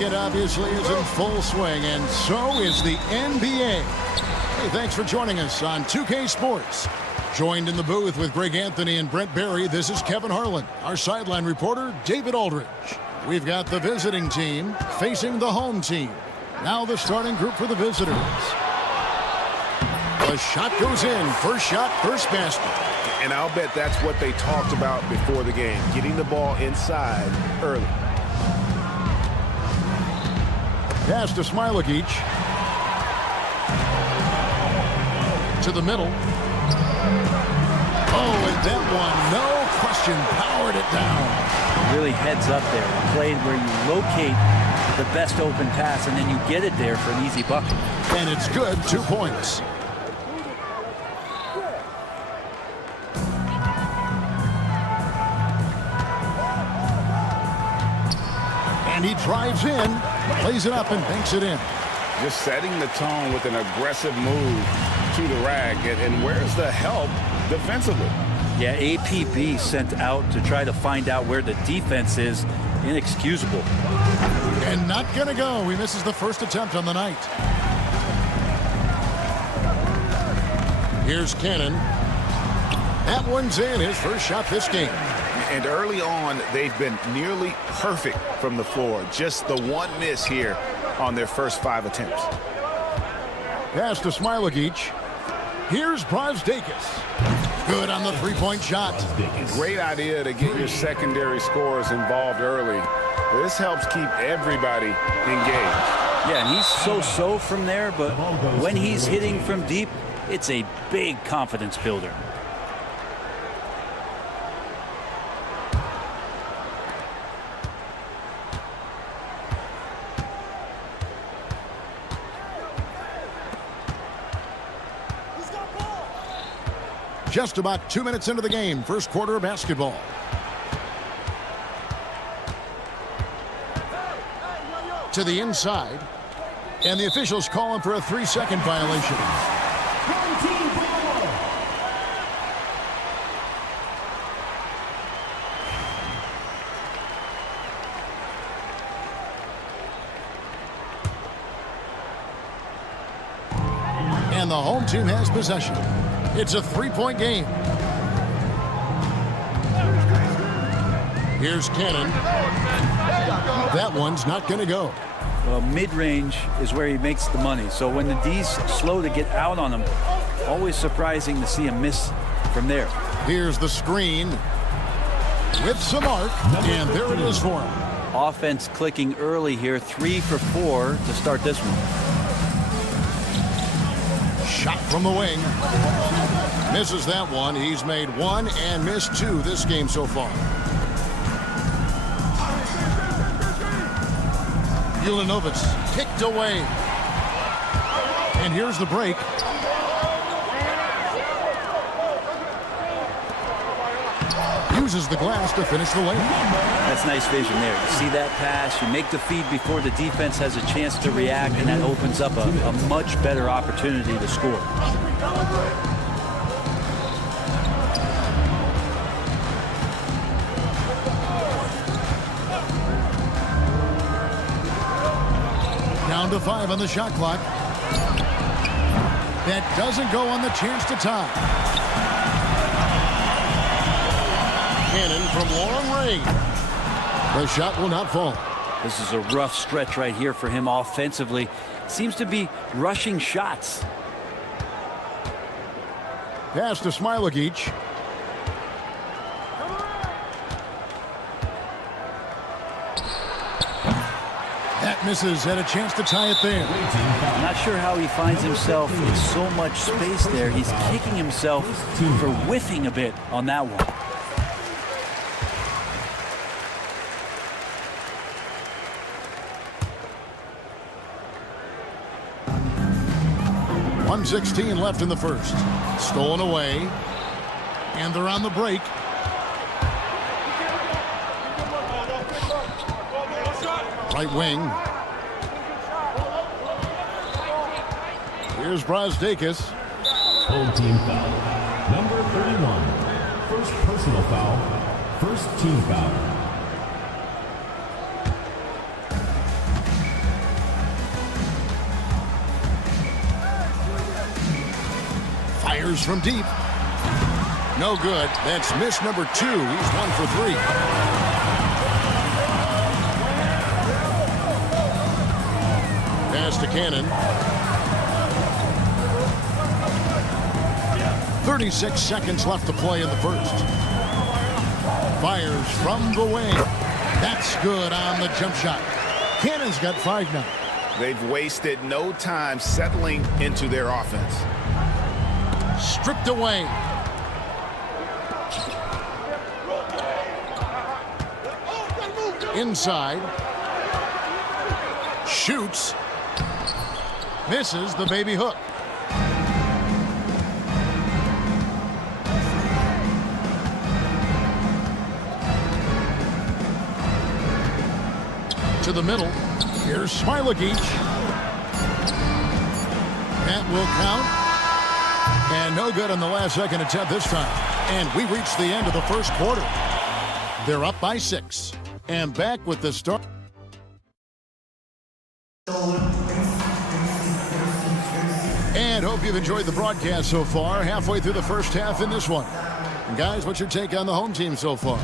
weekend obviously is in full swing, and so is the NBA. Hey, thanks for joining us on 2K Sports. Joined in the booth with Greg Anthony and Brent Barry, this is Kevin Harlan. Our sideline reporter, David Aldridge. We've got the visiting team facing the home team. Now the starting group for the visitors. The shot goes in. First shot, first basket. And I'll bet that's what they talked about before the game, getting the ball inside early. Pass to Smilagic. To the middle. Oh, and that one, no question, powered it down. Really heads up there. Played where you locate the best open pass, and then you get it there for an easy bucket. And it's good, 2 points. And he drives in, plays it up, and banks it in. Just setting the tone with an aggressive move to the rack. And where's the help defensively? Yeah, APB sent out to try to find out where the defense is. Inexcusable. And not going to go. He misses the first attempt on the night. Here's Cannon. That one's in, his first shot this game. And early on, they've been nearly perfect from the floor. Just the one miss here on their first 5 attempts. Pass to Smilagic. Here's Brasdakis. Good on the three-point shot. Great idea to get your secondary scorers involved early. This helps keep everybody engaged. Yeah, and he's so-so from there, but when he's hitting from deep, it's a big confidence builder. Just about 2 minutes into the game, first quarter of basketball. To the inside, and the officials calling for a 3-second violation. And the home team has possession. It's a 3-point game. Here's Cannon. That one's not going to go. Well, mid-range is where he makes the money. So when the D's slow to get out on him, always surprising to see him miss from there. Here's the screen with some arc, and there it is for him. Offense clicking early here, 3 for 4 to start this one. Shot from the wing. Misses that one. He's made 1 and missed 2 this game so far. Ulanovitz kicked away. And here's the break. Uses the glass to finish the layup. That's nice vision there. You see that pass, you make the feed before the defense has a chance to react, and that opens up a much better opportunity to score. Down to 5 on the shot clock. That doesn't go on the chance to tie. Cannon from long range. The shot will not fall. This is a rough stretch right here for him offensively. Seems to be rushing shots. Pass to Smilagic. That misses, had a chance to tie it there. I'm not sure how he finds himself in so much space there. He's kicking himself for whiffing a bit on that one. .116 left in the first. Stolen away. And they're on the break. Right wing. Here's Brasdakis. Home team foul. Number 31. First personal foul. First team foul. Fires from deep. No good. That's miss number 2. He's 1 for 3. Pass to Cannon. 36 seconds left to play in the first. Fires from the wing. That's good on the jump shot. Cannon's got 5 now. They've wasted no time settling into their offense. Stripped away. Inside. Shoots. Misses the baby hook. To the middle. Here's Smilagic. That will count. And no good on the last second attempt this time. And we reach the end of the first quarter. They're up by 6. And back with the start. And hope you've enjoyed the broadcast so far. Halfway through the first half in this one. And guys, what's your take on the home team so far?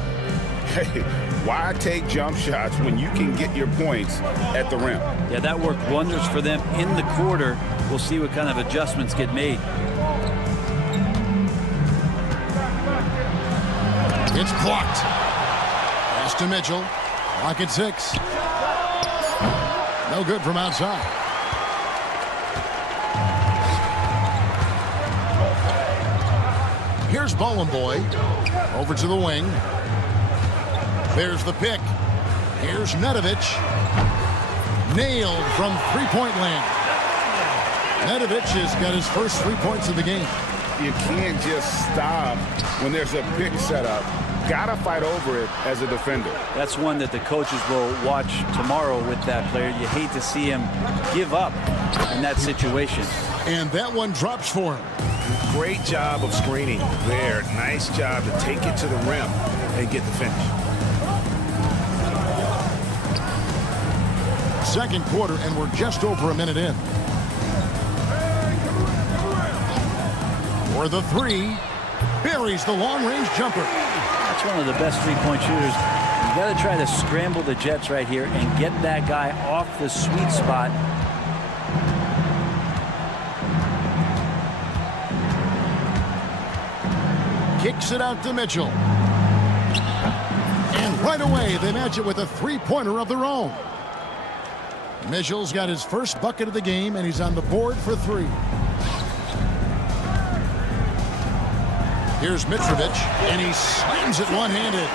Hey, why take jump shots when you can get your points at the rim? Yeah, that worked wonders for them in the quarter. We'll see what kind of adjustments get made. It's blocked. Pass to Mitchell. Lock at 6. No good from outside. Here's Bowling Boy. Over to the wing. There's the pick. Here's Nedovic. Nailed from three-point land. Nedovic has got his first 3 points of the game. You can't just stop when there's a pick set up. Gotta fight over it as a defender. That's one that the coaches will watch tomorrow with that player. You hate to see him give up in that situation. And that one drops for him. Great job of screening there. Nice job to take it to the rim and get the finish. Second quarter, and we're just over a minute in. For the 3, buries the long-range jumper. That's one of the best three-point shooters. You got to try to scramble the Jets right here and get that guy off the sweet spot. Kicks it out to Mitchell. And right away, they match it with a three-pointer of their own. Mitchell's got his first bucket of the game, and he's on the board for 3. Here's Mitrovic, and he slams it one-handed.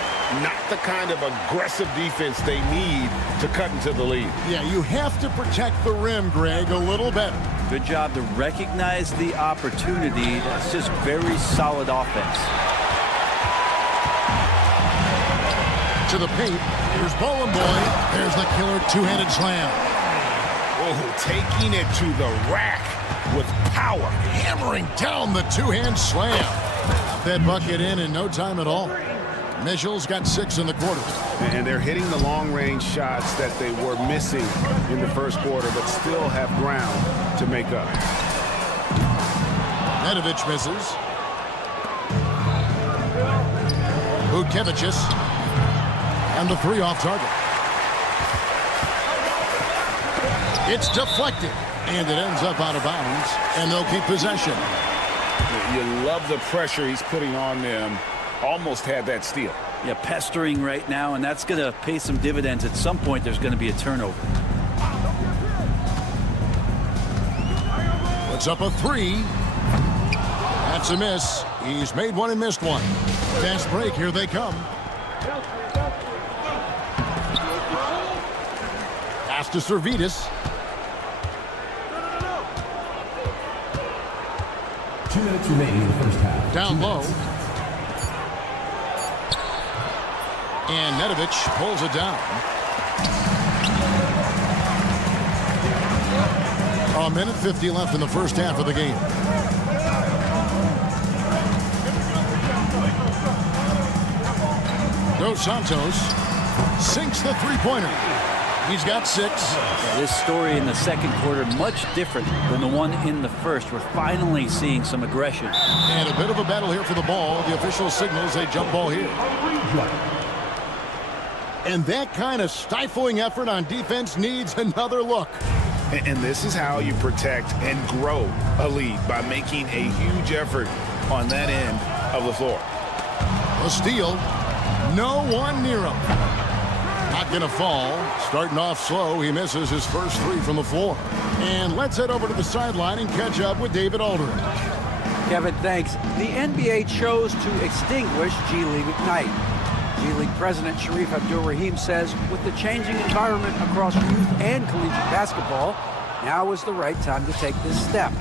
Not the kind of aggressive defense they need to cut into the lead. Yeah, you have to protect the rim, Greg, a little better. Good job to recognize the opportunity. That's just very solid offense. To the paint, here's Bowling Boy. There's the killer two-handed slam. Oh, taking it to the rack with power. Hammering down the two-hand slam. That bucket in no time at all. Mitchell's got 6 in the quarter. And they're hitting the long-range shots that they were missing in the first quarter, but still have ground to make up. Nedovic misses. Vukevicius. And the 3 off target. It's deflected. And it ends up out of bounds. And they'll keep possession. You love the pressure he's putting on them. Almost had that steal. Yeah, pestering right now, and that's going to pay some dividends. At some point, there's going to be a turnover. Puts up a 3. That's a miss. He's made one and missed one. Fast break. Here they come. Pass to Servetus. 2 minutes remaining in the first half. Down low. And Nedovic pulls it down. A minute 50 left in the first half of the game. Dos Santos sinks the three-pointer. He's got 6. This story in the second quarter, much different than the one in the first. We're finally seeing some aggression. And a bit of a battle here for the ball. The official signals a jump ball here. And that kind of stifling effort on defense needs another look. And this is how you protect and grow a lead, by making a huge effort on that end of the floor. A steal. No one near him. Not going to fall. Starting off slow, he misses his first 3 from the floor. And let's head over to the sideline and catch up with David Aldridge. Kevin, thanks. The NBA chose to extinguish G League Ignite. G League President Sharif Abdul-Rahim says with the changing environment across youth and collegiate basketball, now is the right time to take this step.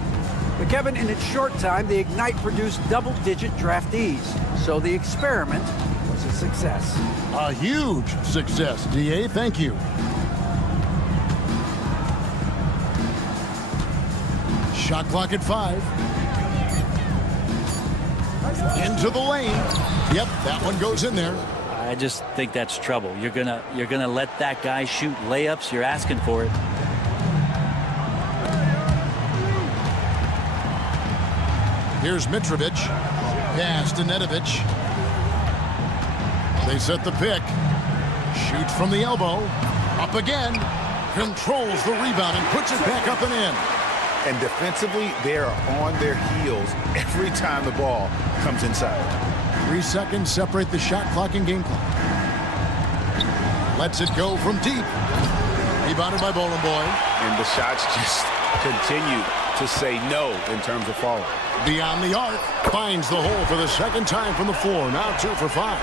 But Kevin, in its short time, the Ignite produced double-digit draftees. So the experiment was a success. A huge success, DA. Thank you. Shot clock at 5. Into the lane. Yep, that one goes in there. I just think that's trouble. You're gonna let that guy shoot layups. You're asking for it. Here's Mitrovic. Pass to Nedovic. They set the pick. Shoots from the elbow. Up again. Controls the rebound and puts it back up and in. And defensively, they are on their heels every time the ball comes inside. 3 seconds separate the shot clock and game clock. Lets it go from deep. Rebounded by Bowling Boy. And the shots just continue to say no in terms of falling. Beyond the arc. Finds the hole for the second time from the floor. Now 2 for 5.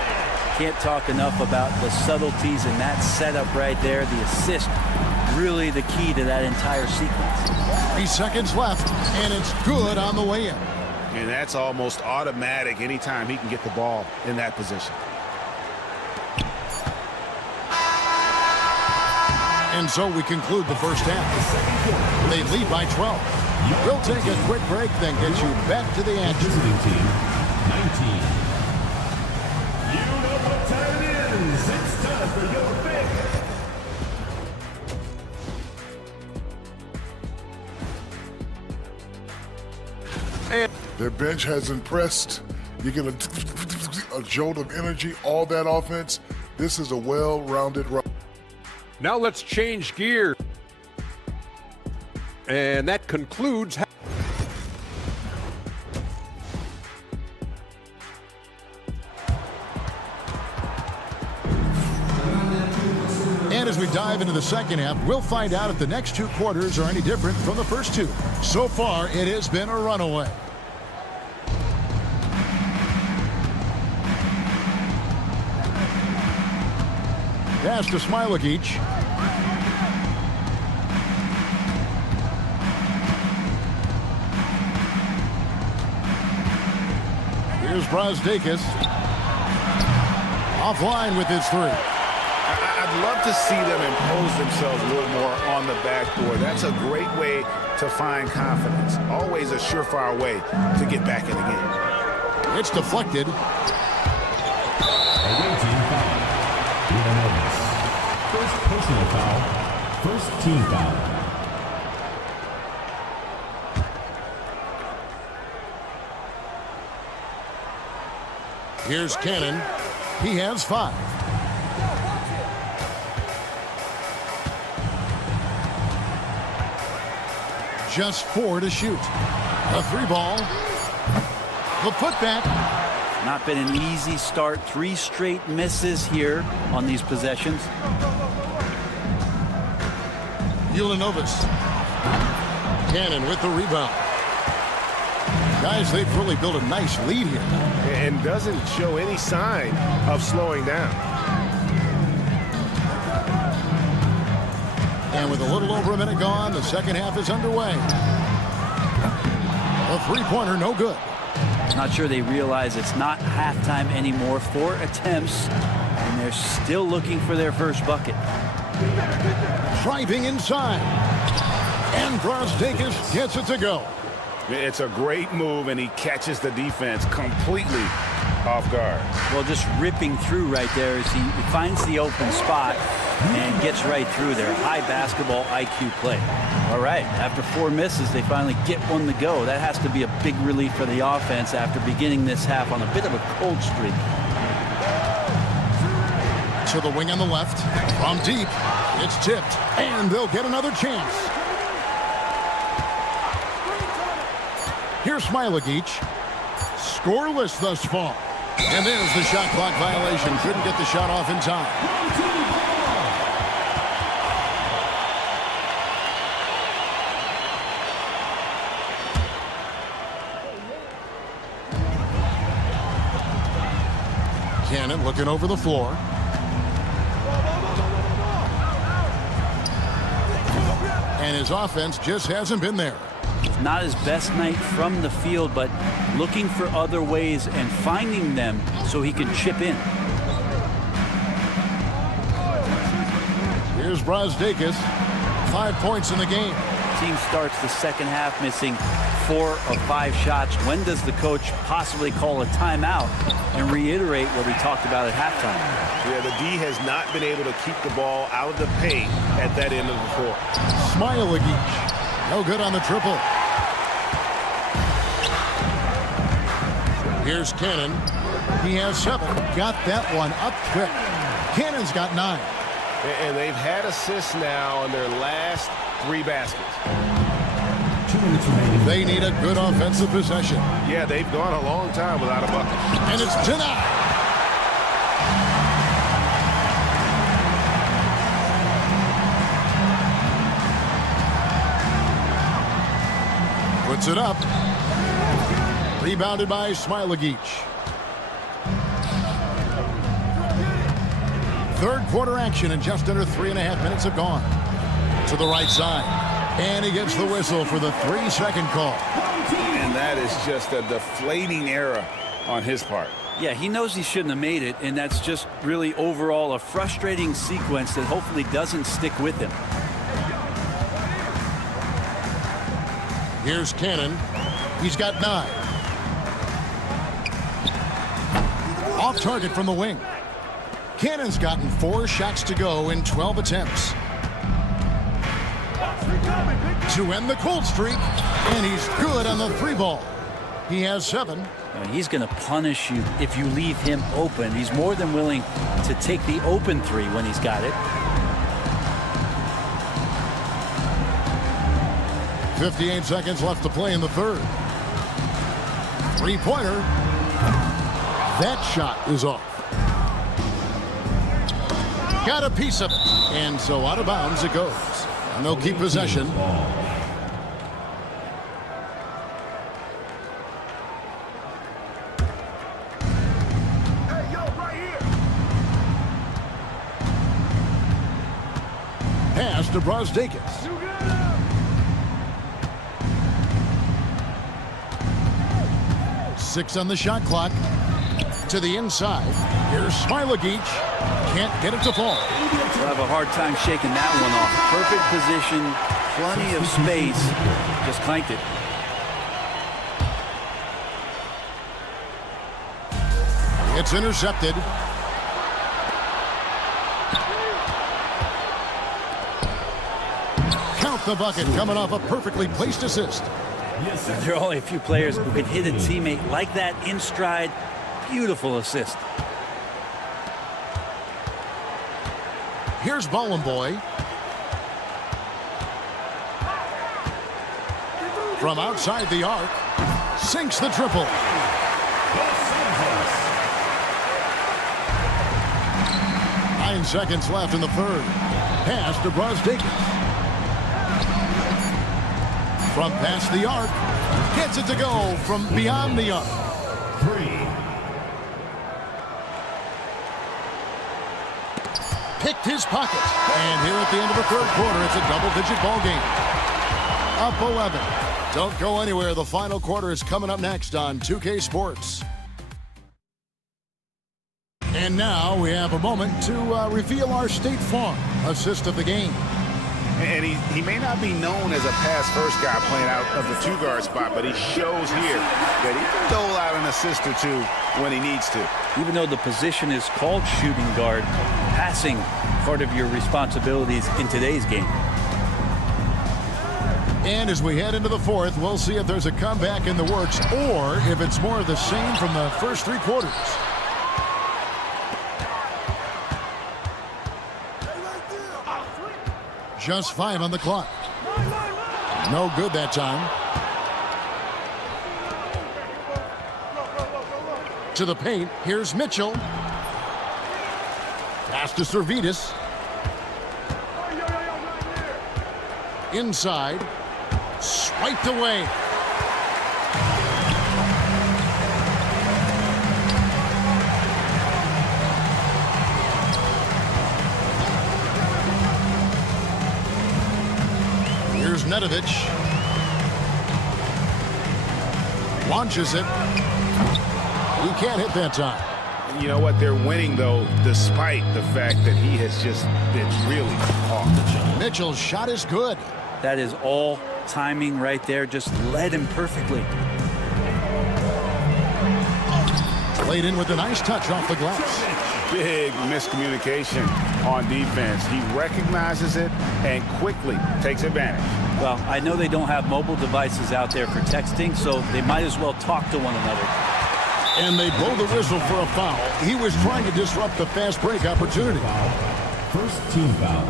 Can't talk enough about the subtleties in that setup right there. The assist, really the key to that entire sequence. 3 seconds left, and it's good on the way in. And that's almost automatic anytime he can get the ball in that position. And so we conclude the first half. They lead by 12. We'll take a quick break, then get you back to the action. Visiting team, 19. You know what time it is. It's time for your pick. Their bench has impressed. You get a jolt of energy, all that offense. This is a well-rounded run. Now let's change gear. And that concludes. And as we dive into the second half, we'll find out if the next 2 quarters are any different from the first 2. So far, it has been a runaway. Pass to Smailagic. Here's Brazdeikis. Offline with his 3. I'd love to see them impose themselves a little more on the backboard. That's a great way to find confidence. Always a surefire way to get back in the game. It's deflected. Away team foul. Euroleague. First personal foul. First team foul. Here's Cannon. He has 5. Just 4 to shoot. A 3 ball. The putback. Not been an easy start. 3 straight misses here on these possessions. Ulanovas. Cannon with the rebound. Guys, they've really built a nice lead here. And doesn't show any sign of slowing down. And with a little over a minute gone, the second half is underway. A 3-pointer, no good. Not sure they realize it's not halftime anymore. 4 attempts, and they're still looking for their first bucket. Driving inside. And Brazdeikis gets it to go. It's a great move, and he catches the defense completely off guard. Well, just ripping through right there as he finds the open spot. and gets right through there. High basketball IQ play. All right, after 4 misses, they finally get one to go. That has to be a big relief for the offense after beginning this half on a bit of a cold streak. To the wing on the left. From deep. It's tipped. And they'll get another chance. Here's Smilagic. Scoreless thus far. And there's the shot clock violation. Couldn't get the shot off in time. Cannon looking over the floor. And his offense just hasn't been there. Not his best night from the field, but looking for other ways and finding them so he can chip in. Here's Brazdeikis. 5 points in the game. Team starts the second half missing 4 of 5 shots. When does the coach possibly call a timeout and reiterate what he talked about at halftime? Yeah, the D has not been able to keep the ball out of the paint at that end of the floor. Smilagic. No good on the triple. Here's Cannon. He has 7. Got that one up quick. Cannon's got 9. And they've had assists now on their last 3 baskets. 2 minutes remaining. They need a good offensive possession. Yeah, they've gone a long time without a bucket. And it's denied. Puts it up. Rebounded by Smilagic. Third quarter action, and just under 3.5 minutes have gone. To the right side. And he gets the whistle for the 3-second call. And that is just a deflating error on his part. Yeah, he knows he shouldn't have made it, and that's just really overall a frustrating sequence that hopefully doesn't stick with him. Here's Cannon. He's got 9. Off target from the wing. Cannon's gotten 4 shots to go in 12 attempts. To end the cold streak, and he's good on the 3 ball. He has 7. He's going to punish you if you leave him open. He's more than willing to take the open 3 when he's got it. 58 seconds left to play in the third. 3-pointer. That shot is off. Got a piece of it. And so out of bounds it goes. And they'll keep possession. Pass to Brazdeikis. 6 on the shot clock. To the inside. Here's Smilagic. Can't get it to fall. We'll have a hard time shaking that one off. Perfect position, plenty of space. Just clanked it. It's intercepted. Count the bucket, coming off a perfectly placed assist. There are only a few players who can hit a teammate like that in stride. Beautiful assist. Here's Boy. From outside the arc, sinks the triple. 9 seconds left in the third. Pass to Brazdeikis. From past the arc, gets it to go from beyond the arc. 3. Picked his pocket. And here at the end of the third quarter, it's a double-digit ball game. Up 11. Don't go anywhere. The final quarter is coming up next on 2K Sports. And now we have a moment to reveal our State Farm assist of the game. And he may not be known as a pass-first guy playing out of the 2-guard spot, but he shows here that he can dole out an assist or 2 when he needs to. Even though the position is called shooting guard, passing part of your responsibilities in today's game. And as we head into the fourth, we'll see if there's a comeback in the works or if it's more of the same from the first three quarters. Just 5 on the clock. No good that time. To the paint. Here's Mitchell. Pass to Zalgiris. Inside. Swiped away. Here's Nedovic. Launches it. He can't hit that time. You know what? They're winning, though, despite the fact that he has just been really off. Mitchell's shot is good. That is all timing right there. Just led him perfectly. Played in with a nice touch off the glass. Big miscommunication on defense. He recognizes it and quickly takes advantage. Well, I know they don't have mobile devices out there for texting, so they might as well talk to one another. And they blow the whistle for a foul. He was trying to disrupt the fast break opportunity. First team foul.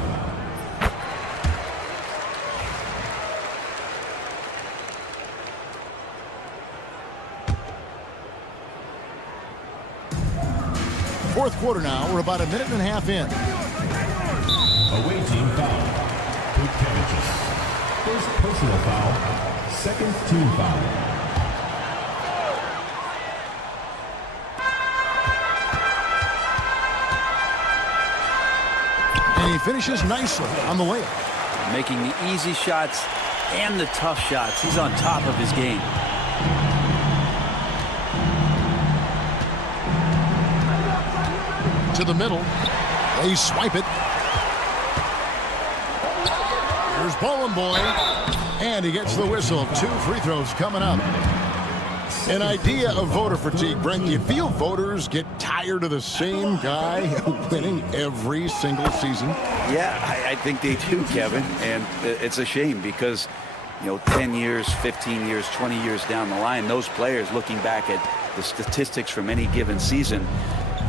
Fourth quarter now. We're about a minute and a half in. Away team foul. Bukevicius. First personal foul. Second team foul. And he finishes nicely on the layup. Making the easy shots and the tough shots. He's on top of his game. To the middle. They swipe it. Here's Bowling Boy. And he gets the whistle. 2 free throws coming up. An idea of voter fatigue, Brent. You feel voters get tired of the same guy winning every single season? Yeah, I think they do, Kevin. And it's a shame because, 10 years, 15 years, 20 years down the line, those players looking back at the statistics from any given season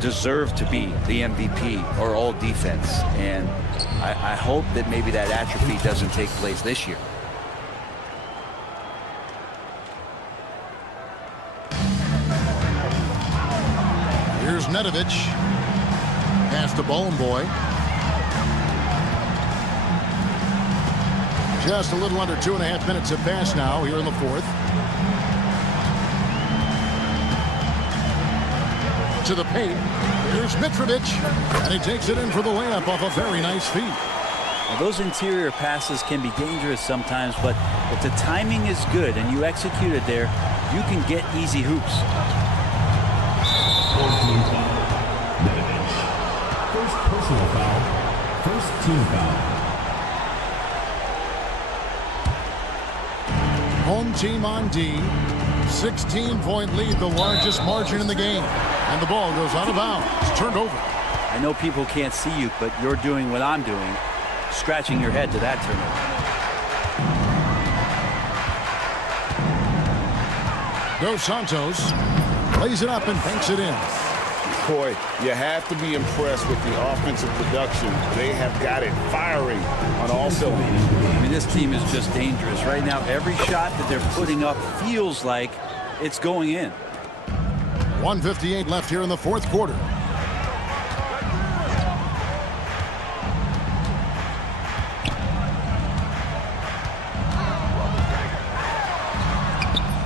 deserve to be the MVP or all defense. And I hope that maybe that atrophy doesn't take place this year. Here's Nedovic. Pass to Bowling Boy. Just a little under 2.5 minutes have passed now here in the fourth. To the paint. Here's Mitrovic. And he takes it in for the layup off a very nice feed. Well, those interior passes can be dangerous sometimes, but if the timing is good and you execute it there, you can get easy hoops. Fourth team foul. Nedovic. First personal foul. First team foul. Home team on D. 16-point lead, the largest margin in the game. And the ball goes out of bounds. It's turned over. I know people can't see you, but you're doing what I'm doing, scratching your head to that turnover. Dos Santos lays it up and banks it in. Boy, you have to be impressed with the offensive production. They have got it firing on all cylinders. I mean, this team is just dangerous. Right now, every shot that they're putting up feels like it's going in. 1:58 left here in the fourth quarter.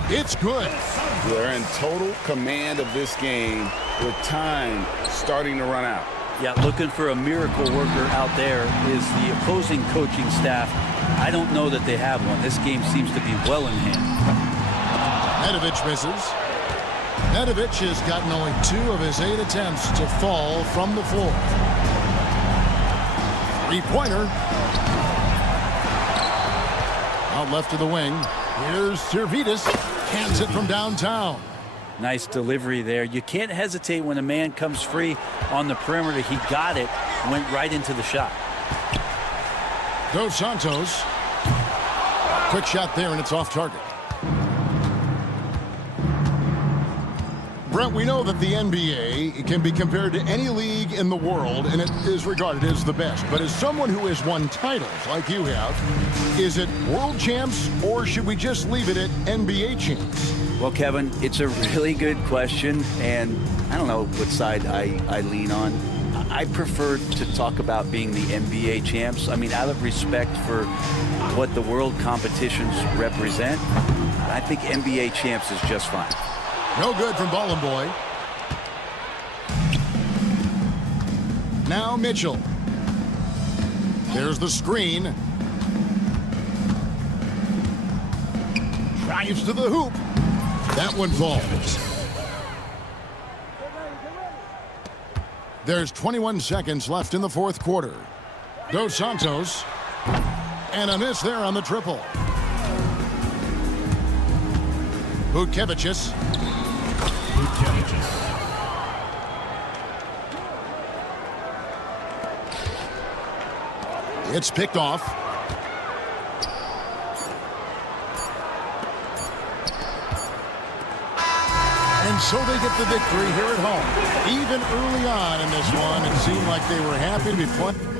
It's good. They're in total command of this game with time starting to run out. Yeah, looking for a miracle worker out there is the opposing coaching staff. I don't know that they have one. This game seems to be well in hand. Nedovic misses. Nedovic has gotten only 2 of his 8 attempts to fall from the floor. 3-pointer. Out left to the wing. Here's Zalgiris. Cans it from downtown. Nice delivery there. You can't hesitate when a man comes free on the perimeter. He got it went right into the shot. Dos Santos. Quick shot there, and it's off target. Brent, we know that the NBA can be compared to any league in the world, and it is regarded as the best. But as someone who has won titles like you have, is it world champs, or should we just leave it at NBA champs? Well, Kevin, it's a really good question, and I don't know what side I lean on. I prefer to talk about being the NBA champs. I mean, out of respect for what the world competitions represent, I think NBA champs is just fine. No good from Ballin' Boy. Now Mitchell. There's the screen. Drives to the hoop. That one falls. There's 21 seconds left in the fourth quarter. Dos Santos. And a miss there on the triple. Vukevicius. It's picked off. And so they get the victory here at home. Even early on in this one, it seemed like they were happy to be playing.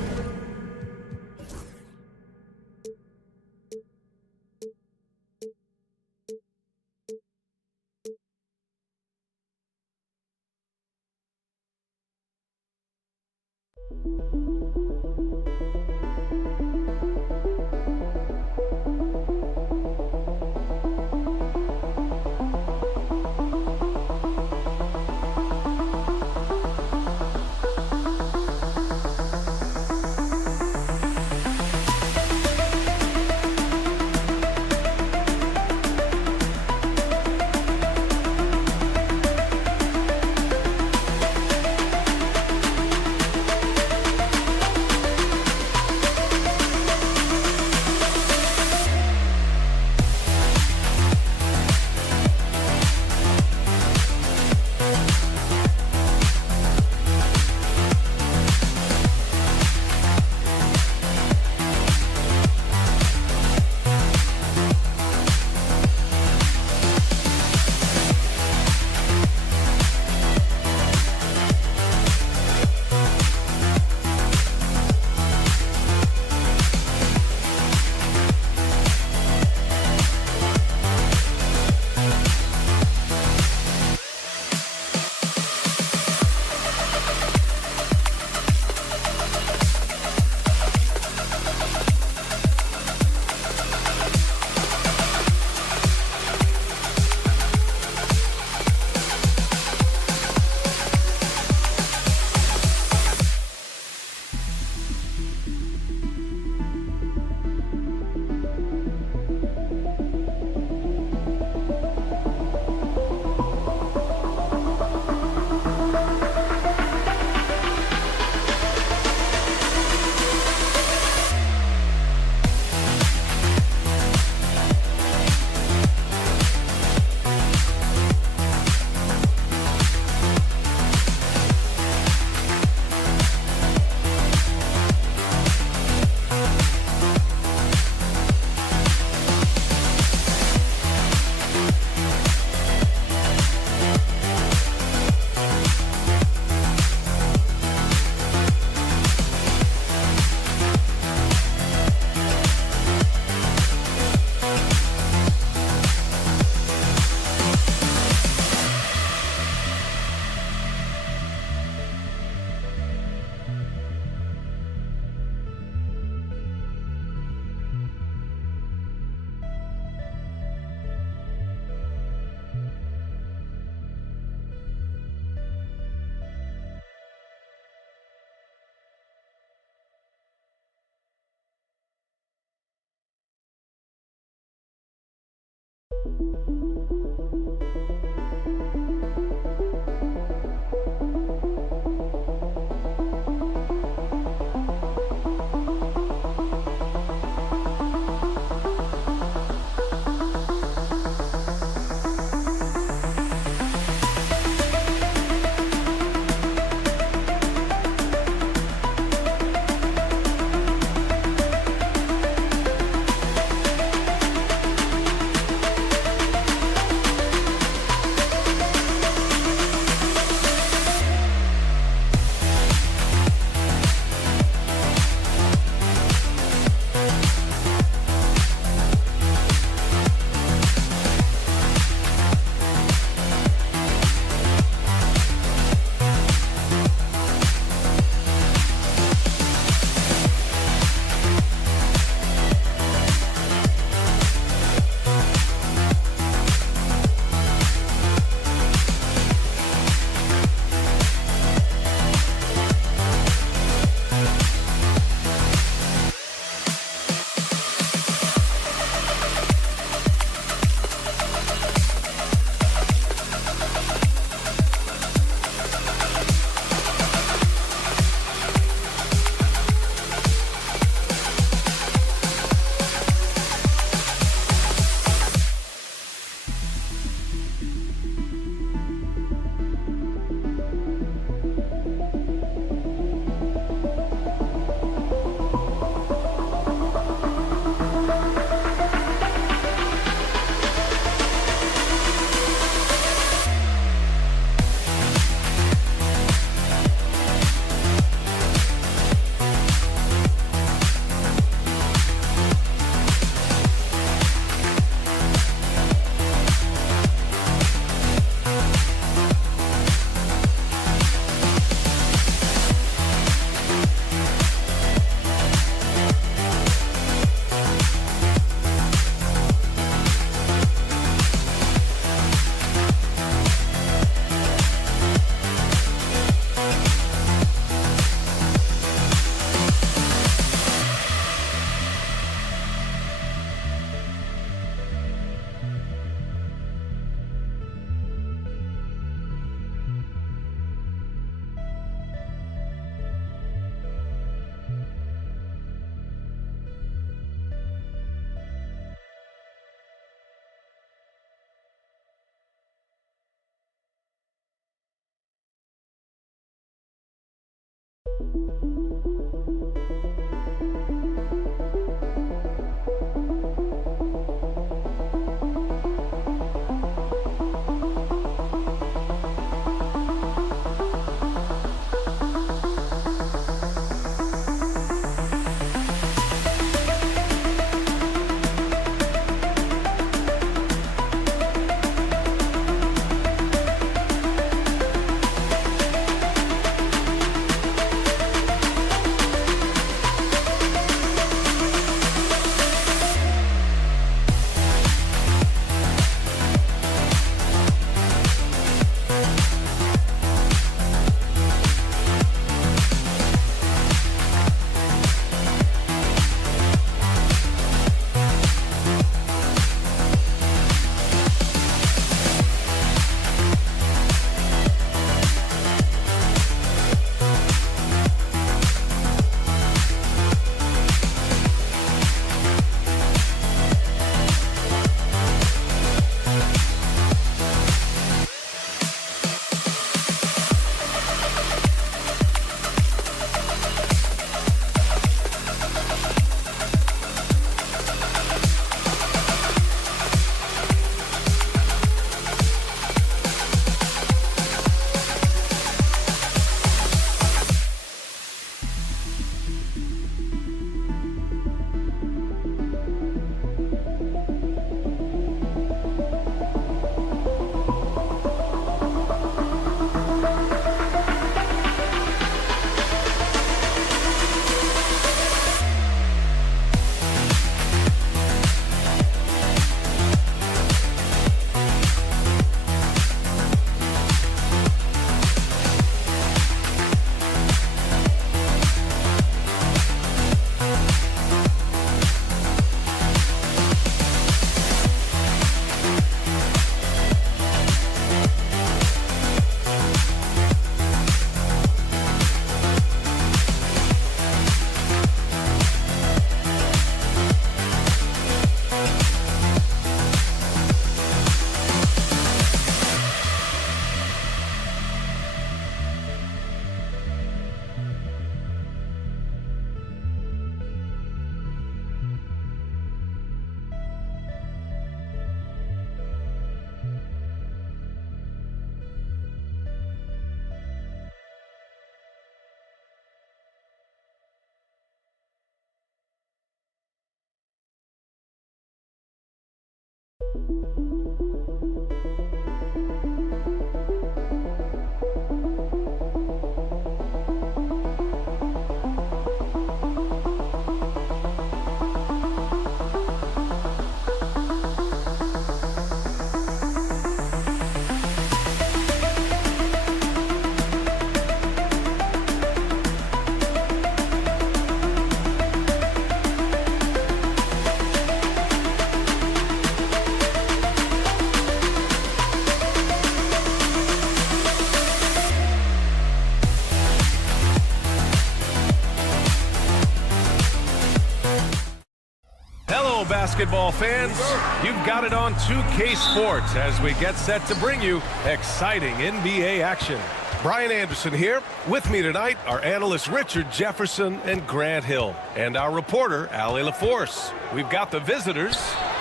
Basketball fans, you've got it on 2K Sports as we get set to bring you exciting NBA action. Brian Anderson here. With me tonight are analysts Richard Jefferson and Grant Hill, and our reporter, Allie LaForce. We've got the visitors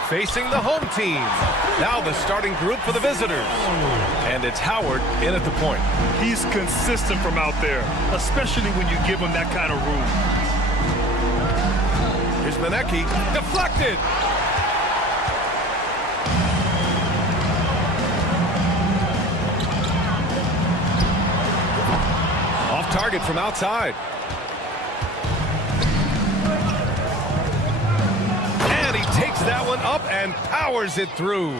facing the home team. Now the starting group for the visitors. And it's Howard in at the point. He's consistent from out there, especially when you give him that kind of room. Here's Manecki, deflected. Off target from outside. And he takes that one up and powers it through.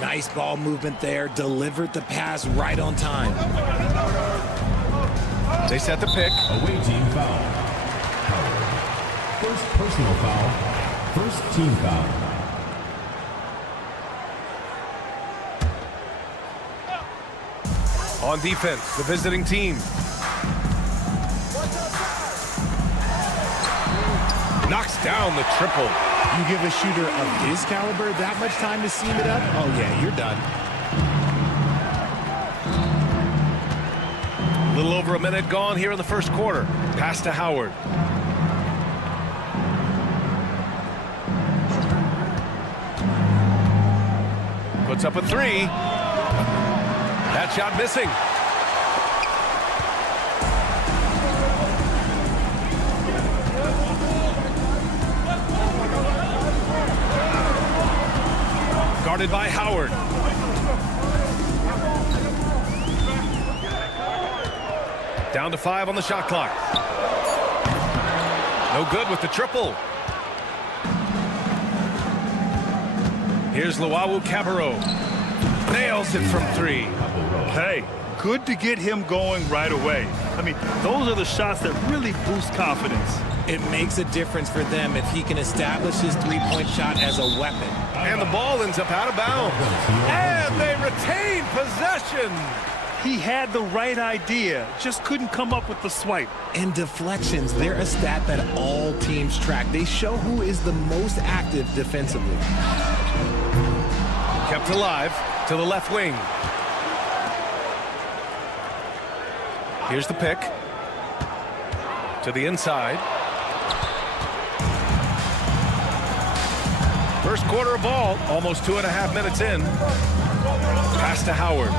Nice ball movement there, delivered the pass right on time. They set the pick. Away team foul. First personal foul. First team foul. On defense, the visiting team. Knocks down the triple. You give a shooter of his caliber that much time to seam it up? Oh, yeah, you're done. little over a minute gone here in the first quarter. Pass to Howard. Puts up a three. That shot missing. Guarded by Howard. Down to 5 on the shot clock. No good with the triple. Here's Luau Cabarro. Nails it from 3. Hey, good to get him going right away. I mean, those are the shots that really boost confidence. It makes a difference for them if he can establish his three-point shot as a weapon. And the ball ends up out of bounds. And they retain possession. He had the right idea, just couldn't come up with the swipe. And deflections, they're a stat that all teams track. They show who is the most active defensively. Kept alive to the left wing. Here's the pick. To the inside. First quarter of ball, almost 2.5 minutes in. Pass to Howard.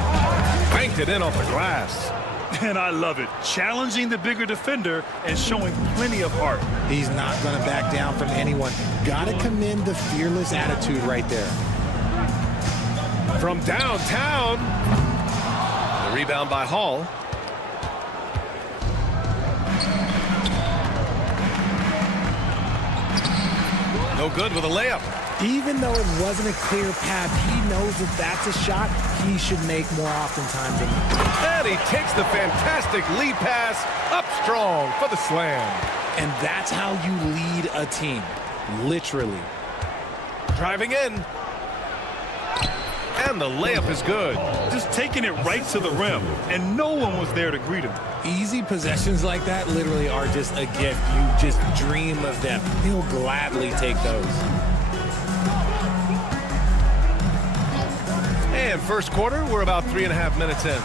Banked it in off the glass. And I love it. Challenging the bigger defender and showing plenty of heart. He's not going to back down from anyone. Got to commend the fearless attitude right there. From downtown. The rebound by Hall. No good with a layup. Even though it wasn't a clear path, he knows if that's a shot he should make more oftentimes than not. And he takes the fantastic lead pass up strong for the slam. And that's how you lead a team, literally. Driving in. And the layup is good. Just taking it right to the rim, and no one was there to greet him. Easy possessions like that literally are just a gift. You just dream of them. He'll gladly take those. And first quarter, we're about 3.5 minutes in.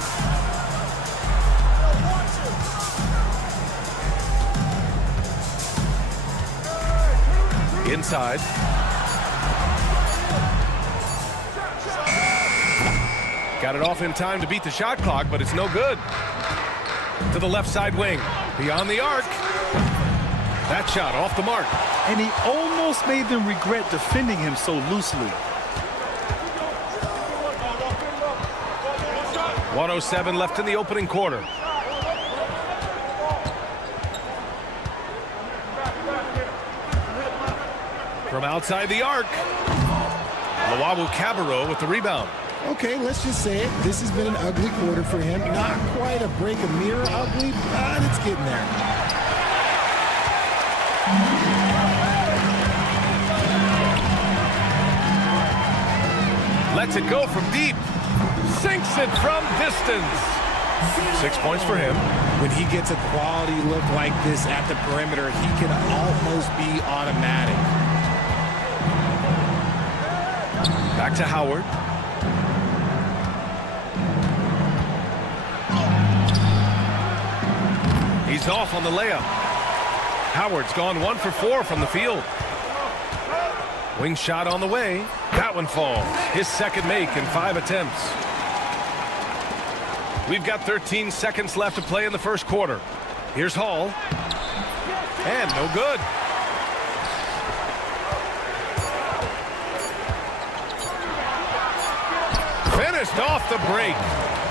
Inside. Got it off in time to beat the shot clock, but it's no good. To the left side wing. Beyond the arc. That shot off the mark. And he almost made them regret defending him so loosely. 1:07 left in the opening quarter. From outside the arc. Luau Cabarro with the rebound. Okay, let's just say it. This has been an ugly quarter for him. Not quite a break a mirror ugly, but it's getting there. Lets it go from deep. Sinks it from distance. 6 points for him. When he gets a quality look like this at the perimeter, he can almost be automatic. Back to Howard. He's off on the layup. Howard's gone 1 for 4 from the field. Wing shot on the way. That one falls. His second make in 5 attempts. We've got 13 seconds left to play in the first quarter. Here's Hall. And no good. Finished off the break.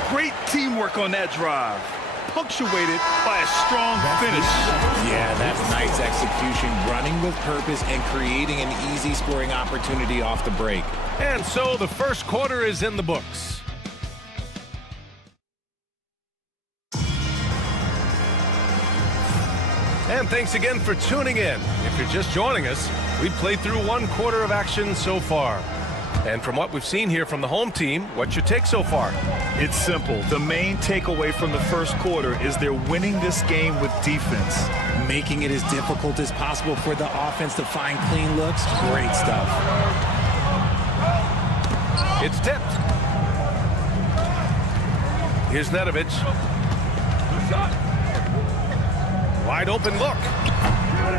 Great teamwork on that drive. Punctuated by a strong finish. Yeah, that's nice execution, running with purpose and creating an easy scoring opportunity off the break. And so the first quarter is in the books. And thanks again for tuning in. If you're just joining us, we've played through 1 quarter of action so far. And from what we've seen here from the home team, what's your take so far? It's simple. The main takeaway from the first quarter is they're winning this game with defense. Making it as difficult as possible for the offense to find clean looks. Great stuff. It's tipped. Here's Nedovic. Wide open look.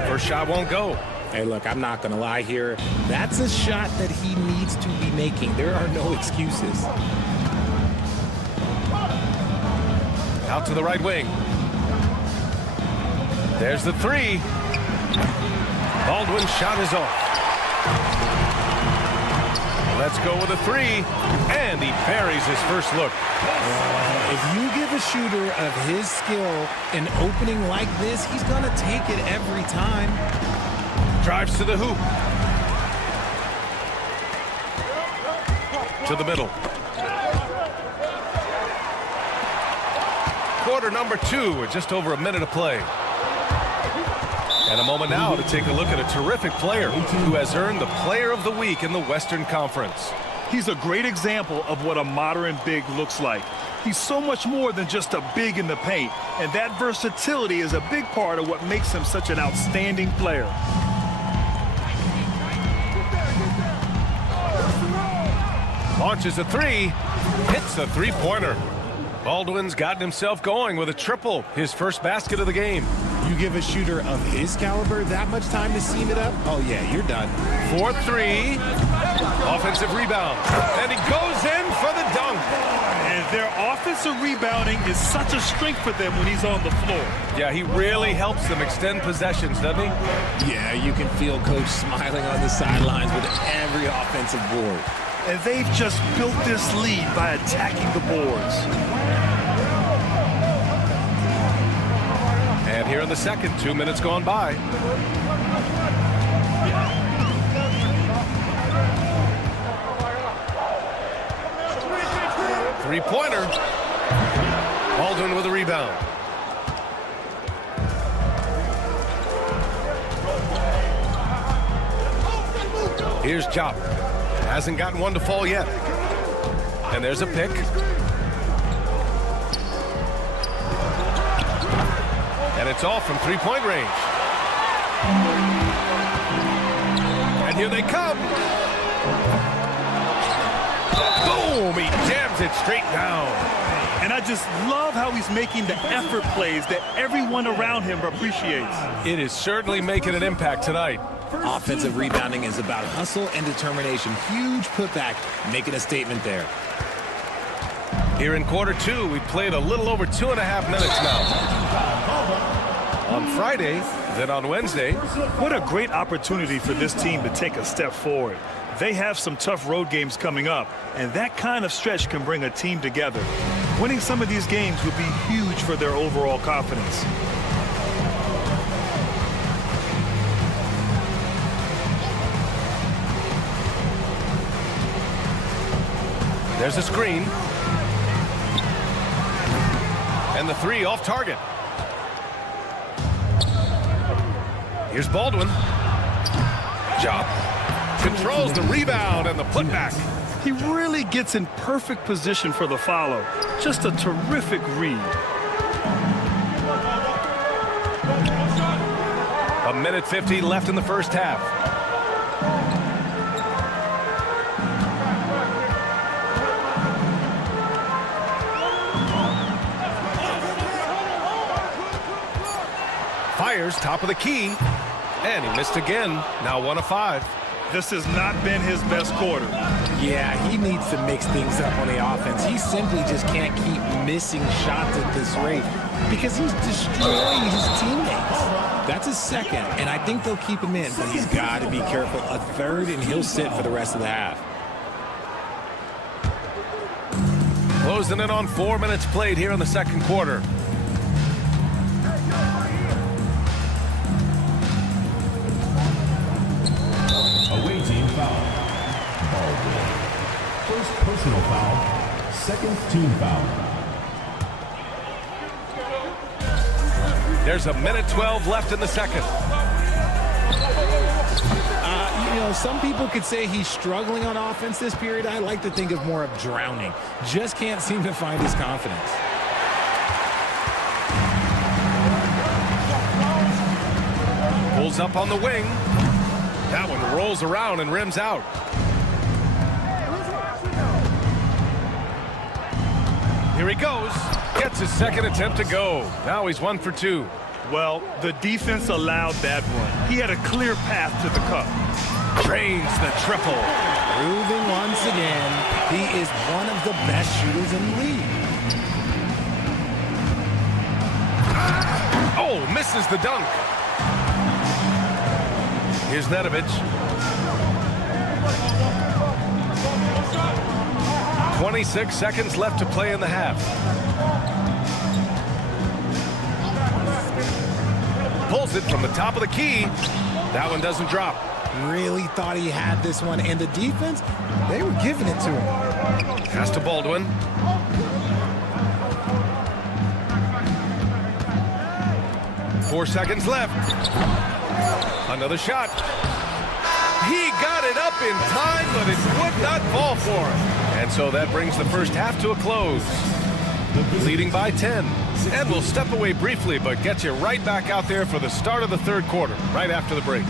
First shot won't go. Hey, look, I'm not going to lie here. That's a shot that he needs to be making. There are no excuses. Out to the right wing. There's the three. Baldwin's shot is off. Let's go with a three. And he buries his first look. If you give a shooter of his skill an opening like this, he's going to take it every time. Drives to the hoop. To the middle. Quarter number 2 with just over a minute to play. And a moment now to take a look at a terrific player who has earned the Player of the Week in the Western Conference. He's a great example of what a modern big looks like. He's so much more than just a big in the paint, and that versatility is a big part of what makes him such an outstanding player. Launches a three, hits a three-pointer. Baldwin's gotten himself going with a triple, his first basket of the game. You give a shooter of his caliber that much time to seam it up, oh yeah, you're done. 4-3, offensive rebound, and he goes in for the dunk. And their offensive rebounding is such a strength for them when he's on the floor. Yeah, he really helps them extend possessions, doesn't he? Yeah, you can feel Coach smiling on the sidelines with every offensive board. And they've just built this lead by attacking the boards. And here in the second, 2 minutes gone by. Three-pointer. Baldwin with a rebound. Here's Jop. Hasn't gotten one to fall yet. And there's a pick. And it's off from three-point range. And here they come. Boom! He jams it straight down. And I just love how he's making the effort plays that everyone around him appreciates. It is certainly making an impact tonight. Offensive rebounding is about hustle and determination. Huge putback, making a statement there. Here in quarter 2, we played a little over 2.5 minutes now. On Friday, then on Wednesday. What a great opportunity for this team to take a step forward. They have some tough road games coming up, and that kind of stretch can bring a team together. Winning some of these games would be huge for their overall confidence. There's a screen. And the three off target. Here's Baldwin. Job. Controls the rebound and the putback. He really gets in perfect position for the follow. Just a terrific read. A minute 50 left in the first half. Fires top of the key, and he missed again. Now 1 of 5. This has not been his best quarter. Yeah, he needs to mix things up on the offense. He simply just can't keep missing shots at this rate because he's destroying his teammates. That's his second, and I think they'll keep him in, but he's got to be careful. A third, and he'll sit for the rest of the half. Closing in on 4 minutes played here in the second quarter. Away team foul. Baldwin. First personal foul. Second team foul. There's a minute 12 left in the second. You know, some people could say he's struggling on offense this period. I like to think of more of drowning. Just can't seem to find his confidence. Pulls up on the wing. That one rolls around and rims out. Here he goes. Gets his second attempt to go. Now he's 1 for 2. Well, the defense allowed that run. He had a clear path to the cup. Drains the triple. Proving once again, he is one of the best shooters in the league. Oh, misses the dunk. Here's Nedovic. 26 seconds left to play in the half. Pulls it from the top of the key. That one doesn't drop. Really thought he had this one, and the defense, they were giving it to him. Pass to Baldwin. Four seconds left. Another shot. He got it up in time, but it would not fall for him. And so that brings the first half to a close. Leading by 10. And we'll step away briefly, but get you right back out there for the start of the third quarter, right after the break.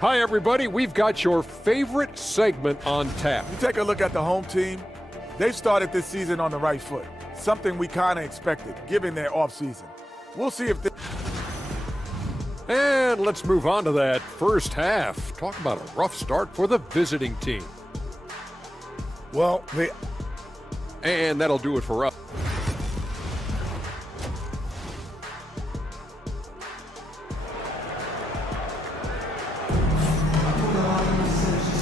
Hi, everybody. We've got your favorite segment on tap. You take a look at the home team. They've started this season on the right foot, something we kind of expected, given their offseason. We'll see if they... And let's move on to that first half. Talk about a rough start for the visiting team. Well, And that'll do it for us.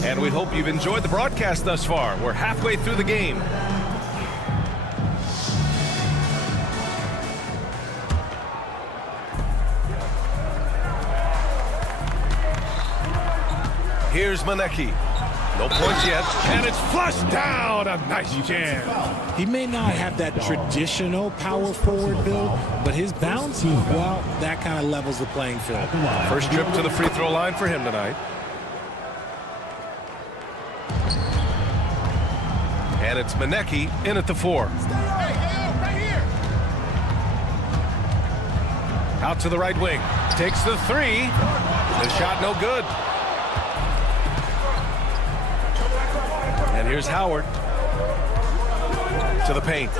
And we hope you've enjoyed the broadcast thus far. We're halfway through the game. Here's Manecki. No points yet. And it's flushed down. A nice jam. He may not have that traditional power forward build, but his bounce, well, that kind of levels the playing field. First trip to the free throw line for him tonight. And it's Manecki in at the 4. Out to the right wing. Takes the 3. The shot no good. And here's Howard. To the paint.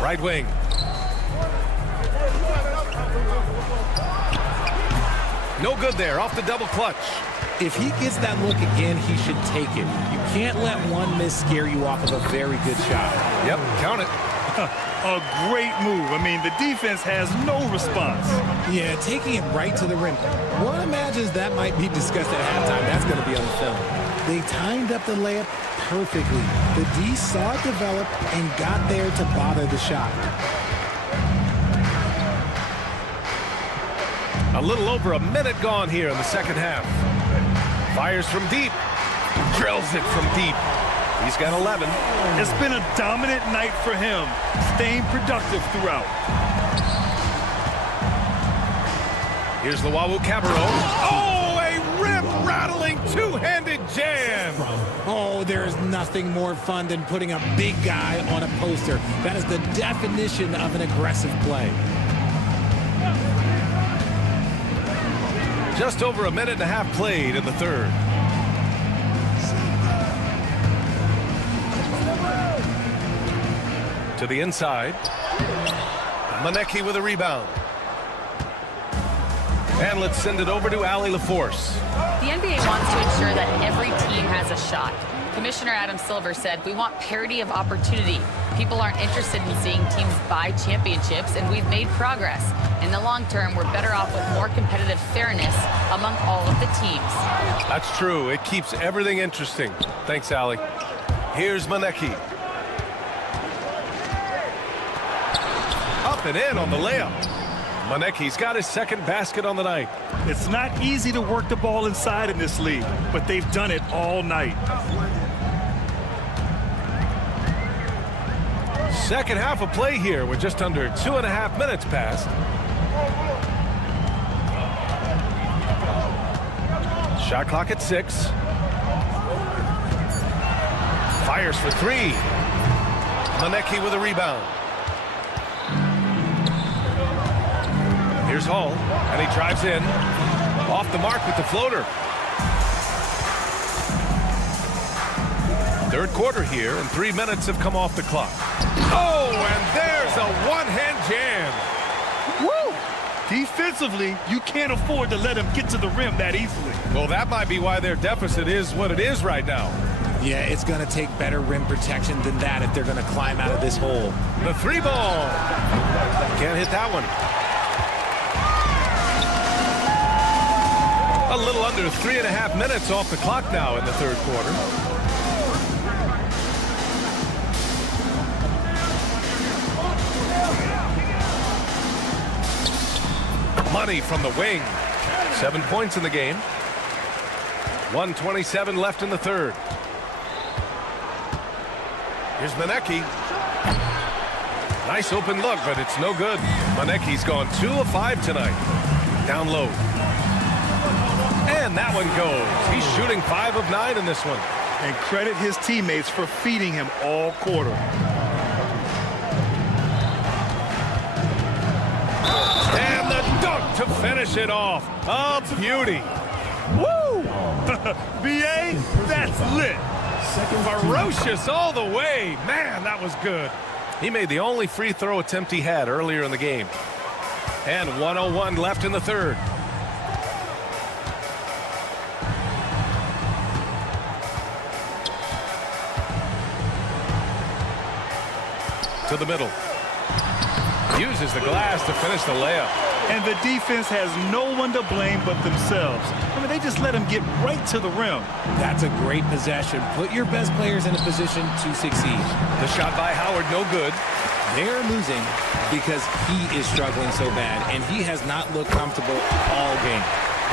Right wing. No good there. Off the double clutch. If he gets that look again, he should take it. You can't let one miss scare you off of a very good shot. Yep, count it. A great move. I mean, the defense has no response. Yeah, taking it right to the rim. One imagines that might be discussed at halftime. That's going to be on the film. They timed up the layup perfectly. The D saw it develop and got there to bother the shot. A little over a minute gone here in the second half. Fires from deep. Drills it from deep. He's got 11. It's been a dominant night for him, staying productive throughout. Here's the Wawu Cabarro. Oh, a rim-rattling two-handed jam. Oh, there's nothing more fun than putting a big guy on a poster. That is the definition of an aggressive play. Just over a minute and a half played in the third. To the inside. Manecki with a rebound. And let's send it over to Allie LaForce. The NBA wants to ensure that every team has a shot. Commissioner Adam Silver said, we want parity of opportunity. People aren't interested in seeing teams buy championships, and we've made progress. In the long term, we're better off with more competitive fairness among all of the teams. That's true. It keeps everything interesting. Thanks, Allie. Here's Manecki. Up and in on the layup. Manecki's got his second basket on the night. It's not easy to work the ball inside in this league, but they've done it all night. Second half of play here with just under 2.5 minutes passed. Shot clock at 6. Fires for 3. Manecki with a rebound. Here's Hall, and he drives in. Off the mark with the floater. Third quarter here, and 3 minutes have come off the clock. Oh, and there's a one-hand jam. Woo! Defensively, you can't afford to let him get to the rim that easily. Well, that might be why their deficit is what it is right now. Yeah, it's going to take better rim protection than that if they're going to climb out of this hole. The three ball. Can't hit that one. A little under 3.5 minutes off the clock now in the third quarter. Money from the wing. 7 points in the game. 1:27 left in the third. Here's Manecki. Nice open look, but it's no good. Manecki's gone 2 of 5 tonight. Down low. And that one goes. He's shooting 5 of 9 in this one. And credit his teammates for feeding him all quarter. And the dunk to finish it off. A beauty. Woo! BA, that's lit. Ferocious all the way. Man, that was good. He made the only free throw attempt he had earlier in the game. And 1:01 left in the third. To the middle. Uses the glass to finish the layup. And the defense has no one to blame but themselves. I mean, they just let him get right to the rim. That's a great possession. Put your best players in a position to succeed. The shot by Howard, no good. They're losing because he is struggling so bad, and he has not looked comfortable all game.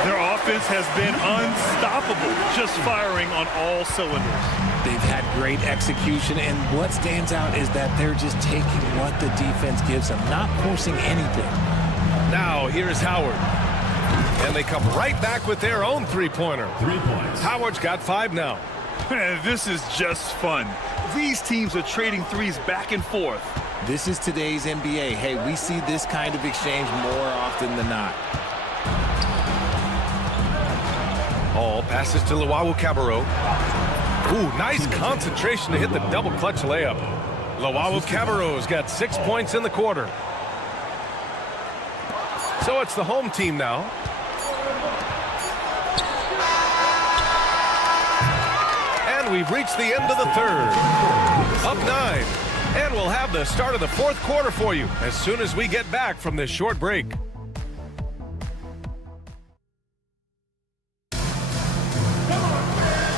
Their offense has been unstoppable, just firing on all cylinders. They've had great execution, and what stands out is that they're just taking what the defense gives them, not forcing anything. Now, here's Howard. And they come right back with their own three-pointer. 3 points. Howard's got 5 now. This is just fun. These teams are trading threes back and forth. This is today's NBA. Hey, we see this kind of exchange more often than not. Hall passes to Luwawu-Cabarrot. Ooh, nice concentration to hit the double clutch layup. Luwawu-Cabarrot's got 6 points in the quarter. So it's the home team now. And we've reached the end of the third. Up 9. And we'll have the start of the fourth quarter for you as soon as we get back from this short break.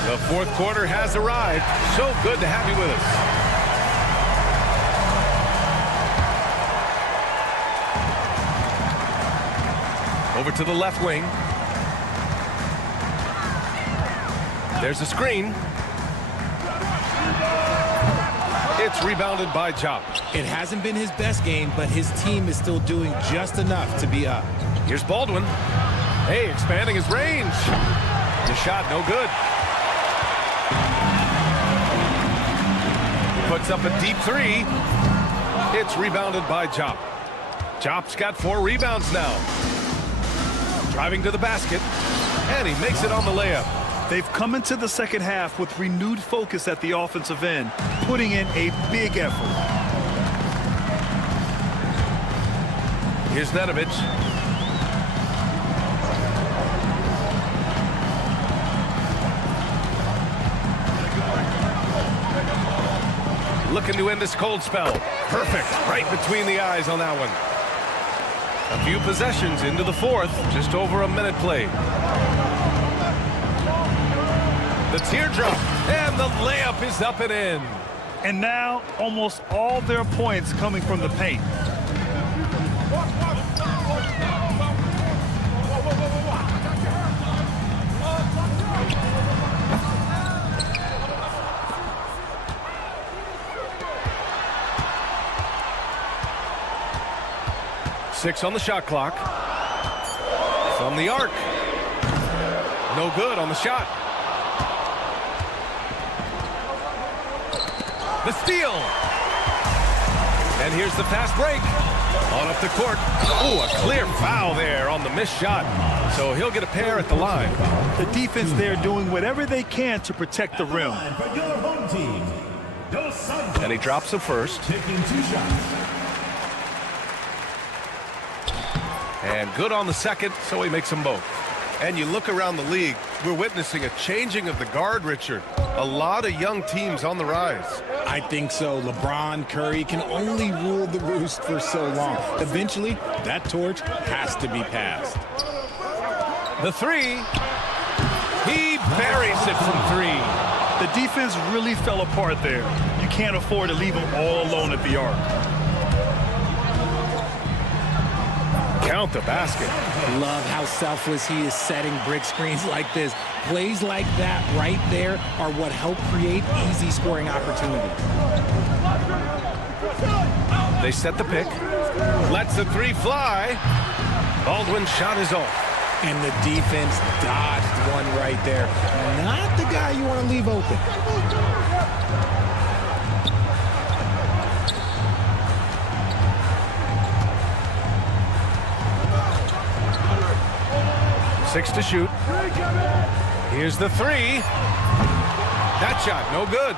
The fourth quarter has arrived. So good to have you with us. Over to the left wing. There's a screen. It's rebounded by Jop. It hasn't been his best game, but his team is still doing just enough to be up. Here's Baldwin. Hey, expanding his range. The shot, no good. Puts up a deep 3. It's rebounded by Jop. Jop's got 4 rebounds now. Driving to the basket, and he makes it on the layup. They've come into the second half with renewed focus at the offensive end, putting in a big effort. Here's Nedovic. Looking to end this cold spell. Perfect. Right between the eyes on that one. A few possessions into the fourth. Just over a minute played. The teardrop. And the layup is up and in. And now, almost all their points coming from the paint. Six on the shot clock. From the arc. No good on the shot. The steal. And here's the fast break. On up the court. Oh, a clear foul there on the missed shot. So he'll get a pair at the line. The defense there doing whatever they can to protect the rim. And he drops the first. Taking 2 shots. And good on the second, so he makes them both. And you look around the league, we're witnessing a changing of the guard, Richard. A lot of young teams on the rise. I think so. LeBron, Curry can only rule the roost for so long. Eventually, that torch has to be passed. The three. He buries it from 3. The defense really fell apart there. You can't afford to leave them all alone at the arc. Count the basket. Love how selfless he is setting brick screens like this. Plays like that right there are what help create easy scoring opportunities. They set the pick. Lets the 3 fly. Baldwin's shot is off. And the defense dodged one right there. Not the guy you want to leave open. Six to shoot. Here's the 3. That shot, no good.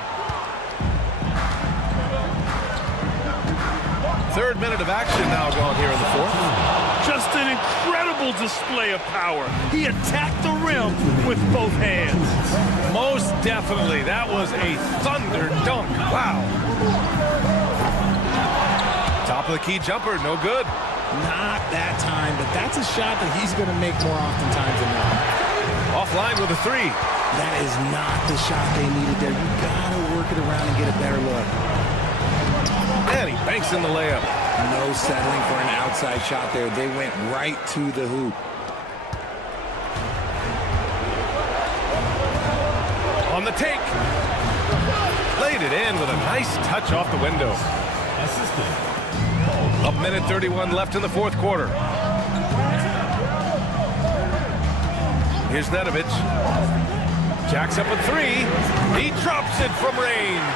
3rd minute of action now gone here in the 4th. Just an incredible display of power. He attacked the rim with both hands. Most definitely. That was a thunder dunk. Wow. Top of the key jumper, no good. Not that time, but that's a shot that he's going to make more oftentimes than not. Offline with a 3. That is not the shot they needed there. You got to work it around and get a better look. And he banks in the layup. No settling for an outside shot there. They went right to the hoop. On the take. Laid it in with a nice touch off the window. Assistant. A minute 31 left in the 4th quarter. Here's Nedovic. Jacks up a 3. He drops it from range.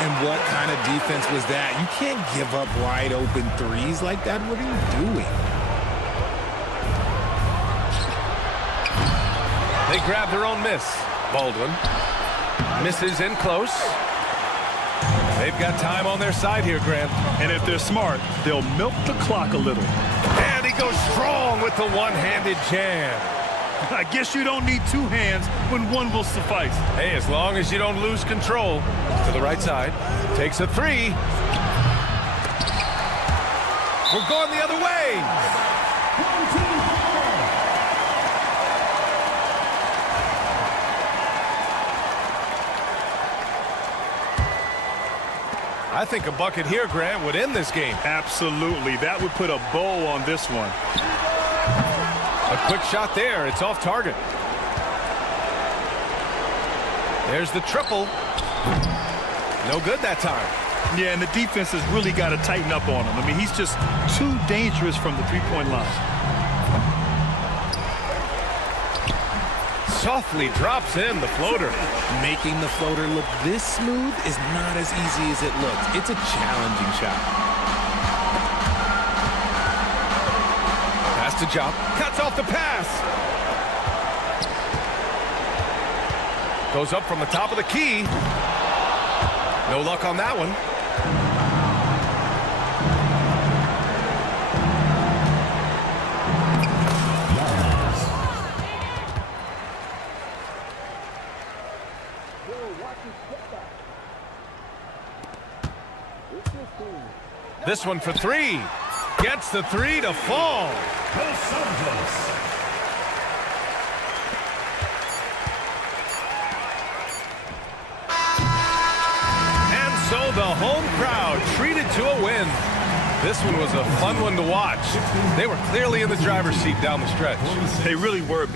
And what kind of defense was that? You can't give up wide open threes like that. What are you doing? They grab their own miss. Baldwin misses in close. They've got time on their side here, Grant. And if they're smart, they'll milk the clock a little. And he goes strong with the one-handed jam. I guess you don't need 2 hands when one will suffice. Hey, as long as you don't lose control. To the right side. Takes a 3. We're going the other way. I think a bucket here, Grant, would end this game. Absolutely. That would put a bow on this one. A quick shot there. It's off target. There's the triple. No good that time. Yeah, and the defense has really got to tighten up on him. I mean, he's just too dangerous from the three-point line. Softly drops in the floater. Making the floater look this smooth is not as easy as it looks. It's a challenging shot. Pass to Jop. Cuts off the pass. Goes up from the top of the key. No luck on that one. This one for 3. Gets the 3 to fall. And so the home crowd treated to a win. This one was a fun one to watch. They were clearly in the driver's seat down the stretch. They really were.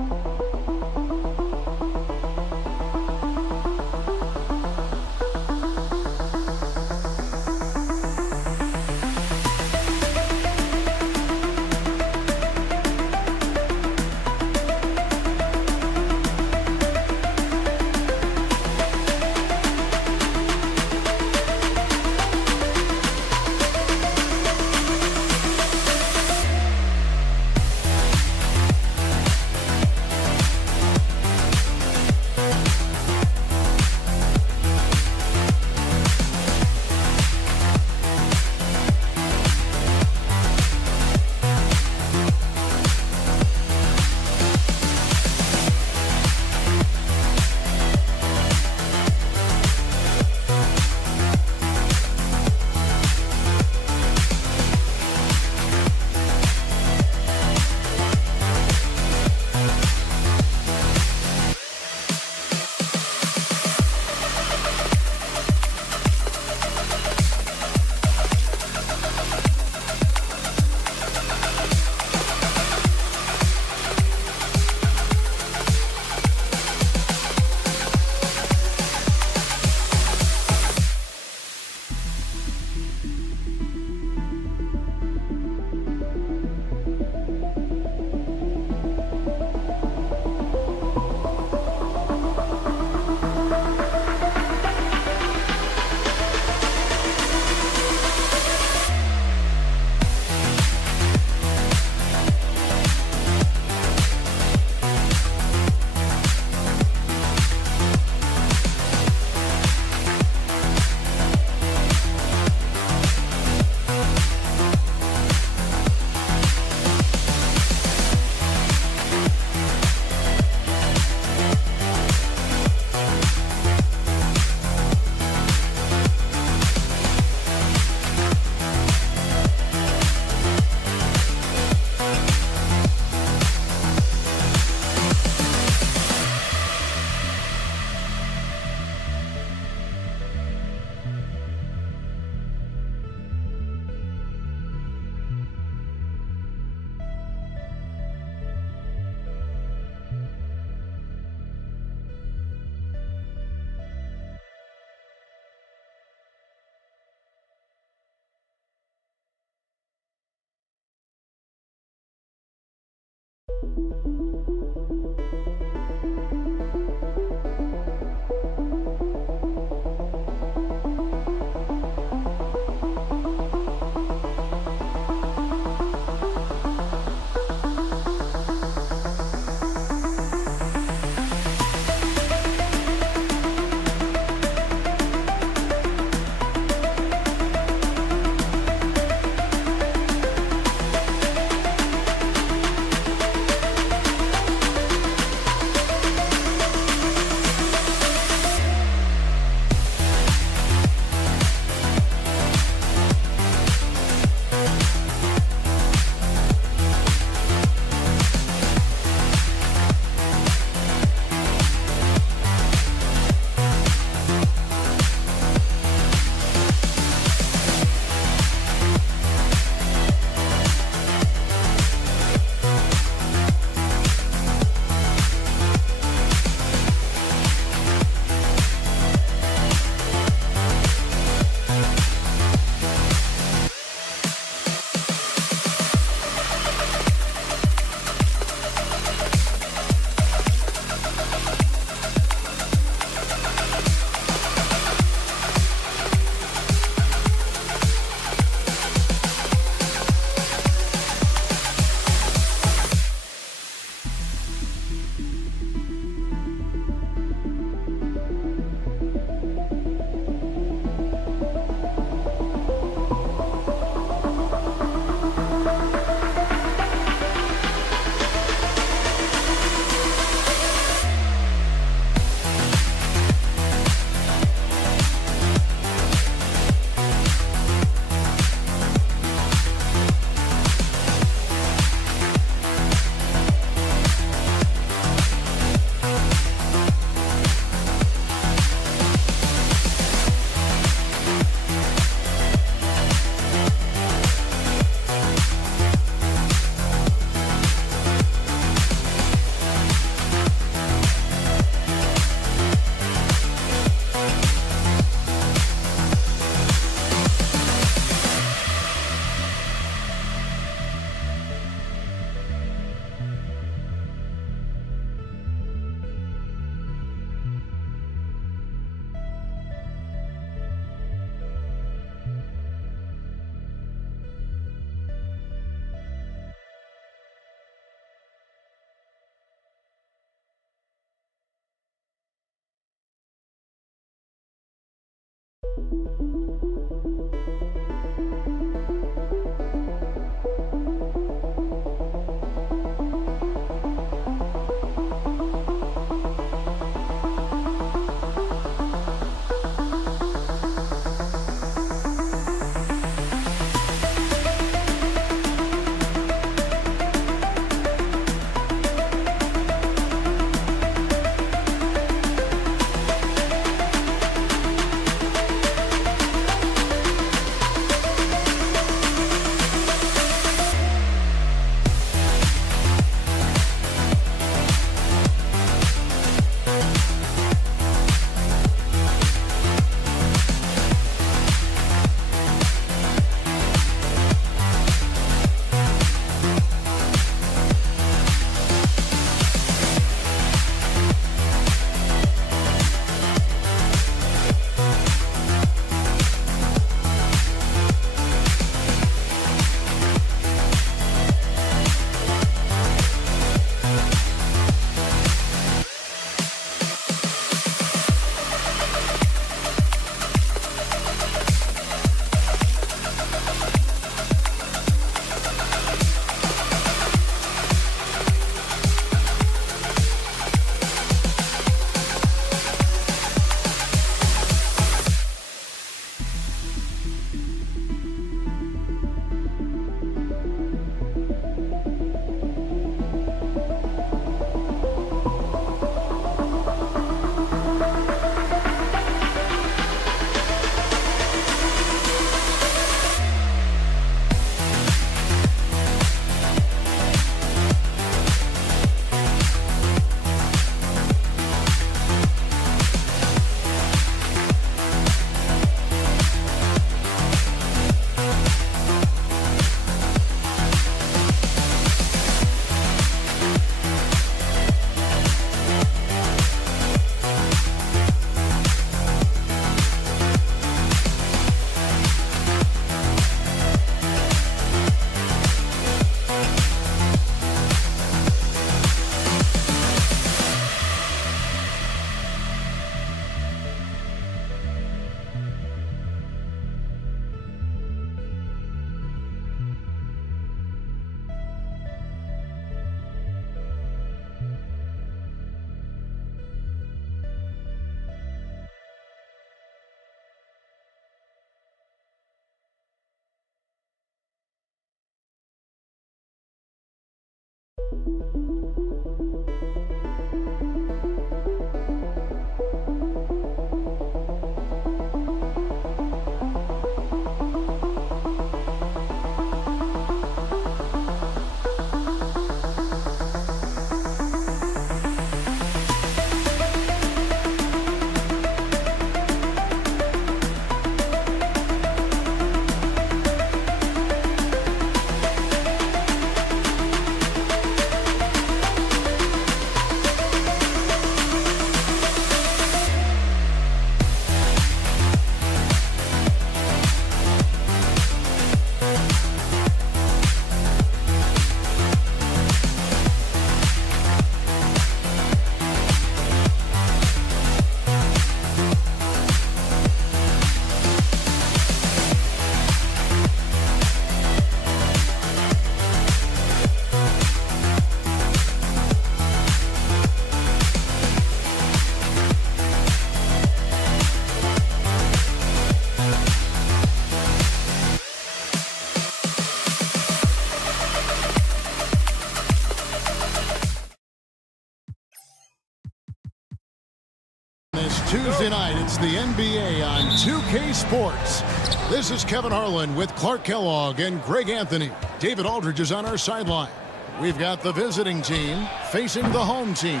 This Tuesday night, it's the NBA on 2K Sports. This is Kevin Harlan with Clark Kellogg and Greg Anthony. David Aldridge is on our sideline. We've got the visiting team facing the home team.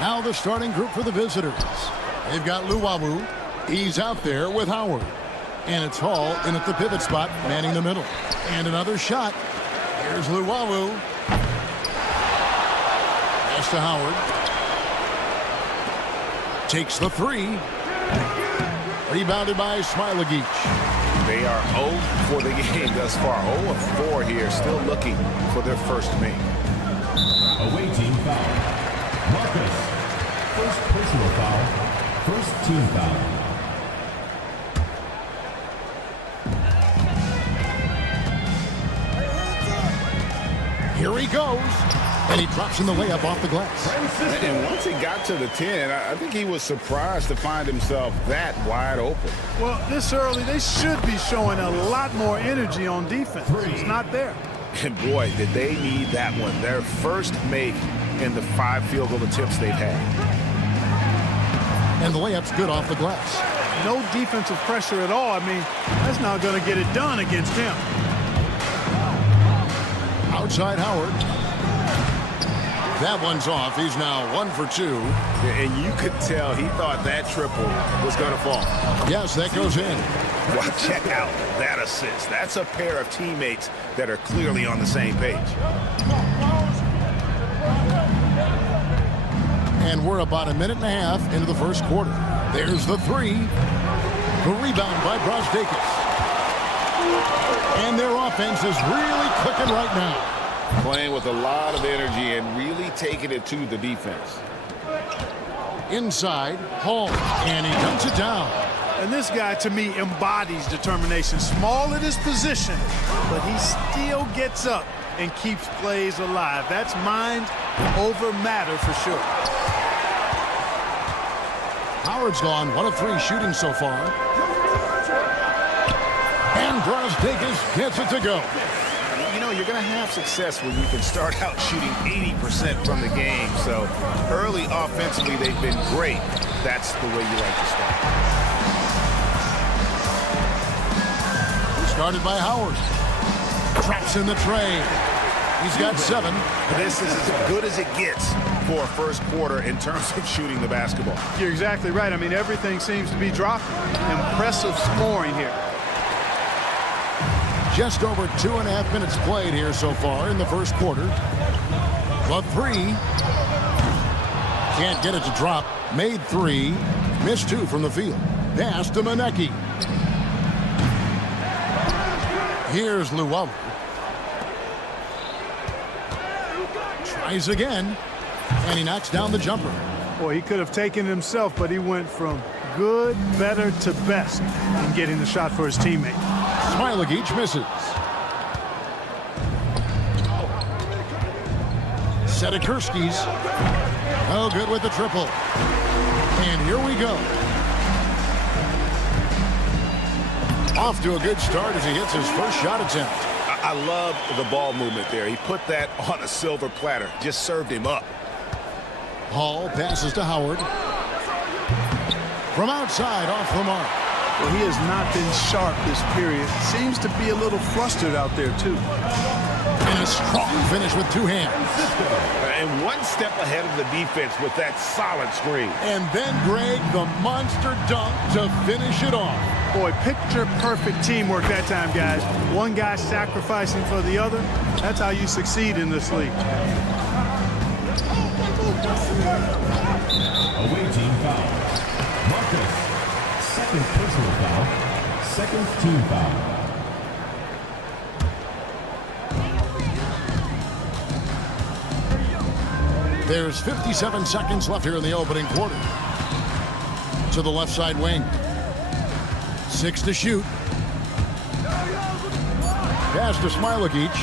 Now the starting group for the visitors. They've got Luwawu. He's out there with Howard. And it's Hall in at the pivot spot, manning the middle. And another shot. Here's Luwawu. Pass to Howard. Takes the three. Rebounded by Smilagic. They are 0 for the game thus far. 0 of 4 here, still looking for their first make. Away team foul. Marcus. First personal foul. First team foul. Here he goes. And he drops in the layup off the glass. And once he got to the 10, I think he was surprised to find himself that wide open. Well, this early, they should be showing a lot more energy on defense. It's not there. And boy, did they need that one. Their first make in the 5 field goal attempts they've had. And the layup's good off the glass. No defensive pressure at all. I mean, that's not going to get it done against him. Outside Howard. That one's off. He's now 1 for 2. And you could tell he thought that triple was going to fall. Yes, that goes in. Well, check out that assist. That's a pair of teammates that are clearly on the same page. And we're about a minute and a half into the first quarter. There's the three. The rebound by Brosdakis. And their offense is really clicking right now. Playing with a lot of energy and really taking it to the defense. Inside, Hall, and he dunks it down. And this guy, to me, embodies determination. Small at his position, but he still gets up and keeps plays alive. That's mind over matter for sure. Howard's gone 1 of 3 shooting so far. And Brosdakis gets it to go. You know, you're going to have success when you can start out shooting 80% from the game. So early offensively, they've been great. That's the way you like to start. Started by Howard. Drops in the tray. He's got 7. This is as good as it gets for a first quarter in terms of shooting the basketball. You're exactly right. I mean, everything seems to be dropping. Impressive scoring here. Just over 2.5 minutes played here so far in the first quarter. The three. Can't get it to drop. Made 3. Missed 2 from the field. Pass to Manecki. Here's Luwawu. Tries again. And he knocks down the jumper. Boy, he could have taken it himself, but he went from good, better to best in getting the shot for his teammate. Smilagic misses. Sedikurski's. Oh, good with the triple. And here we go. Off to a good start as he hits his first shot attempt. I love the ball movement there. He put that on a silver platter. Just served him up. Hall passes to Howard. From outside, off the mark. Well, he has not been sharp this period. Seems to be a little flustered out there, too. And a strong finish with 2 hands. And 1 step ahead of the defense with that solid screen. And then, Greg, the monster dunk to finish it off. Boy, picture-perfect teamwork that time, guys. One guy sacrificing for the other. That's how you succeed in this league. Away team foul. Marcus. Second personal foul. Second team foul. There's 57 seconds left here in the opening quarter. To the left side wing. 6 to shoot. Pass to Smilagic.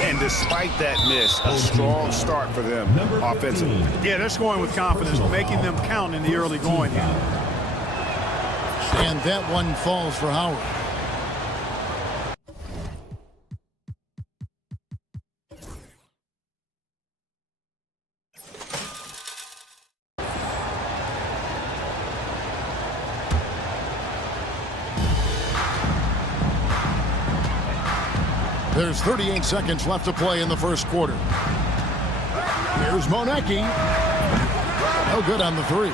And despite that miss, a strong start for them offensively. Yeah, they're scoring with confidence, making them count in the early going here. And that one falls for Howard. There's 38 seconds left to play in the first quarter. Here's Monecki. No good on the three.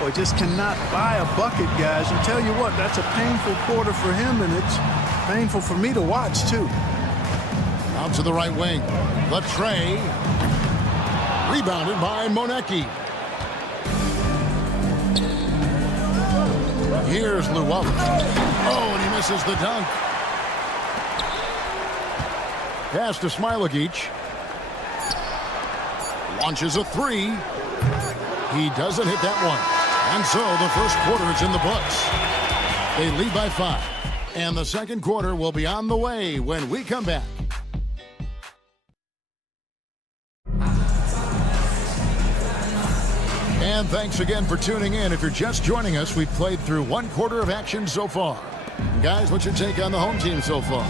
Boy, just cannot buy a bucket, guys. And tell you what, that's a painful quarter for him, and it's painful for me to watch, too. Out to the right wing. The tray. Rebounded by Monecki. Here's Llewellyn. Oh, and he misses the dunk. Pass to Smailagic. Launches a three. He doesn't hit that one. And so the first quarter is in the books. They lead by 5. And the second quarter will be on the way when we come back. And thanks again for tuning in. If you're just joining us, we've played through one quarter of action so far. Guys, what's your take on the home team so far?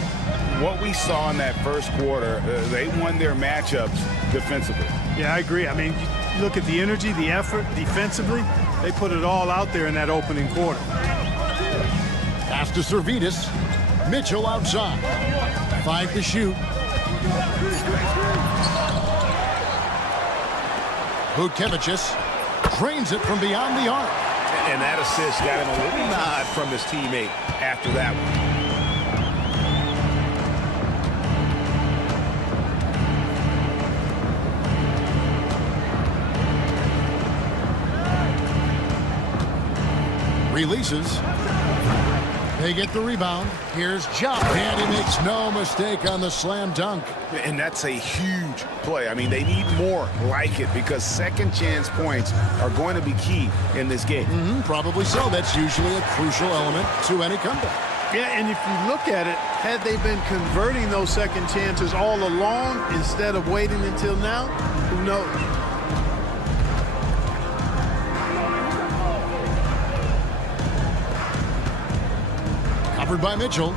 What we saw in that first quarter, they won their matchups defensively. Yeah, I agree. I mean, you look at the energy, the effort defensively. They put it all out there in that opening quarter. Pass to Servidis. Mitchell outside. 5 to shoot. Butkevicius drains it from beyond the arc. And that assist got him a little nod from his teammate after that one. Releases. They get the rebound. Here's Jump. And he makes no mistake on the slam dunk. And that's a huge play. I mean, they need more like it because second chance points are going to be key in this game. Probably so. That's usually a crucial element to any comeback. Yeah, and if you look at it, had they been converting those second chances all along instead of waiting until now, who knows? Covered by Mitchell.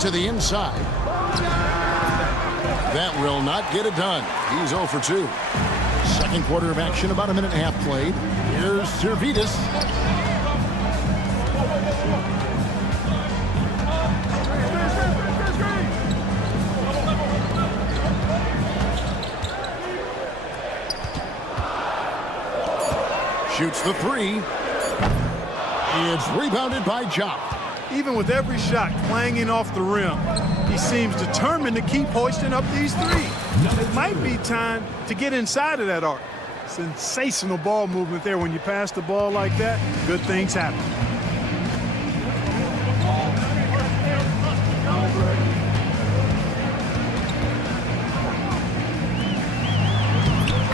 To the inside. That will not get it done. He's 0 for 2. Second quarter of action, about a minute and a half played. Here's Servidis. Shoots the three. It's rebounded by Jop. Even with every shot clanging off the rim, he seems determined to keep hoisting up these threes. It might be time to get inside of that arc. Sensational ball movement there. When you pass the ball like that, good things happen.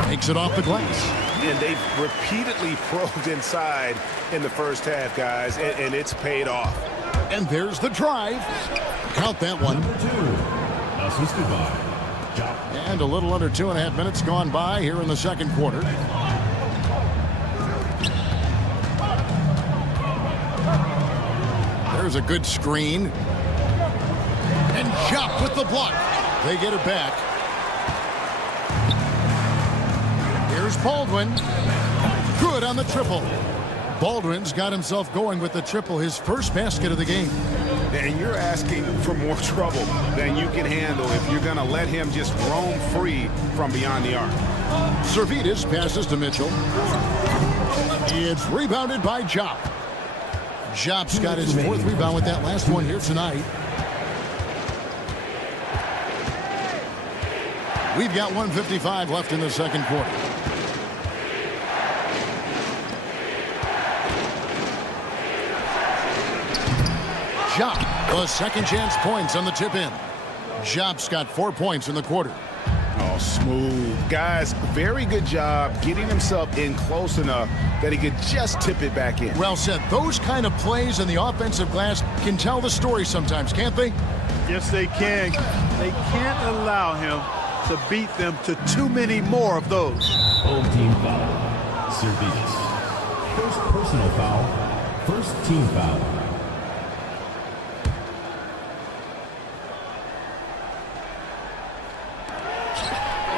Takes it off the glass. And they've repeatedly probed inside in the first half, guys, and it's paid off. And there's the drive. Count that one. Number 2, assisted by Jop. And a little under 2.5 minutes gone by here in the second quarter. There's a good screen. And Jop with the block. They get it back. Here's Baldwin. Good on the triple. Baldwin's got himself going with the triple, his first basket of the game. And you're asking for more trouble than you can handle if you're going to let him just roam free from beyond the arc. Servidis passes to Mitchell. It's rebounded by Jop. Jop's got his 4th rebound with that last one here tonight. We've got 1:55 left in the second quarter. Jop, the second chance points on the tip in. Jop's got 4 points in the quarter. Oh, smooth. Guys, very good job getting himself in close enough that he could just tip it back in. Well said. Those kind of plays in the offensive glass can tell the story sometimes, can't they? Yes, they can. They can't allow him to beat them to too many more of those. Home team foul. Servidis. First personal foul. First team foul.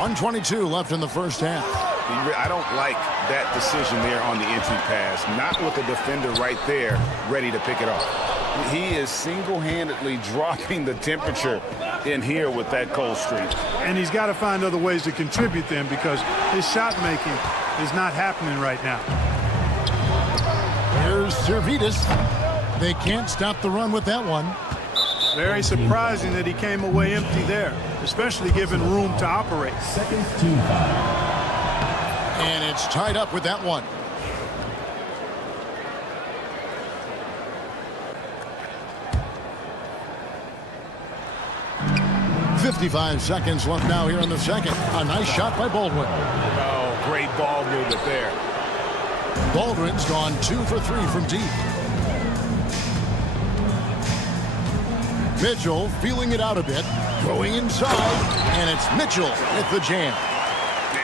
1:22 left in the first half. I don't like that decision there on the entry pass. Not with the defender right there ready to pick it off. He is single-handedly dropping the temperature in here with that cold streak. And he's got to find other ways to contribute them because his shot making is not happening right now. Here's Zalgiris. They can't stop the run with that one. Very surprising that he came away empty there, especially given room to operate. And it's tied up with that one. .55 seconds left now here in the second. A nice shot by Baldwin. Oh, great ball movement there. Baldwin's gone 2 for 3 from deep. Mitchell feeling it out a bit, going inside, and it's Mitchell with the jam.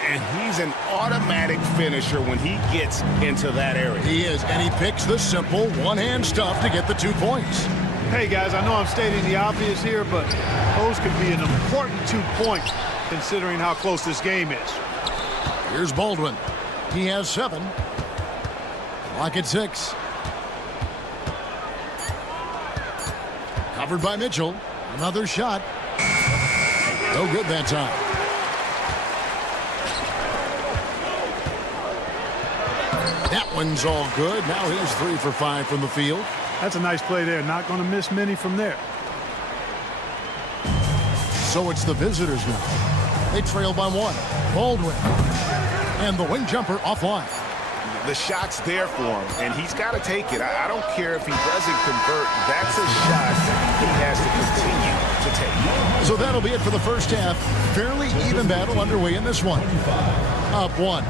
And he's an automatic finisher when he gets into that area. He is, and he picks the simple one-hand stuff to get the 2 points. Hey, guys, I know I'm stating the obvious here, but those could be an important 2 points considering how close this game is. Here's Baldwin. He has 7. Clock at 6. Covered by Mitchell. Another shot. No good that time. That one's all good. Now he's 3 for 5 from the field. That's a nice play there. Not going to miss many from there. So it's the visitors now. They trail by 1. Baldwin. And the wing jumper offline. The shot's there for him, and he's got to take it. I don't care if he doesn't convert. That's a shot he has to continue to take. So that'll be it for the first half. Fairly even battle underway in this one. Up 1.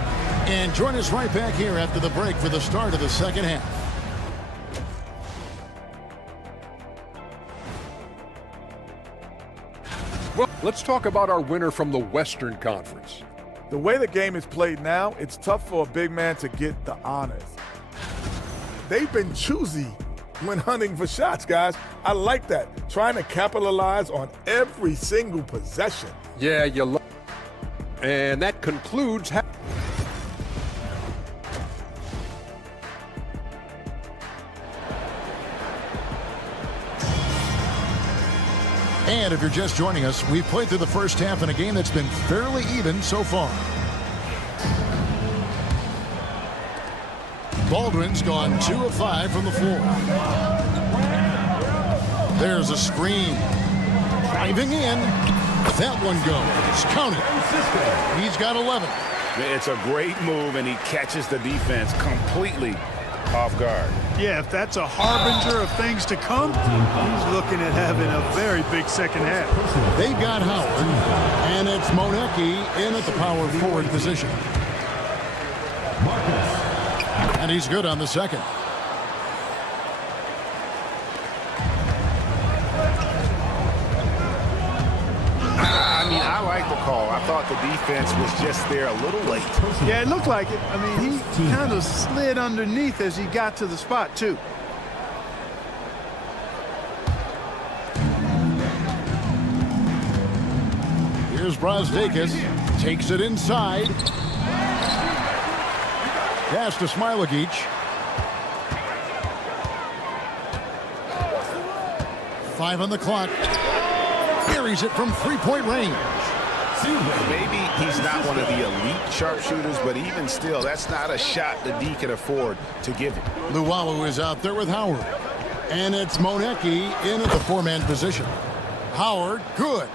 And join us right back here after the break for the start of the second half. Well, let's talk about our winner from the Western Conference. The way the game is played now, it's tough for a big man to get the honors. They've been choosy when hunting for shots, guys. I like that. Trying to capitalize on every single possession. Yeah, you love. And that concludes. And if you're just joining us, we've played through the first half in a game that's been fairly even so far. Baldwin's gone 2 of 5 from the floor. There's a screen. Driving in. That one goes. Count it. He's got 11. It's a great move, and he catches the defense completely off guard. Yeah, if that's a harbinger of things to come, he's looking at having a very big second half. They've got Howard, and it's Monecki in at the power forward position. And he's good on the second. I mean, I like the call. I thought the defense was just there a little late. Yeah, it looked like it. I mean, he kind of slid underneath as he got to the spot, too. Here's Brazdeikis. Takes it inside. Pass to Smilagic. Five on the clock. Buries it from three-point range. Maybe he's not one of the elite sharpshooters, but even still, that's not a shot that D can afford to give him. Luwawu is out there with Howard. And it's Monecki in at the four-man position. Howard, good.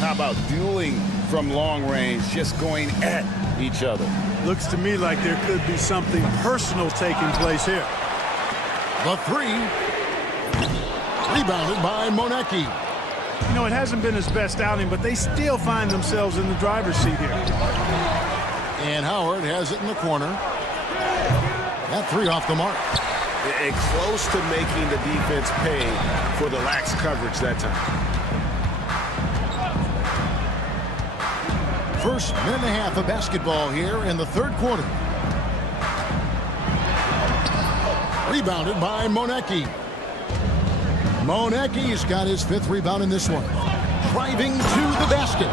How about dueling from long range, just going at each other? Looks to me like there could be something personal taking place here. The three. Rebounded by Monecki. You know, it hasn't been his best outing, but they still find themselves in the driver's seat here. And Howard has it in the corner. That three off the mark. And close to making the defense pay for the lax coverage that time. First minute and a half of basketball here in the third quarter. Rebounded by Monecki. Monecki's got his fifth rebound in this one. Driving to the basket.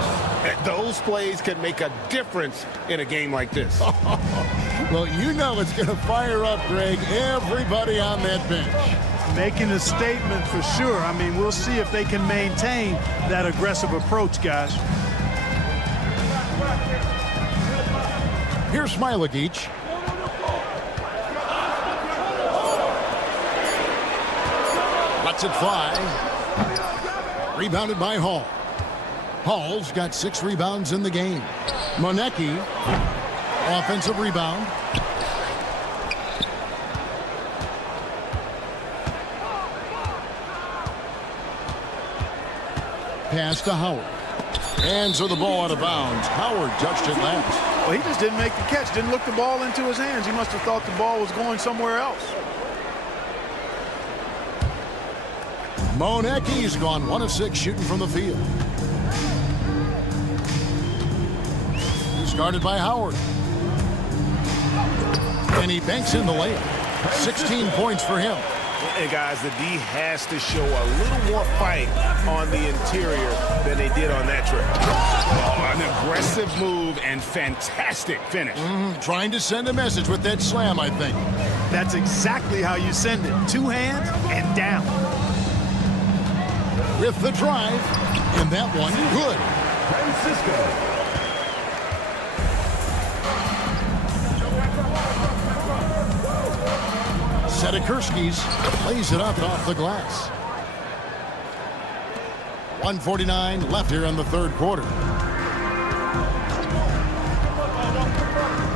Those plays can make a difference in a game like this. Well, you know it's going to fire up, Greg, everybody on that bench. Making a statement for sure. I mean, we'll see if they can maintain that aggressive approach, guys. Here's Smilagic. Lets it fly. Rebounded by Hall. Hall's got 6 rebounds in the game. Monecki, offensive rebound. Pass to Howard. And so the ball out of bounds. Howard touched it last. Well, he just didn't make the catch. Didn't look the ball into his hands. He must have thought the ball was going somewhere else. Monecki's gone 1 of 6 shooting from the field. He's guarded by Howard. And he banks in the layup. 16 points for him. Hey, guys, the D has to show a little more fight on the interior than they did on that trip. Oh, an aggressive move and fantastic finish. Trying to send a message with that slam, I think. That's exactly how you send it. 2 hands and down. With the drive, and that one good. Francisco. Sedikurskis plays it up and off the glass. 1:49 left here in the third quarter.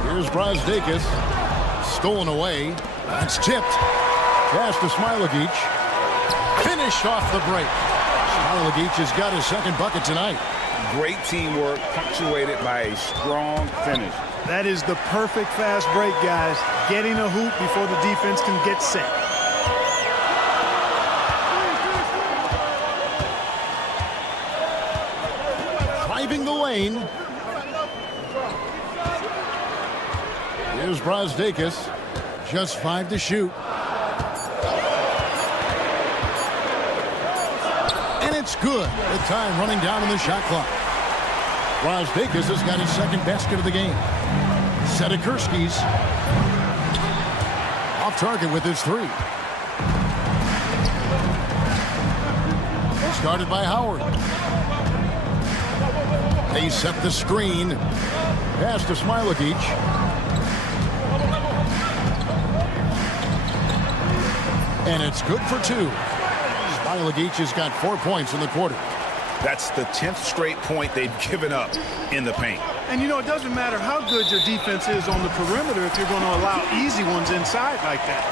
Here's Brazdeikis. Stolen away. That's tipped. Pass to Smilagic. Finished off the break. Smilagic has got his second bucket tonight. Great teamwork punctuated by a strong finish. That is the perfect fast break, guys. Getting a hoop before the defense can get set. Driving the lane. Here's Brazdeikis. Just 5 to shoot. And it's good. With time running down on the shot clock. Brazdeikis has got his second basket of the game. Sedikurskis off target with his 3. Started by Howard. They set the screen. Pass to Smilagic. And it's good for 2. Smilagic has got 4 points in the quarter. That's the 10th straight point they've given up in the paint. And, you know, it doesn't matter how good your defense is on the perimeter if you're going to allow easy ones inside like that.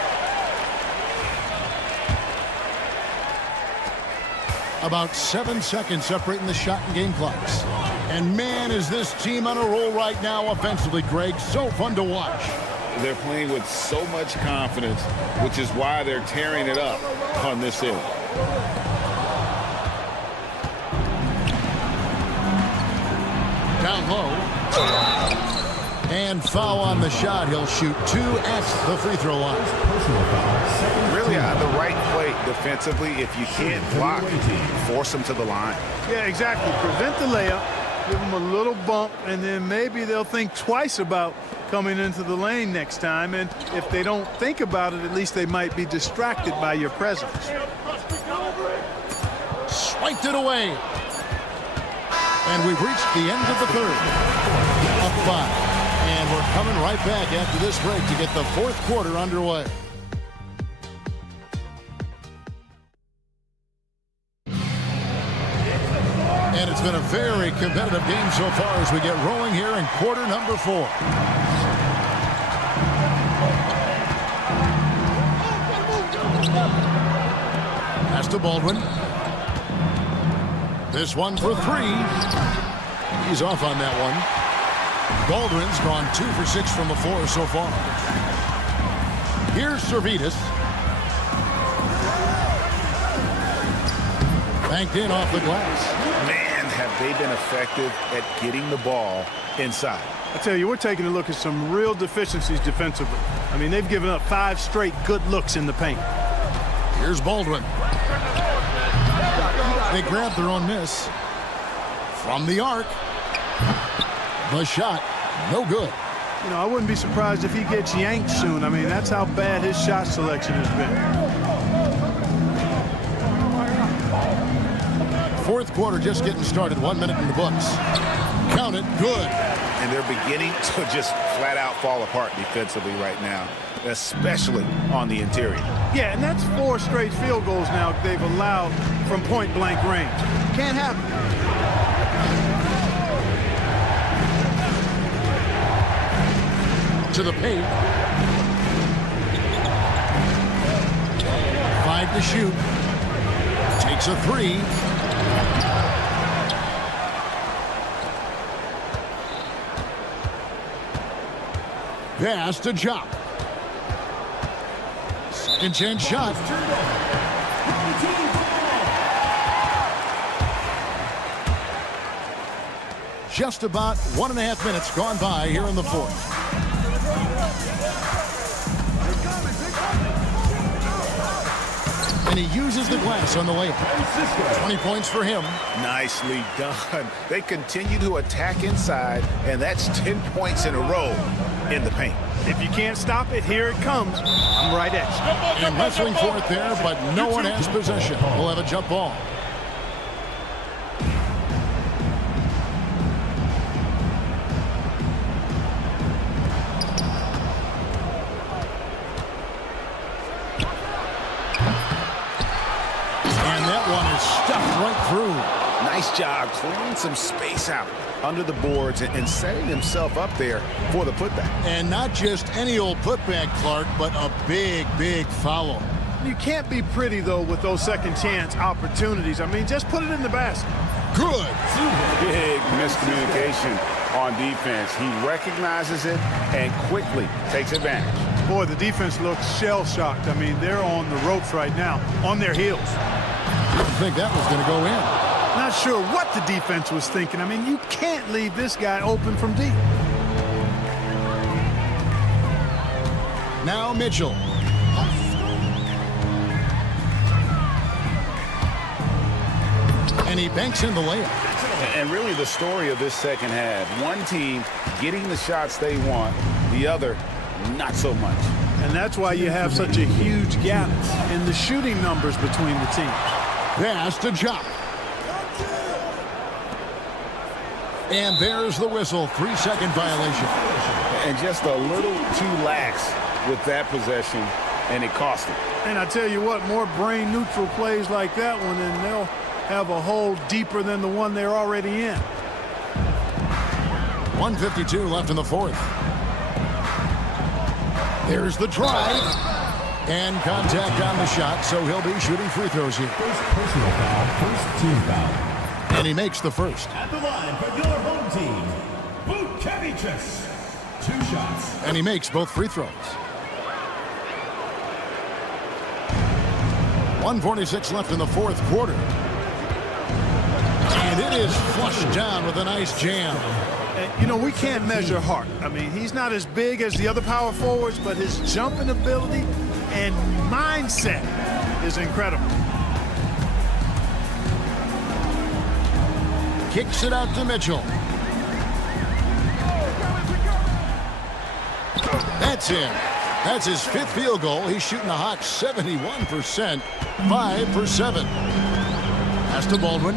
About 7 seconds separating the shot and game clocks. And, man, is this team on a roll right now offensively, Greg. So fun to watch. They're playing with so much confidence, which is why they're tearing it up on this end. Down low. And foul on the shot. He'll shoot 2 at the free throw line. Really the right play defensively. If you can't block, force them to the line. Yeah, exactly. Prevent the layup. Give them a little bump, and then maybe they'll think twice about coming into the lane next time. And if they don't think about it, at least they might be distracted by your presence. Swiped it away. And we've reached the end of the third. Up 5. And we're coming right back after this break to get the fourth quarter underway. And it's been a very competitive game so far as we get rolling here in quarter number 4. Pass to Baldwin. This one for 3. He's off on that one. Baldwin's gone 2 for 6 from the floor so far. Here's Servetus. Banked in off the glass. Man, have they been effective at getting the ball inside. I tell you, we're taking a look at some real deficiencies defensively. I mean, they've given up 5 straight good looks in the paint. Here's Baldwin. They grab their own miss. From the arc. The shot, no good. You know, I wouldn't be surprised if he gets yanked soon. I mean, that's how bad his shot selection has been. Fourth quarter just getting started. 1 minute in the books. Count it. Good. And they're beginning to just flat out fall apart defensively right now, especially on the interior. Yeah, and that's 4 straight field goals now they've allowed from point-blank range. Can't happen. To the paint. 5 to shoot. Takes a 3. Pass to Jock. Second chance shot. Just about 1.5 minutes gone by here in the fourth. And he uses the glass on the layup. 20 points for him. Nicely done. They continue to attack inside, and that's 10 points in a row in the paint. If you can't stop it, here it comes. I'm right at you. And wrestling for it there, but no one has possession. We'll have a jump ball. Right through. Nice job clearing some space out under the boards and setting himself up there for the putback. And not just any old putback, Clark, but a big, big foul. You can't be pretty, though, with those second chance opportunities. I mean, just put it in the basket. Good. Big miscommunication on defense. He recognizes it and quickly takes advantage. Boy, the defense looks shell-shocked. I mean, they're on the ropes right now, on their heels. Didn't think that was going to go in. Not sure what the defense was thinking. I mean, you can't leave this guy open from deep. Now Mitchell. And he banks in the layup. And really the story of this second half. One team getting the shots they want, the other not so much. And that's why you have such a huge gap in the shooting numbers between the teams. Pass to Jock. And there's the whistle. 3-second violation. And just a little too lax with that possession, and it cost him. And I tell you what, more brain-neutral plays like that one, and they'll have a hole deeper than the one they're already in. 1:52 left in the fourth. There's the drive. And contact on the shot, so he'll be shooting free throws here. First personal foul, first team foul. And he makes the first. At the line for your home team, Vucevic. 2 shots. And he makes both free throws. 1:46 left in the fourth quarter. And it is flushed down with a nice jam. And, you know, we can't measure Hart. I mean, he's not as big as the other power forwards, but his jumping ability and mindset is incredible. Kicks it out to Mitchell. That's in. That's his 5th field goal. He's shooting a hot 71%. 5 for 7. Pass to Baldwin.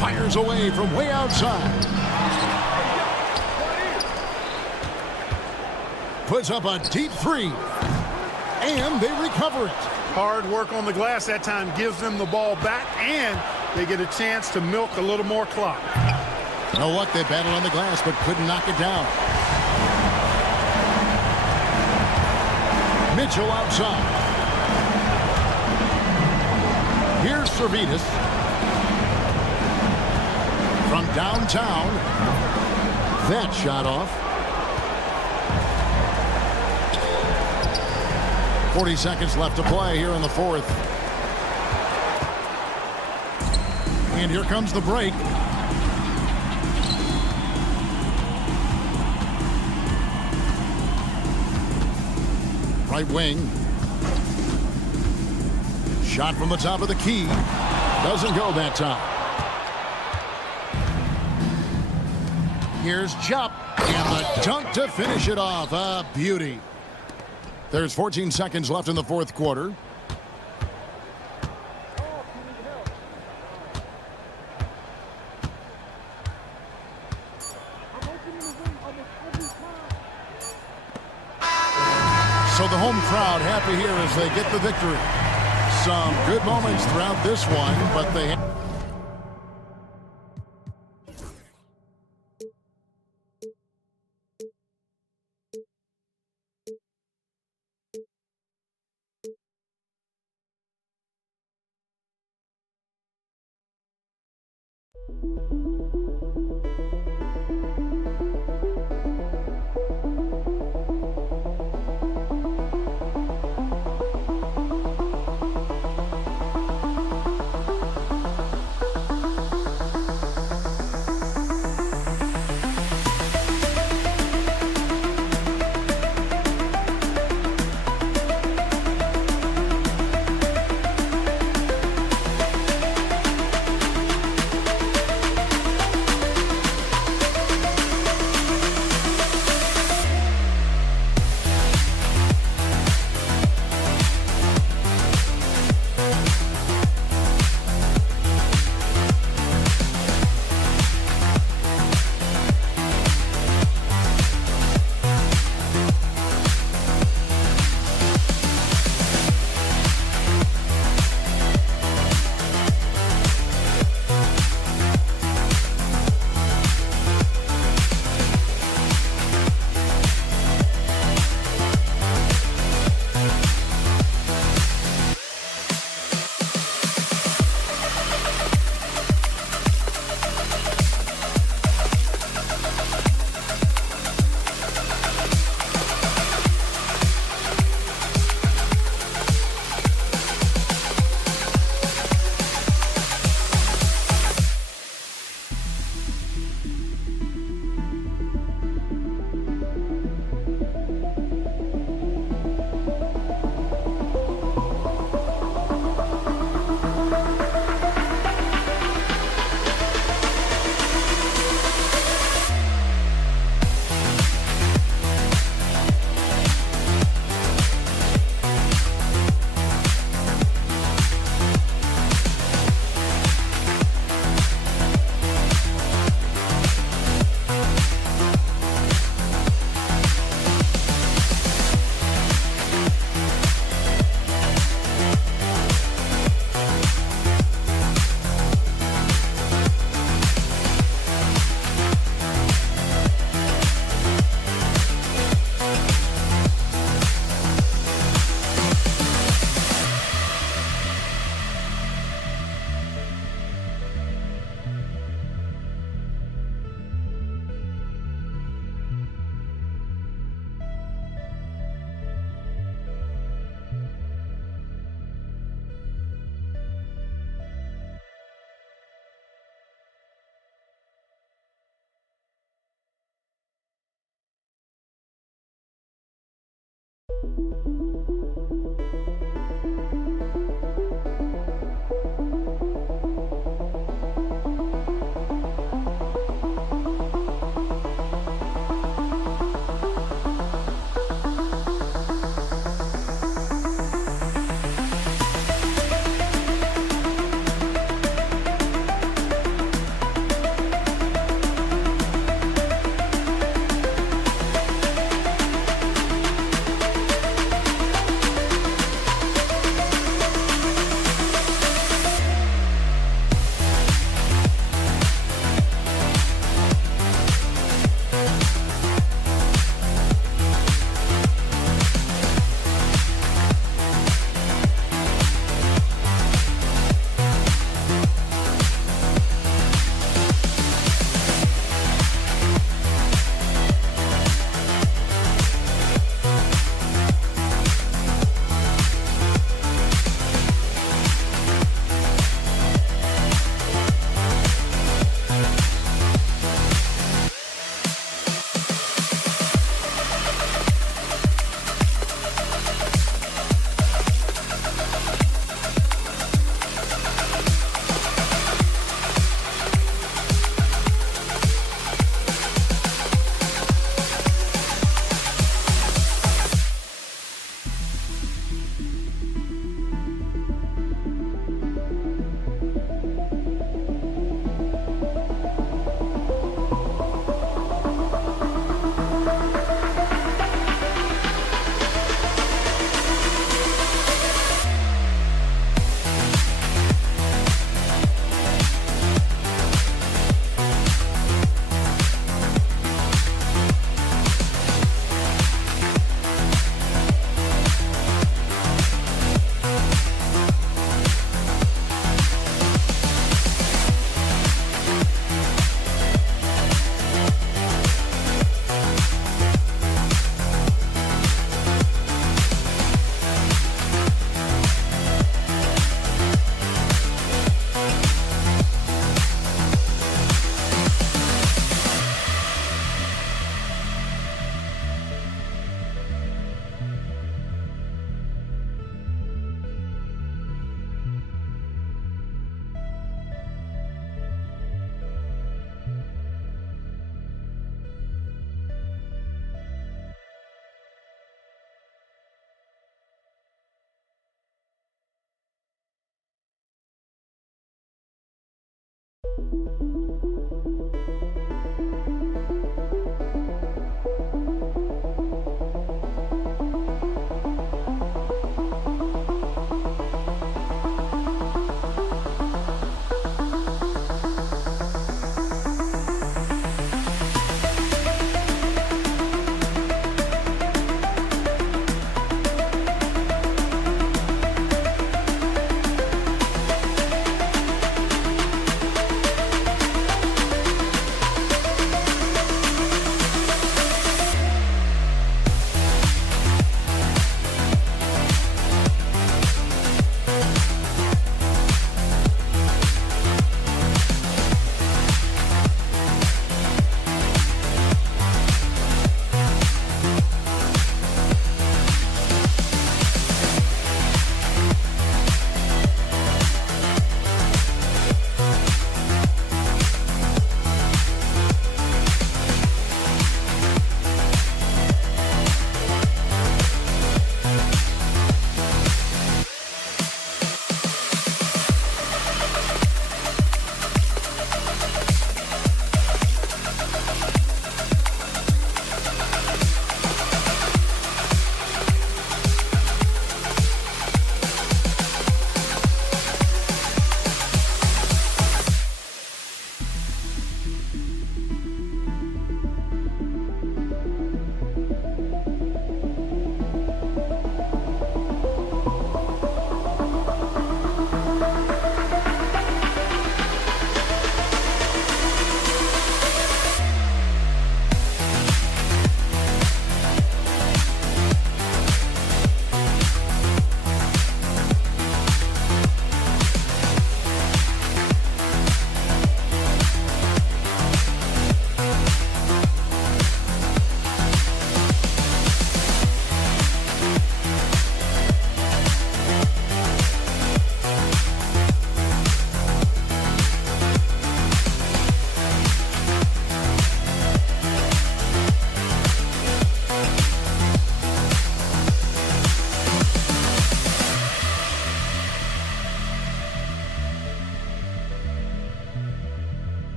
Fires away from way outside. Puts up a deep 3. And they recover it. Hard work on the glass that time gives them the ball back, and they get a chance to milk a little more clock. You know what? They battled on the glass, but couldn't knock it down. Mitchell outside. Here's Servetus. From downtown. That shot off. 40 seconds left to play here in the fourth. And here comes the break. Right wing. Shot from the top of the key. Doesn't go that time. Here's Jupp. And the dunk to finish it off. A beauty. There's 14 seconds left in the fourth quarter. So the home crowd happy here as they get the victory. Some good moments throughout this one, but they...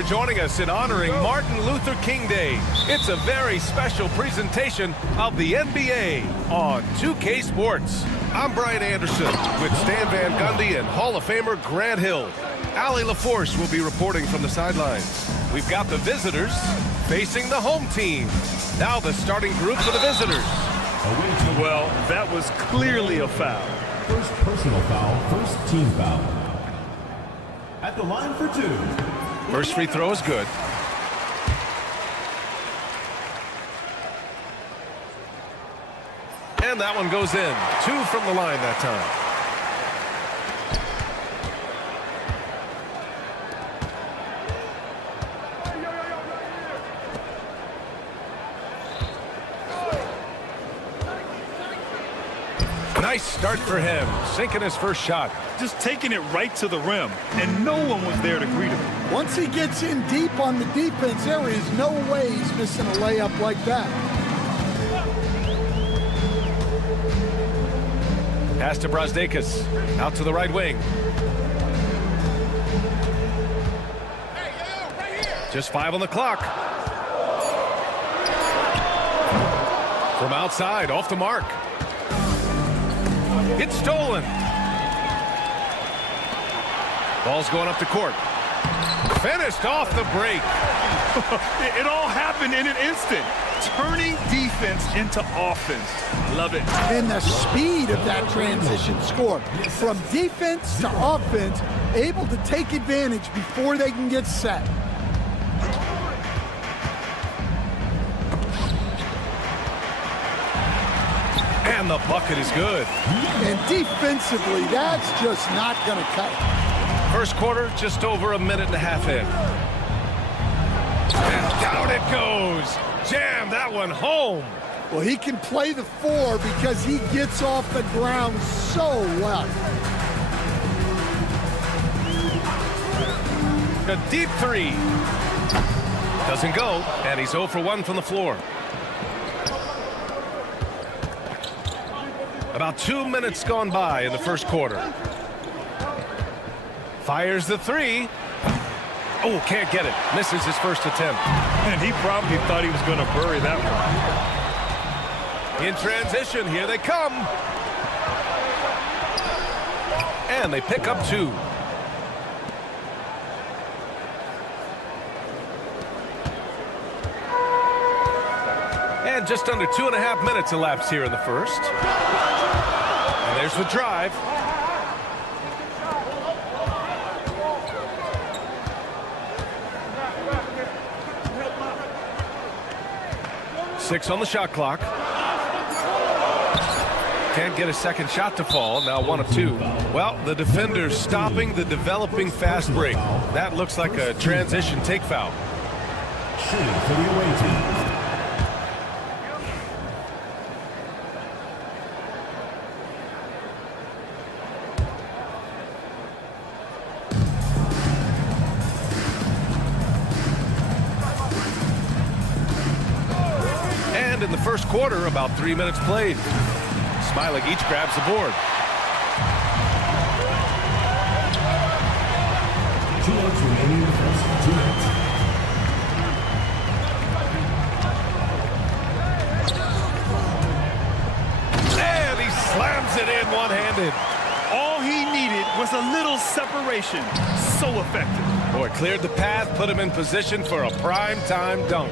For joining us in honoring Martin Luther King Day. It's a very special presentation of the NBA on 2K Sports. I'm Brian Anderson with Stan Van Gundy and Hall of Famer Grant Hill. Allie LaForce will be reporting from the sidelines. We've got the visitors facing the home team. Now the starting group for the visitors. Well, that was clearly a foul. First personal foul, first team foul. At the line for 2. First free throw is good. And that one goes in. 2 from the line that time. Nice start for him, sinking his first shot. Just taking it right to the rim, and no one was there to greet him. Once he gets in deep on the defense, there is no way he's missing a layup like that. Pass to Brazdeikis, out to the right wing. Just 5 on the clock. From outside, off the mark. It's stolen. Ball's going up the court. Finished off the break. It all happened in an instant. Turning defense into offense. Love it. And the speed of that transition score. From defense to offense, able to take advantage before they can get set. And the bucket is good. And defensively, that's just not going to cut it. First quarter, just over a minute and a half in. And down it goes. Jam that one home. Well, he can play the 4 because he gets off the ground so well. A deep 3. Doesn't go, and he's 0 for 1 from the floor. About 2 minutes gone by in the first quarter. Fires the 3. Oh, can't get it. Misses his first attempt. And he probably thought he was going to bury that one. In transition, here they come. And they pick up 2. And just under 2.5 minutes elapsed here in the first. And there's the drive. Six on the shot clock. Can't get a second shot to fall. Now 1 of 2. Well, the defender's stopping the developing fast break. That looks like a transition take foul. Shooting for the away team. In the first quarter, about 3 minutes played. Smiling each grabs the board. 2 minutes remaining in the first. 2 minutes. And he slams it in one-handed. All he needed was a little separation. So effective. Boy, cleared the path, put him in position for a prime-time dunk.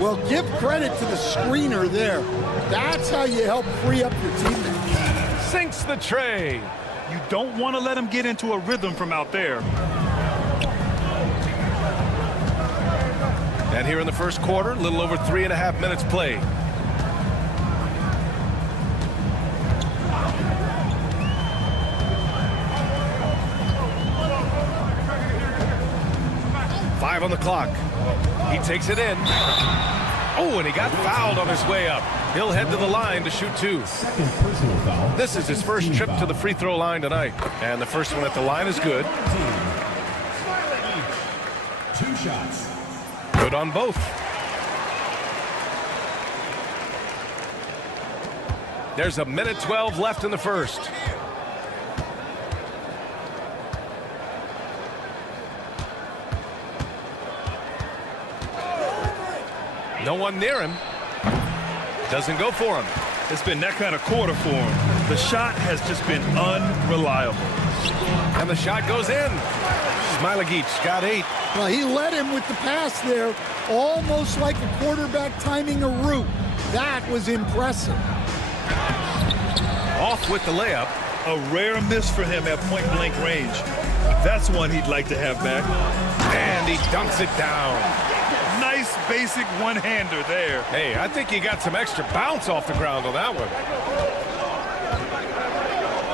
Well, give credit to the screener there. That's how you help free up your teammate. Sinks the tray. You don't want to let him get into a rhythm from out there. And here in the first quarter, a little over 3.5 minutes played. Five on the clock. He takes it in. Oh, and he got fouled on his way up. He'll head to the line to shoot 2. Second personal foul. This is his first trip to the free throw line tonight. And the first one at the line is good. 2 shots. Good on both. There's a minute 12 left in the first. No one near him. Doesn't go for him. It's been that kind of quarter for him. The shot has just been unreliable. And the shot goes in. Smailagić got 8. Well, he led him with the pass there, almost like a quarterback timing a route. That was impressive. Off with the layup. A rare miss for him at point-blank range. That's one he'd like to have back. And he dunks it down. Nice basic one-hander there. Hey, I think he got some extra bounce off the ground on that one.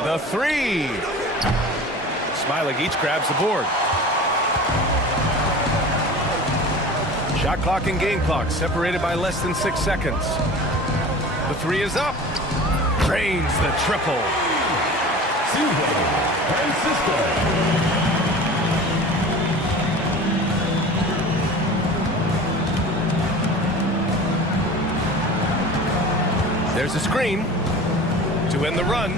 The 3. Smailagić grabs the board. Shot clock and game clock separated by less than 6 seconds. The 3 is up. Drains the triple. There's a screen to end the run.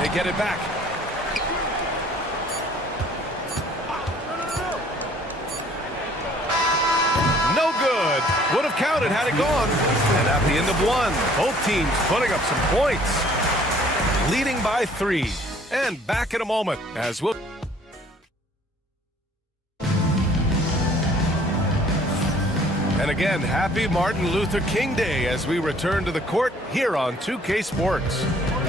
They get it back. No good. Would have counted had it gone. And at the end of 1, both teams putting up some points. Leading by 3. And back in a moment as we'll... And again, happy Martin Luther King Day as we return to the court here on 2K Sports.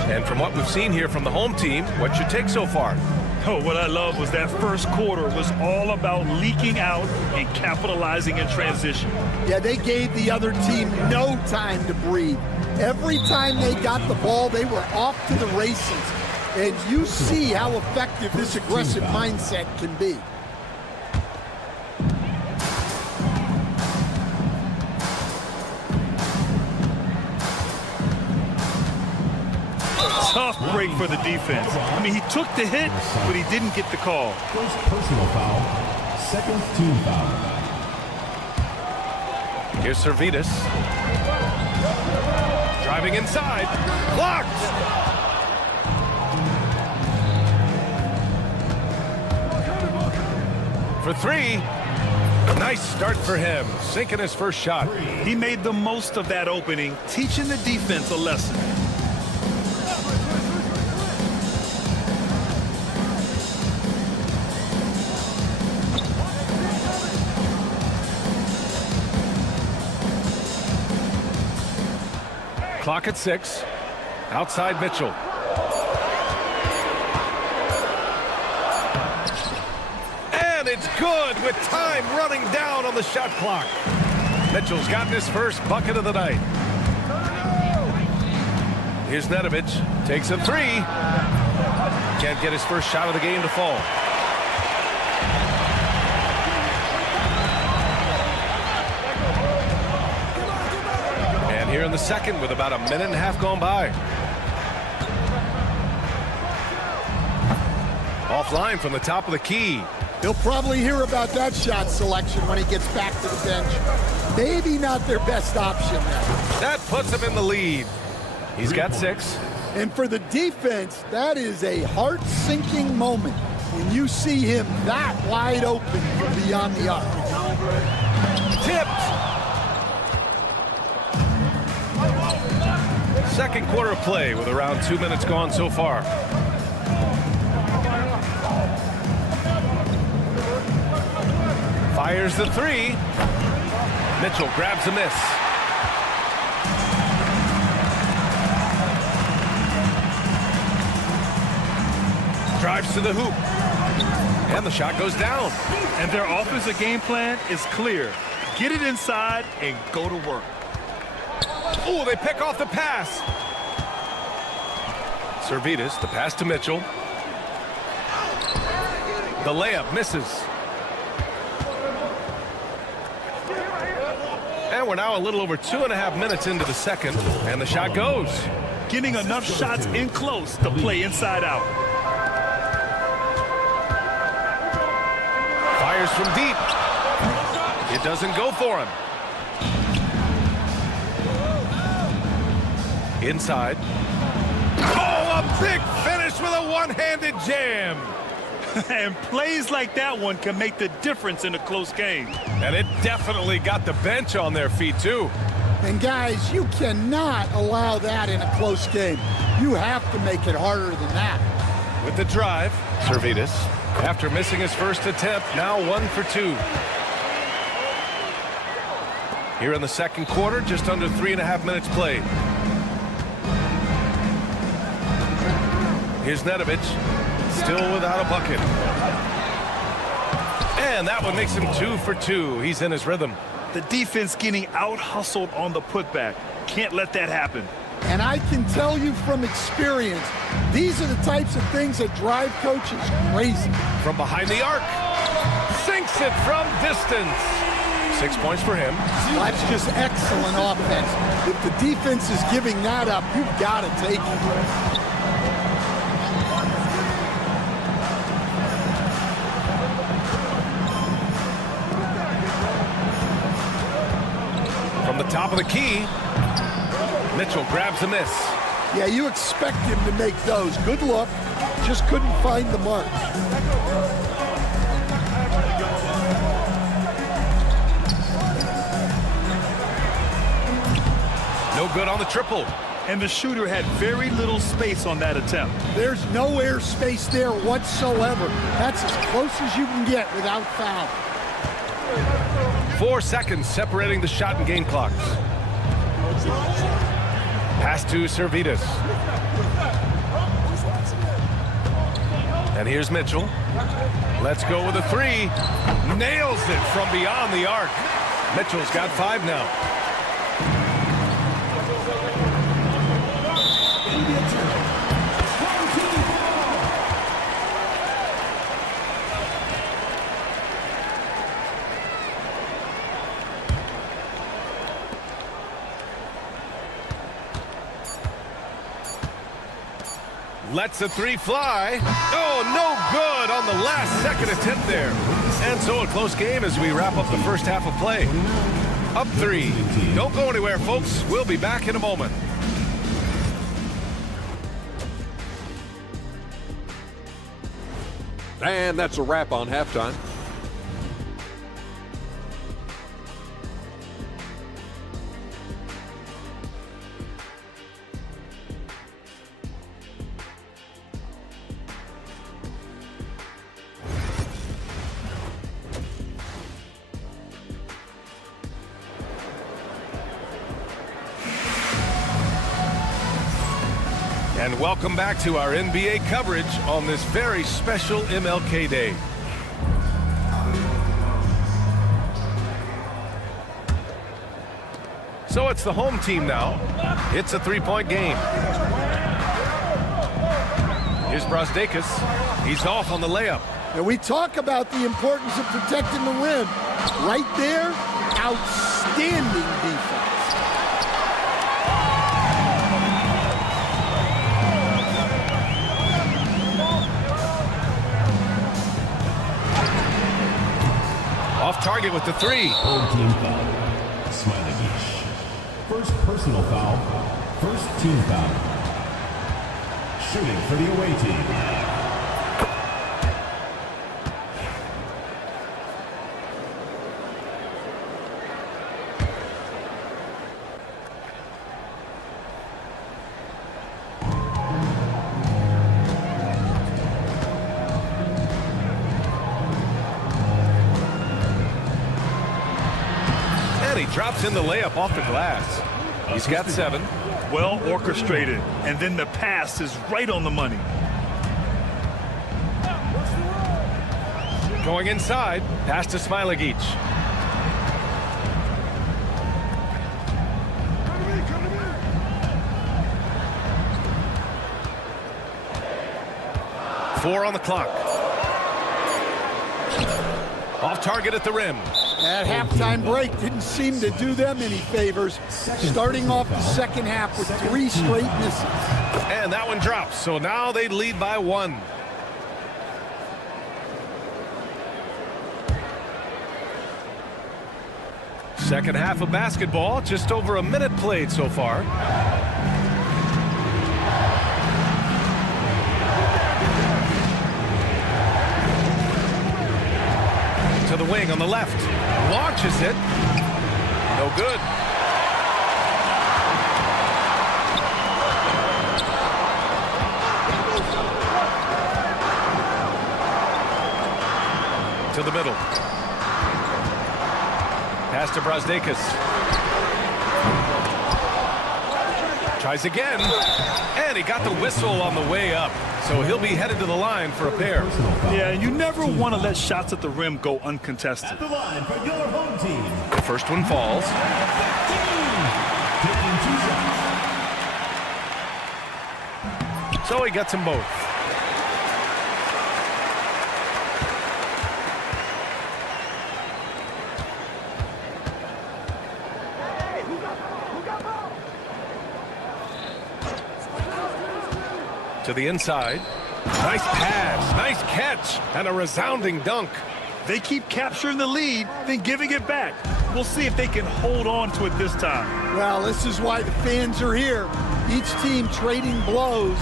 And from what we've seen here from the home team, what's your take so far? Oh, what I love was that first quarter was all about leaking out and capitalizing in transition. Yeah, they gave the other team no time to breathe. Every time they got the ball, they were off to the races. And you see how effective this aggressive mindset can be. Tough break for the defense. I mean, he took the hit, but he didn't get the call. First personal foul, second team foul. Here's Zalgiris. Driving inside. Blocked! For 3. Nice start for him. Sinking his first shot. He made the most of that opening, teaching the defense a lesson. Clock at 6. Outside Mitchell. And it's good with time running down on the shot clock. Mitchell's gotten his first bucket of the night. Here's Nedovic. Takes a 3. Can't get his first shot of the game to fall. Here in the second with about a minute and a half gone by. Offline from the top of the key. He'll probably hear about that shot selection when he gets back to the bench. Maybe not their best option there. That puts him in the lead. He's got 6. And for the defense, that is a heart-sinking moment when you see him that wide open from beyond the arc. Tipped. Second quarter of play with around 2 minutes gone so far. Fires the 3. Mitchell grabs a miss. Drives to the hoop. And the shot goes down. And their offensive game plan is clear. Get it inside and go to work. Oh, they pick off the pass. Zalgiris, the pass to Mitchell. The layup misses. And we're now a little over 2.5 minutes into the second, and the shot goes. Getting enough shots in close to play inside out. Fires from deep. It doesn't go for him. Inside. Oh, a big finish with a one-handed jam. And plays like that one can make the difference in a close game. And it definitely got the bench on their feet, too. And, guys, you cannot allow that in a close game. You have to make it harder than that. With the drive, Zalgiris. After missing his first attempt, now 1 for 2. Here in the second quarter, just under 3.5 minutes played. Here's Nedovic, still without a bucket. And that one makes him 2 for 2. He's in his rhythm. The defense getting out-hustled on the putback. Can't let that happen. And I can tell you from experience, these are the types of things that drive coaches crazy. From behind the arc, sinks it from distance. 6 points for him. That's just excellent offense. If the defense is giving that up, you've got to take it. From the top of the key, Mitchell grabs a miss. Yeah, you expect him to make those. Good look. Just couldn't find the mark. No good on the triple. And the shooter had very little space on that attempt. There's no air space there whatsoever. That's as close as you can get without foul. 4 seconds separating the shot and game clocks. Pass to Servetus. And here's Mitchell. Let's go with a 3. Nails it from beyond the arc. Mitchell's got 5 now. Lets a 3 fly. Oh, no good on the last second attempt there. And so a close game as we wrap up the first half of play. Up 3. Don't go anywhere, folks. We'll be back in a moment. And that's a wrap on halftime. And welcome back to our NBA coverage on this very special MLK Day. So it's the home team now. It's a 3-point game. Here's Brasdeikis. He's off on the layup. And we talk about the importance of protecting the rim. Right there, outstanding defense. Off target with the 3. Home team foul. Smiley. First personal foul. First team foul. Shooting for the away team. He drops in the layup off the glass. He's got 7. Well orchestrated. And then the pass is right on the money. Going inside. Pass to Smailagic. Four on the clock. Off target at the rim. That halftime break didn't seem to do them any favors. Starting off the second half with 3 straight misses. And that one drops, so now they lead by 1. Second half of basketball, just over a minute played so far. To the wing on the left. Launches it. No good. middle. Pass to Brazdeikis. Tries again, and he got the whistle on the way up. So he'll be headed to the line for a pair. Yeah, you never want to let shots at the rim go uncontested. At the line for your home team. The first one falls. Taking 2 shots. So he gets them both. To the inside. Nice pass, nice catch, and a resounding dunk. They keep capturing the lead, then giving it back. We'll see if they can hold on to it this time. Well, this is why the fans are here. Each team trading blows,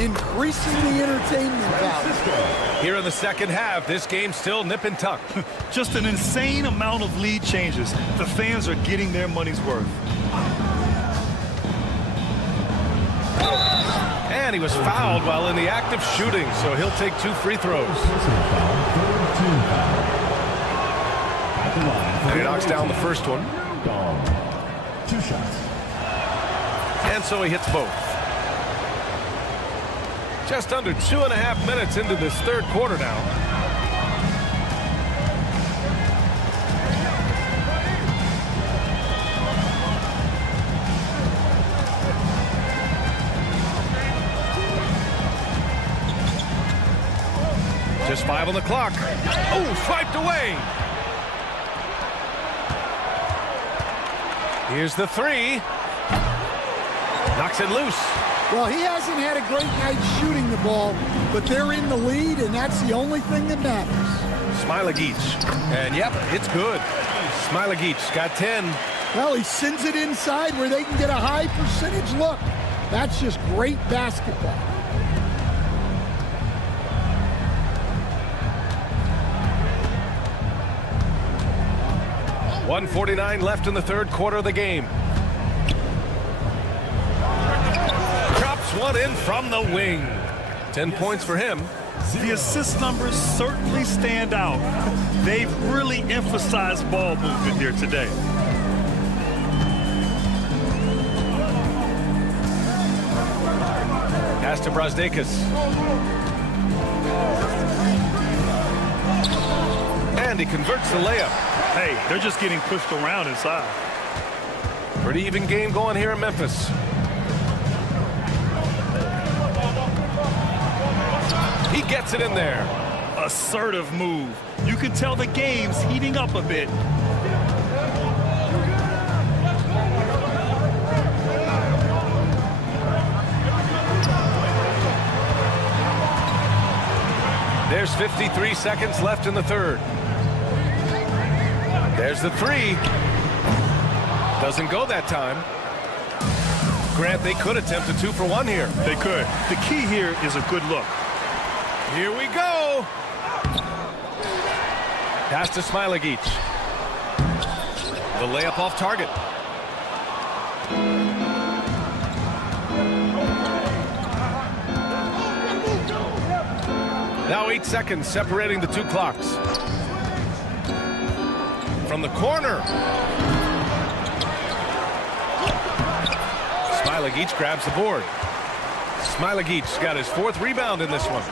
increasing the entertainment value. Here in the second half, this game's still nip and tuck. Just an insane amount of lead changes. The fans are getting their money's worth. And he was fouled while in the act of shooting, so he'll take 2 free throws. And he knocks down the first one. 2 shots. And so he hits both. Just under 2.5 minutes into this third quarter now. Just 5 on the clock. Oh, swiped away. Here's the 3. Knocks it loose. Well, he hasn't had a great night shooting the ball, but they're in the lead, and that's the only thing that matters. Smilagic. And yep, it's good. Smilagic got 10. Well, he sends it inside where they can get a high percentage look. That's just great basketball. .149 left in the third quarter of the game. Drops one in from the wing. 10 points for him. The assist numbers certainly stand out. They've really emphasized ball movement here today. Pass to Brazdeikis. And he converts the layup. Hey, they're just getting pushed around inside. Pretty even game going here in Memphis. He gets it in there. Assertive move. You can tell the game's heating up a bit. There's 53 seconds left in the third. There's the 3. Doesn't go that time. Grant, they could attempt a 2 for 1 here. They could. The key here is a good look. Here we go. Pass to Smilagic. The layup off target. Now 8 seconds separating the 2 clocks. From the corner. Smilagic grabs the board. Smilagic's got his 4th rebound in this one.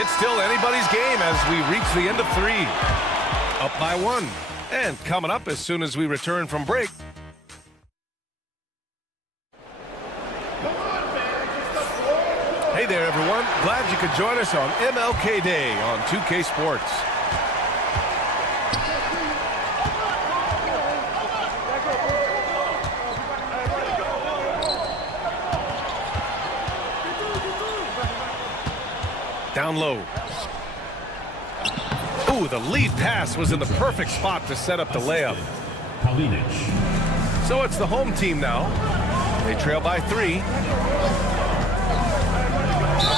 It's still anybody's game as we reach the end of 3. Up by 1. And coming up as soon as we return from break. Hey there, everyone. Glad you could join us on MLK Day on 2K Sports. Down low. Ooh, the lead pass was in the perfect spot to set up the layup. So it's the home team now. They trail by 3.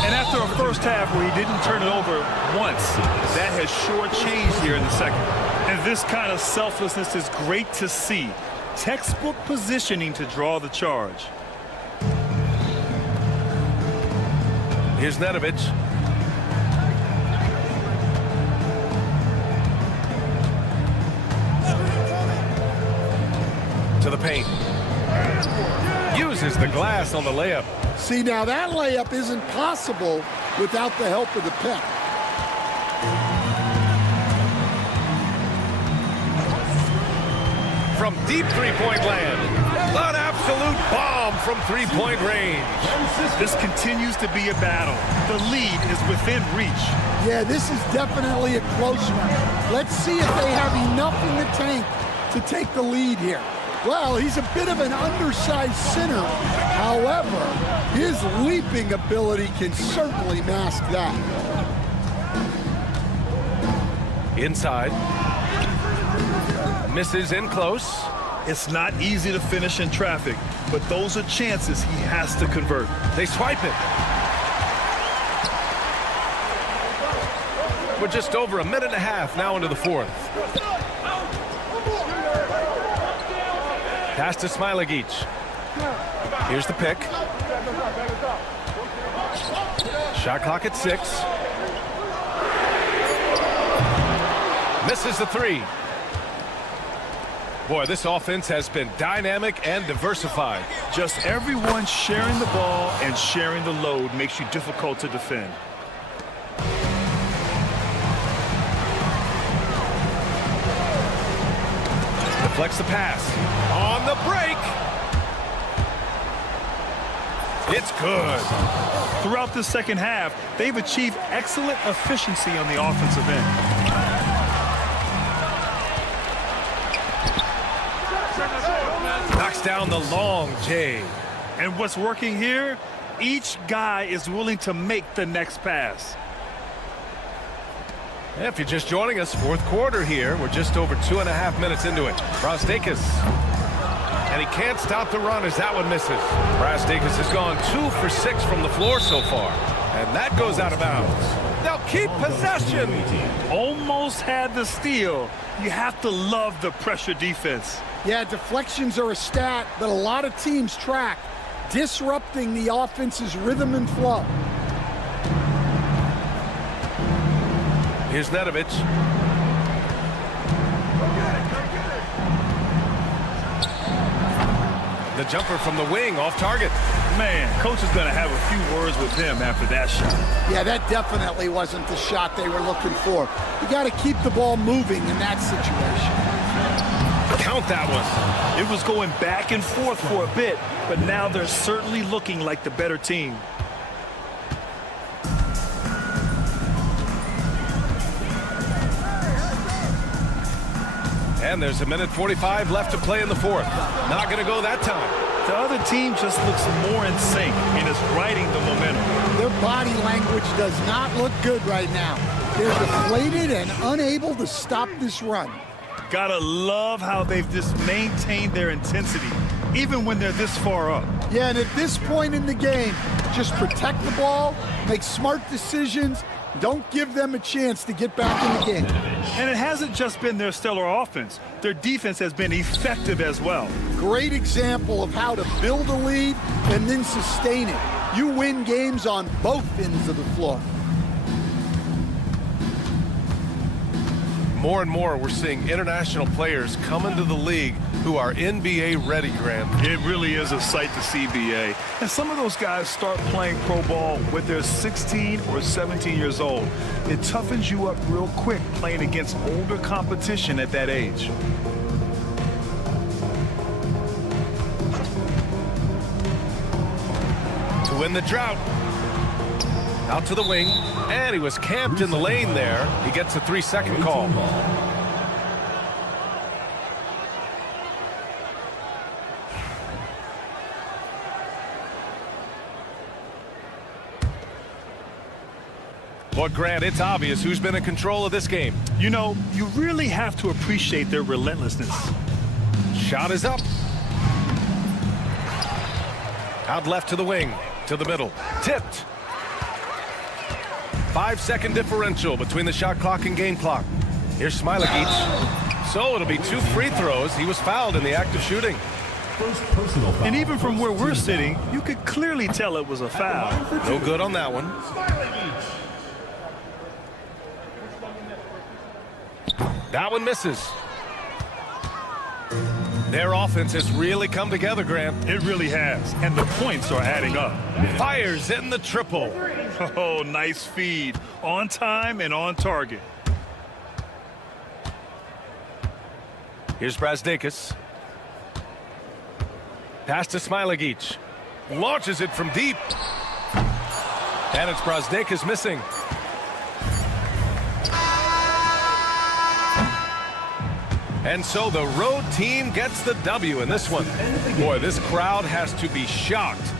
And after a first half where he didn't turn it over once, that has sure changed here in the second. And this kind of selflessness is great to see. Textbook positioning to draw the charge. Here's Nedovic. To the paint. Uses the glass on the layup. See, now that layup isn't possible without the help of the pick. From deep three-point land. An absolute bomb from three-point range. This continues to be a battle. The lead is within reach. Yeah, this is definitely a close one. Let's see if they have enough in the tank to take the lead here. Well, he's a bit of an undersized center. However, his leaping ability can certainly mask that. Inside. Misses in close. It's not easy to finish in traffic, but those are chances he has to convert. They swipe it. We're just over a minute and a half now into the fourth. Pass to Smilagic. Here's the pick. Shot clock at 6. Misses the three. Boy, this offense has been dynamic and diversified. Just everyone sharing the ball and sharing the load makes you difficult to defend. Deflects the pass. On the break. It's good. Throughout the second half, they've achieved excellent efficiency on the offensive end. Knocks down the long J. And what's working here? Each guy is willing to make the next pass. If you're just joining us, fourth quarter here. We're just over 2.5 minutes into it. Brastakis. And he can't stop the run as that one misses. Brastakis has gone 2 for 6 from the floor so far. And that goes out of bounds. They'll keep possession. Almost had the steal. You have to love the pressure defense. Yeah, deflections are a stat that a lot of teams track, disrupting the offense's rhythm and flow. Here's Nedovic. The jumper from the wing off target. Man, coach is going to have a few words with him after that shot. Yeah, that definitely wasn't the shot they were looking for. You got to keep the ball moving in that situation. Count that one. It was going back and forth for a bit, but now they're certainly looking like the better team. And there's a minute 45 left to play in the fourth. Not going to go that time. The other team just looks more in sync and is riding the momentum. Their body language does not look good right now. They're deflated and unable to stop this run. Gotta love how they've just maintained their intensity, even when they're this far up. Yeah, and at this point in the game, just protect the ball, make smart decisions, don't give them a chance to get back in the game. And it hasn't just been their stellar offense. Their defense has been effective as well. Great example of how to build a lead and then sustain it. You win games on both ends of the floor. More and more, we're seeing international players come into the league who are NBA ready, Grant. It really is a sight to see, BA. And some of those guys start playing pro ball when they're 16 or 17 years old. It toughens you up real quick playing against older competition at that age. To win the drought. Out to the wing, and he was camped in the lane there. He gets a 3-second call. But Grant, it's obvious who's been in control of this game. You know, you really have to appreciate their relentlessness. Shot is up. Out left to the wing, to the middle. Tipped. 5-second differential between the shot clock and game clock. Here's Smilagic. So it'll be 2 free throws. He was fouled in the act of shooting. First personal foul. And even from where we're sitting, you could clearly tell it was a foul. No good on that one. That one misses. Their offense has really come together, Grant. It really has, and the points are adding up. Fires in the triple. Oh, nice feed. On time and on target. Here's Brazdakis. Pass to Smilagic. Launches it from deep. And it's Brazdakis missing. And so the road team gets the W in this one. Boy, this crowd has to be shocked.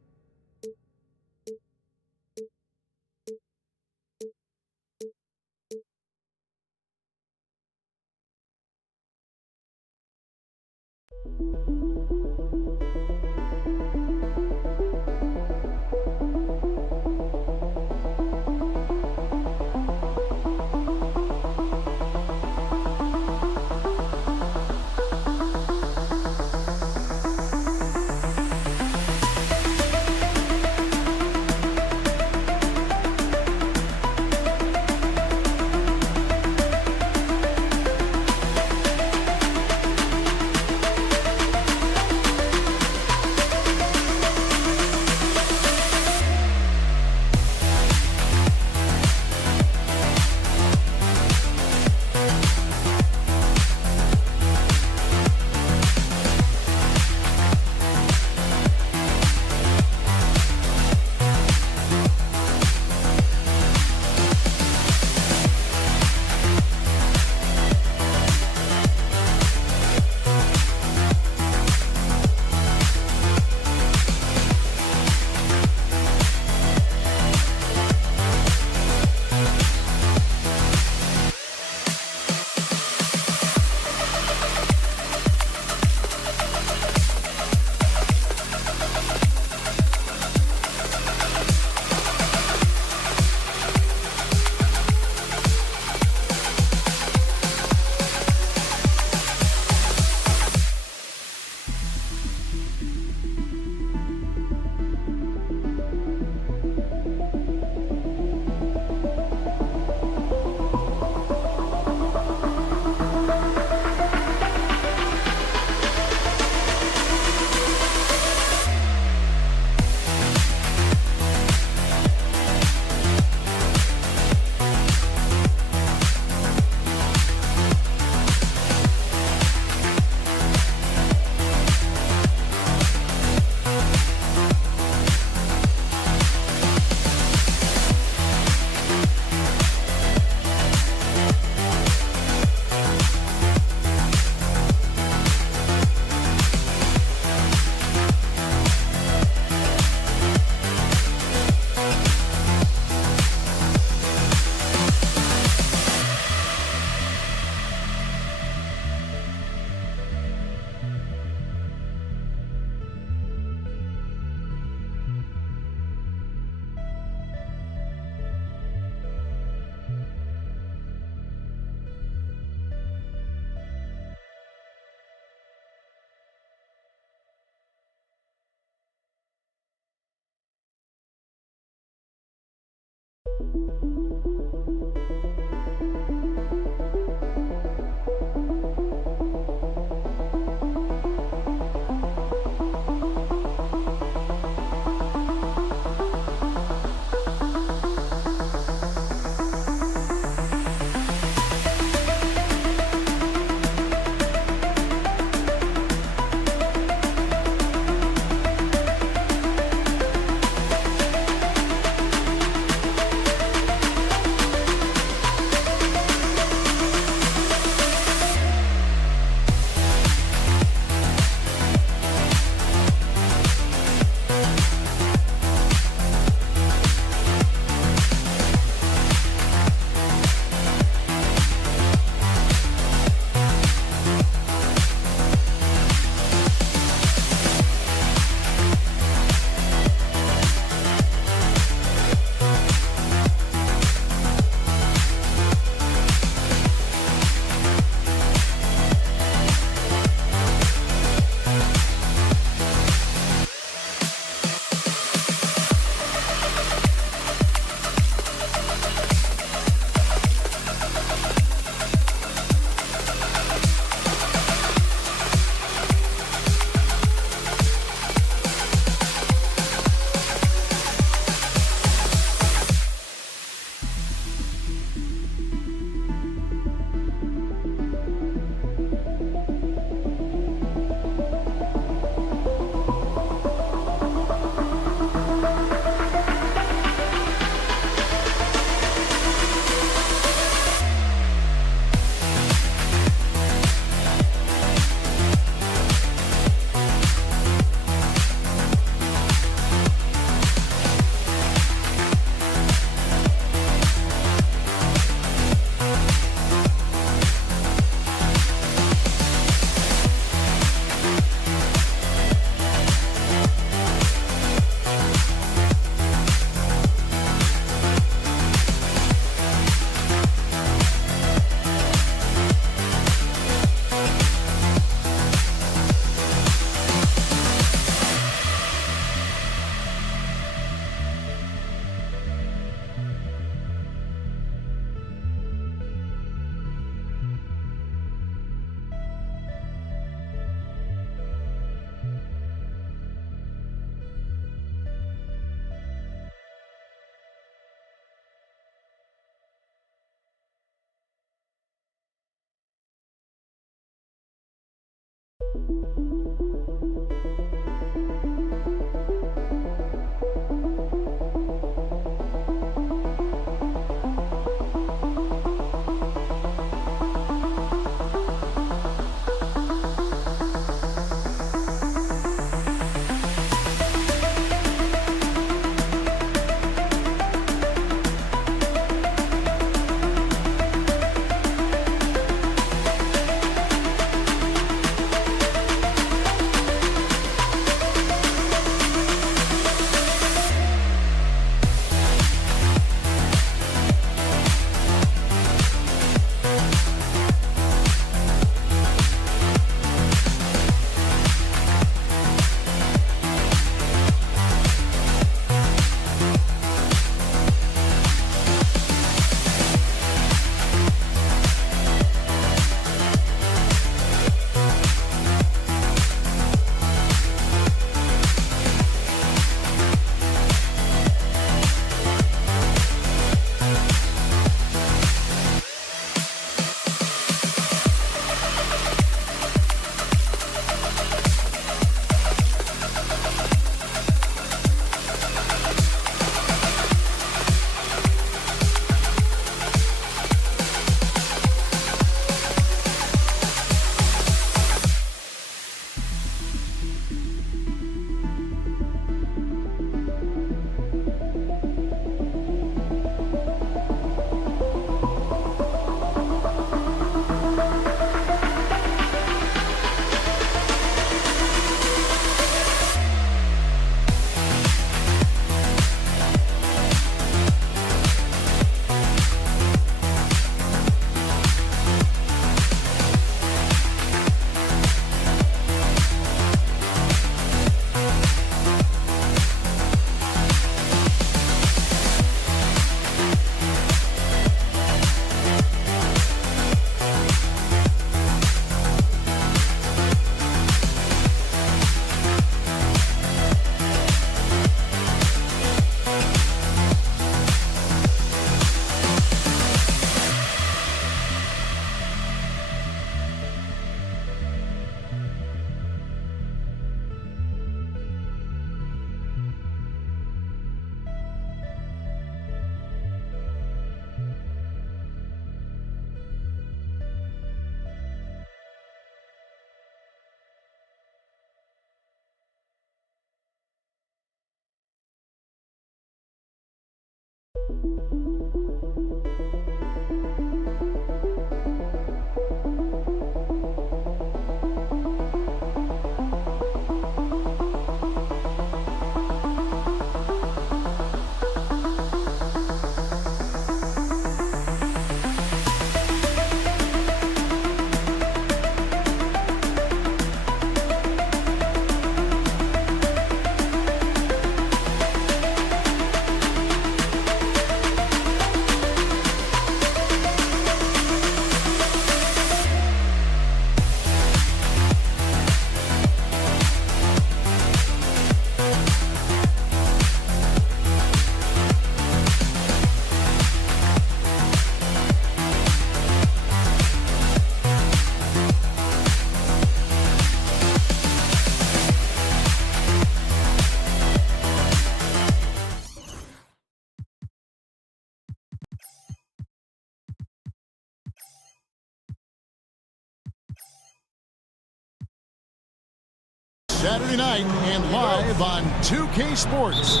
Saturday night and live on 2K Sports.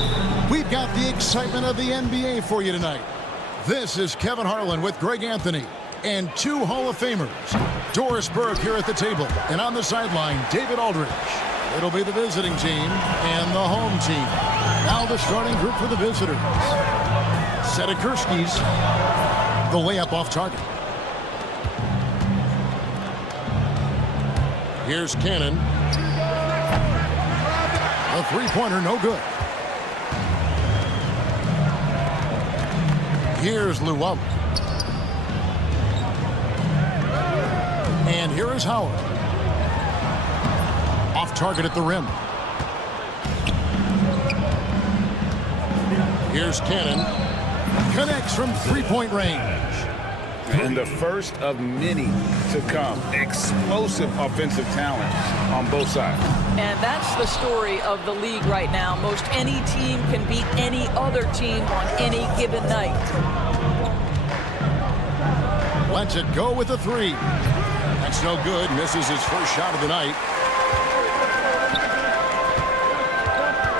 We've got the excitement of the NBA for you tonight. This is Kevin Harlan with Greg Anthony and two Hall of Famers. Doris Burke here at the table, and on the sideline, David Aldridge. It'll be the visiting team and the home team. Now the starting group for the visitors. Sedikurski's the layup off target. Here's Cannon. A three-pointer, no good. Here's Luau. And here is Howard. Off target at the rim. Here's Cannon. Connects from three-point range. and the first of many to come. Explosive offensive talent on both sides. And that's the story of the league right now. Most any team can beat any other team on any given night. Lets it go with a three. That's no good. Misses his first shot of the night.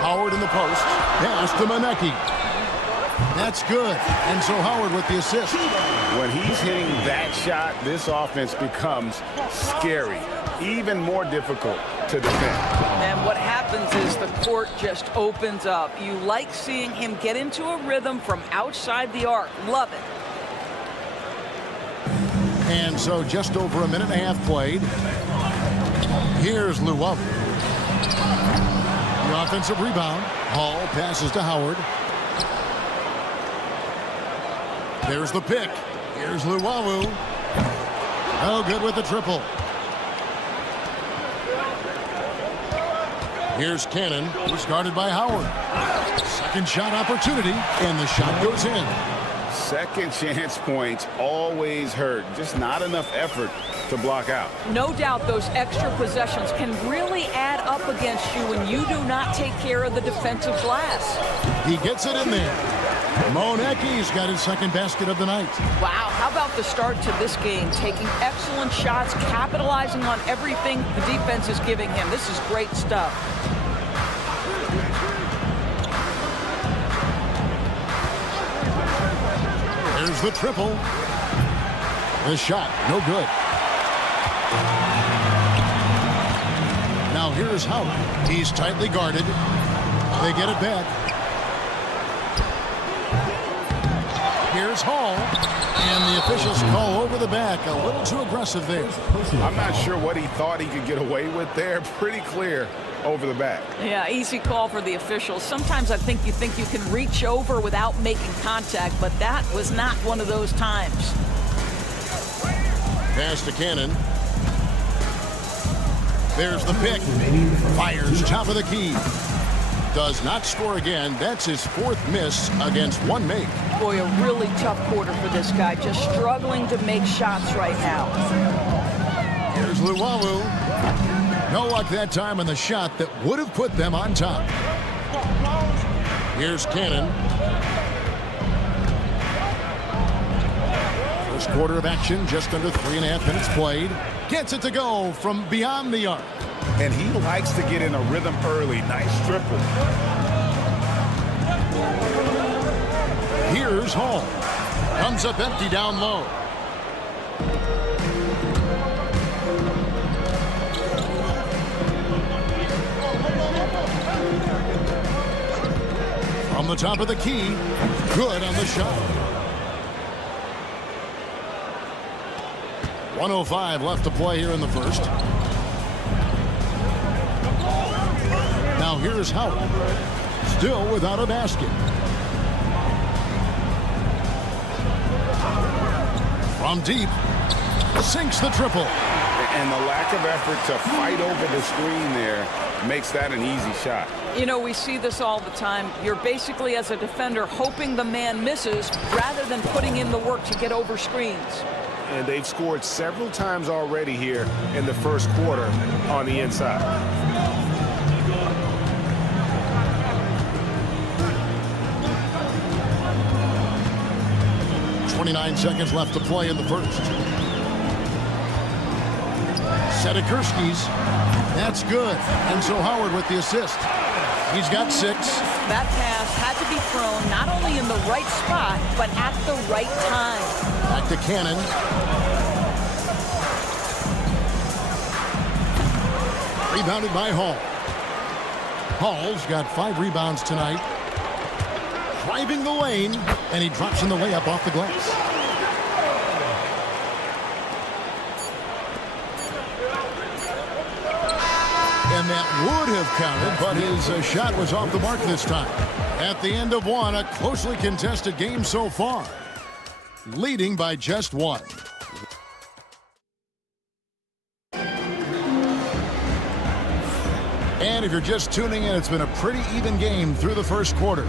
Howard in the post. Pass to Manecki. That's good. And so Howard with the assist. When he's hitting that shot, this offense becomes scary, even more difficult to defend. And what happens is the court just opens up. You like seeing him get into a rhythm from outside the arc. Love it. And so just over a minute and a half played. Here's Luwawu. The offensive rebound. Hall passes to Howard. There's the pick. Here's Luwawu. Oh, good with the triple. Here's Cannon, who's guarded by Howard. Second shot opportunity, and the shot goes in. Second chance points always hurt. Just not enough effort to block out. No doubt those extra possessions can really add up against you when you do not take care of the defensive glass. He gets it in there. Monecki's got his second basket of the night. Wow, how about the start to this game? Taking excellent shots, capitalizing on everything the defense is giving him. This is great stuff. There's the triple. The shot, no good. Now here's Howard. He's tightly guarded. They get it back. Here's Hall. And the officials call over the back. A little too aggressive there. I'm not sure what he thought he could get away with there. Pretty clear over the back. Yeah, easy call for the officials. Sometimes I think you can reach over without making contact, but that was not one of those times. Pass to Cannon. There's the pick. Fires top of the key. Does not score again. That's his fourth miss against one make. Boy, a really tough quarter for this guy. Just struggling to make shots right now. Here's Luwawu. No luck that time on the shot that would have put them on top. Here's Cannon. First quarter of action, just under 3.5 minutes played. Gets it to go from beyond the arc. And he likes to get in a rhythm early. Nice triple. Here's Hall. Comes up empty down low. From the top of the key. Good on the shot. 1:05 left to play here in the first. Now here's Howard. Still without a basket. From deep. Sinks the triple. And the lack of effort to fight over the screen there makes that an easy shot. You know, we see this all the time. You're basically, as a defender, hoping the man misses rather than putting in the work to get over screens. And they've scored several times already here in the first quarter on the inside. 29 seconds left to play in the first. Sedekursky's. That's good. And so Howard with the assist. He's got 6. That pass had to be thrown not only in the right spot, but at the right time. Back to Cannon. Rebounded by Hall. Hall's got 5 rebounds tonight. Driving the lane, and he drops in the layup off the glass. And that would have counted, but his shot was off the mark this time. At the end of one, a closely contested game so far. Leading by just 1. And if you're just tuning in, it's been a pretty even game through the first quarter.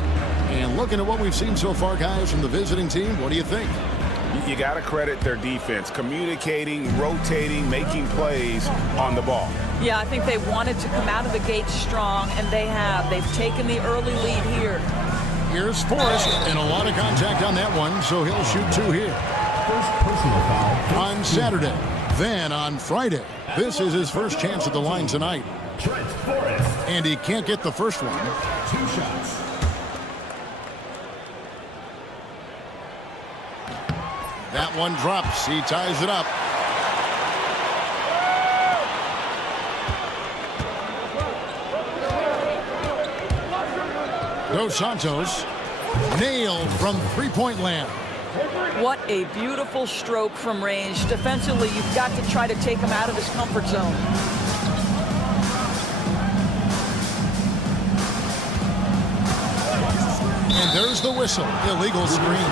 And looking at what we've seen so far, guys, from the visiting team, what do you think? You got to credit their defense, communicating, rotating, making plays on the ball. Yeah, I think they wanted to come out of the gate strong, and they have. They've taken the early lead here. Here's Forrest, and a lot of contact on that one, so he'll shoot 2 here. First personal foul. On Saturday, then on Friday. This is his first chance at the line tonight. Trent Forrest. And he can't get the first one. 2 shots. That one drops. He ties it up. Dos Santos nailed from three-point land. What a beautiful stroke from range. Defensively, you've got to try to take him out of his comfort zone. And there's the whistle. Illegal screen.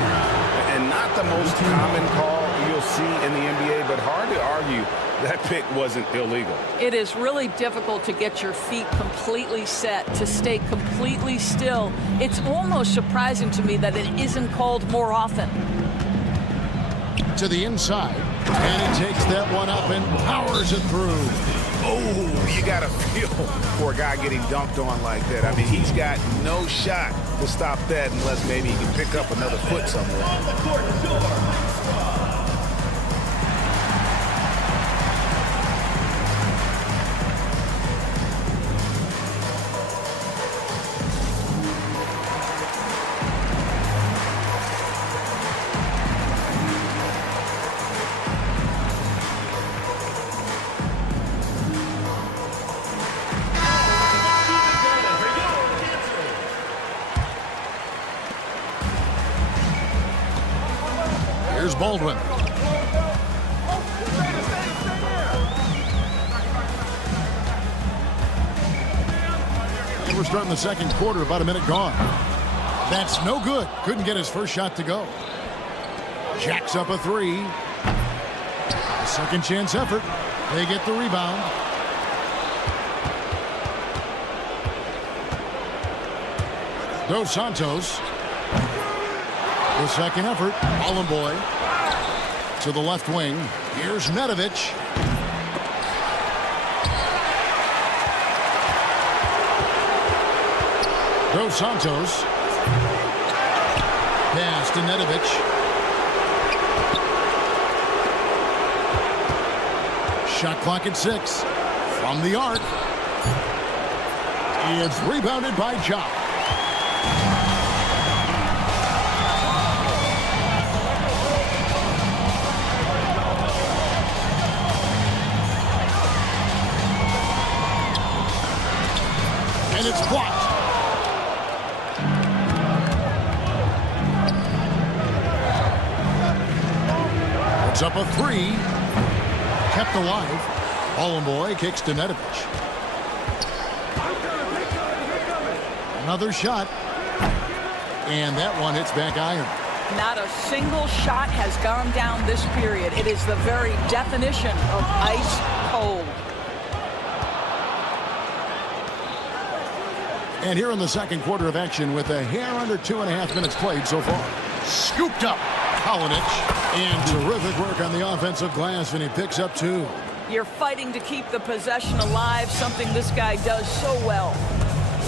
And not the most common call you'll see in the NBA, but hard to argue that pick wasn't illegal. It is really difficult to get your feet completely set, to stay completely still. It's almost surprising to me that it isn't called more often. To the inside, and he takes that one up and powers it through. Oh, you got to feel for a guy getting dunked on like that. I mean, he's got no shot to stop that unless maybe he can pick up another foot somewhere. Here's Baldwin. And we're starting the second quarter, about a minute gone. That's no good. Couldn't get his first shot to go. Jacks up a 3. A second chance effort. They get the rebound. Dos Santos. The second effort. Ballin' boy. To the left wing. Here's Nedovic. Dos Santos. Pass to Nedovic. Shot clock at 6. From the arc. It's rebounded by Jock. And it's blocked. It's up a 3. Kept alive. Ballin' boy kicks to Nedovic. Another shot. And that one hits back iron. Not a single shot has gone down this period. It is the very definition of ice cold. And here in the second quarter of action with a hair under 2.5 minutes played so far. Scooped up. Kalinic. And terrific work on the offensive glass, and he picks up 2. You're fighting to keep the possession alive, something this guy does so well.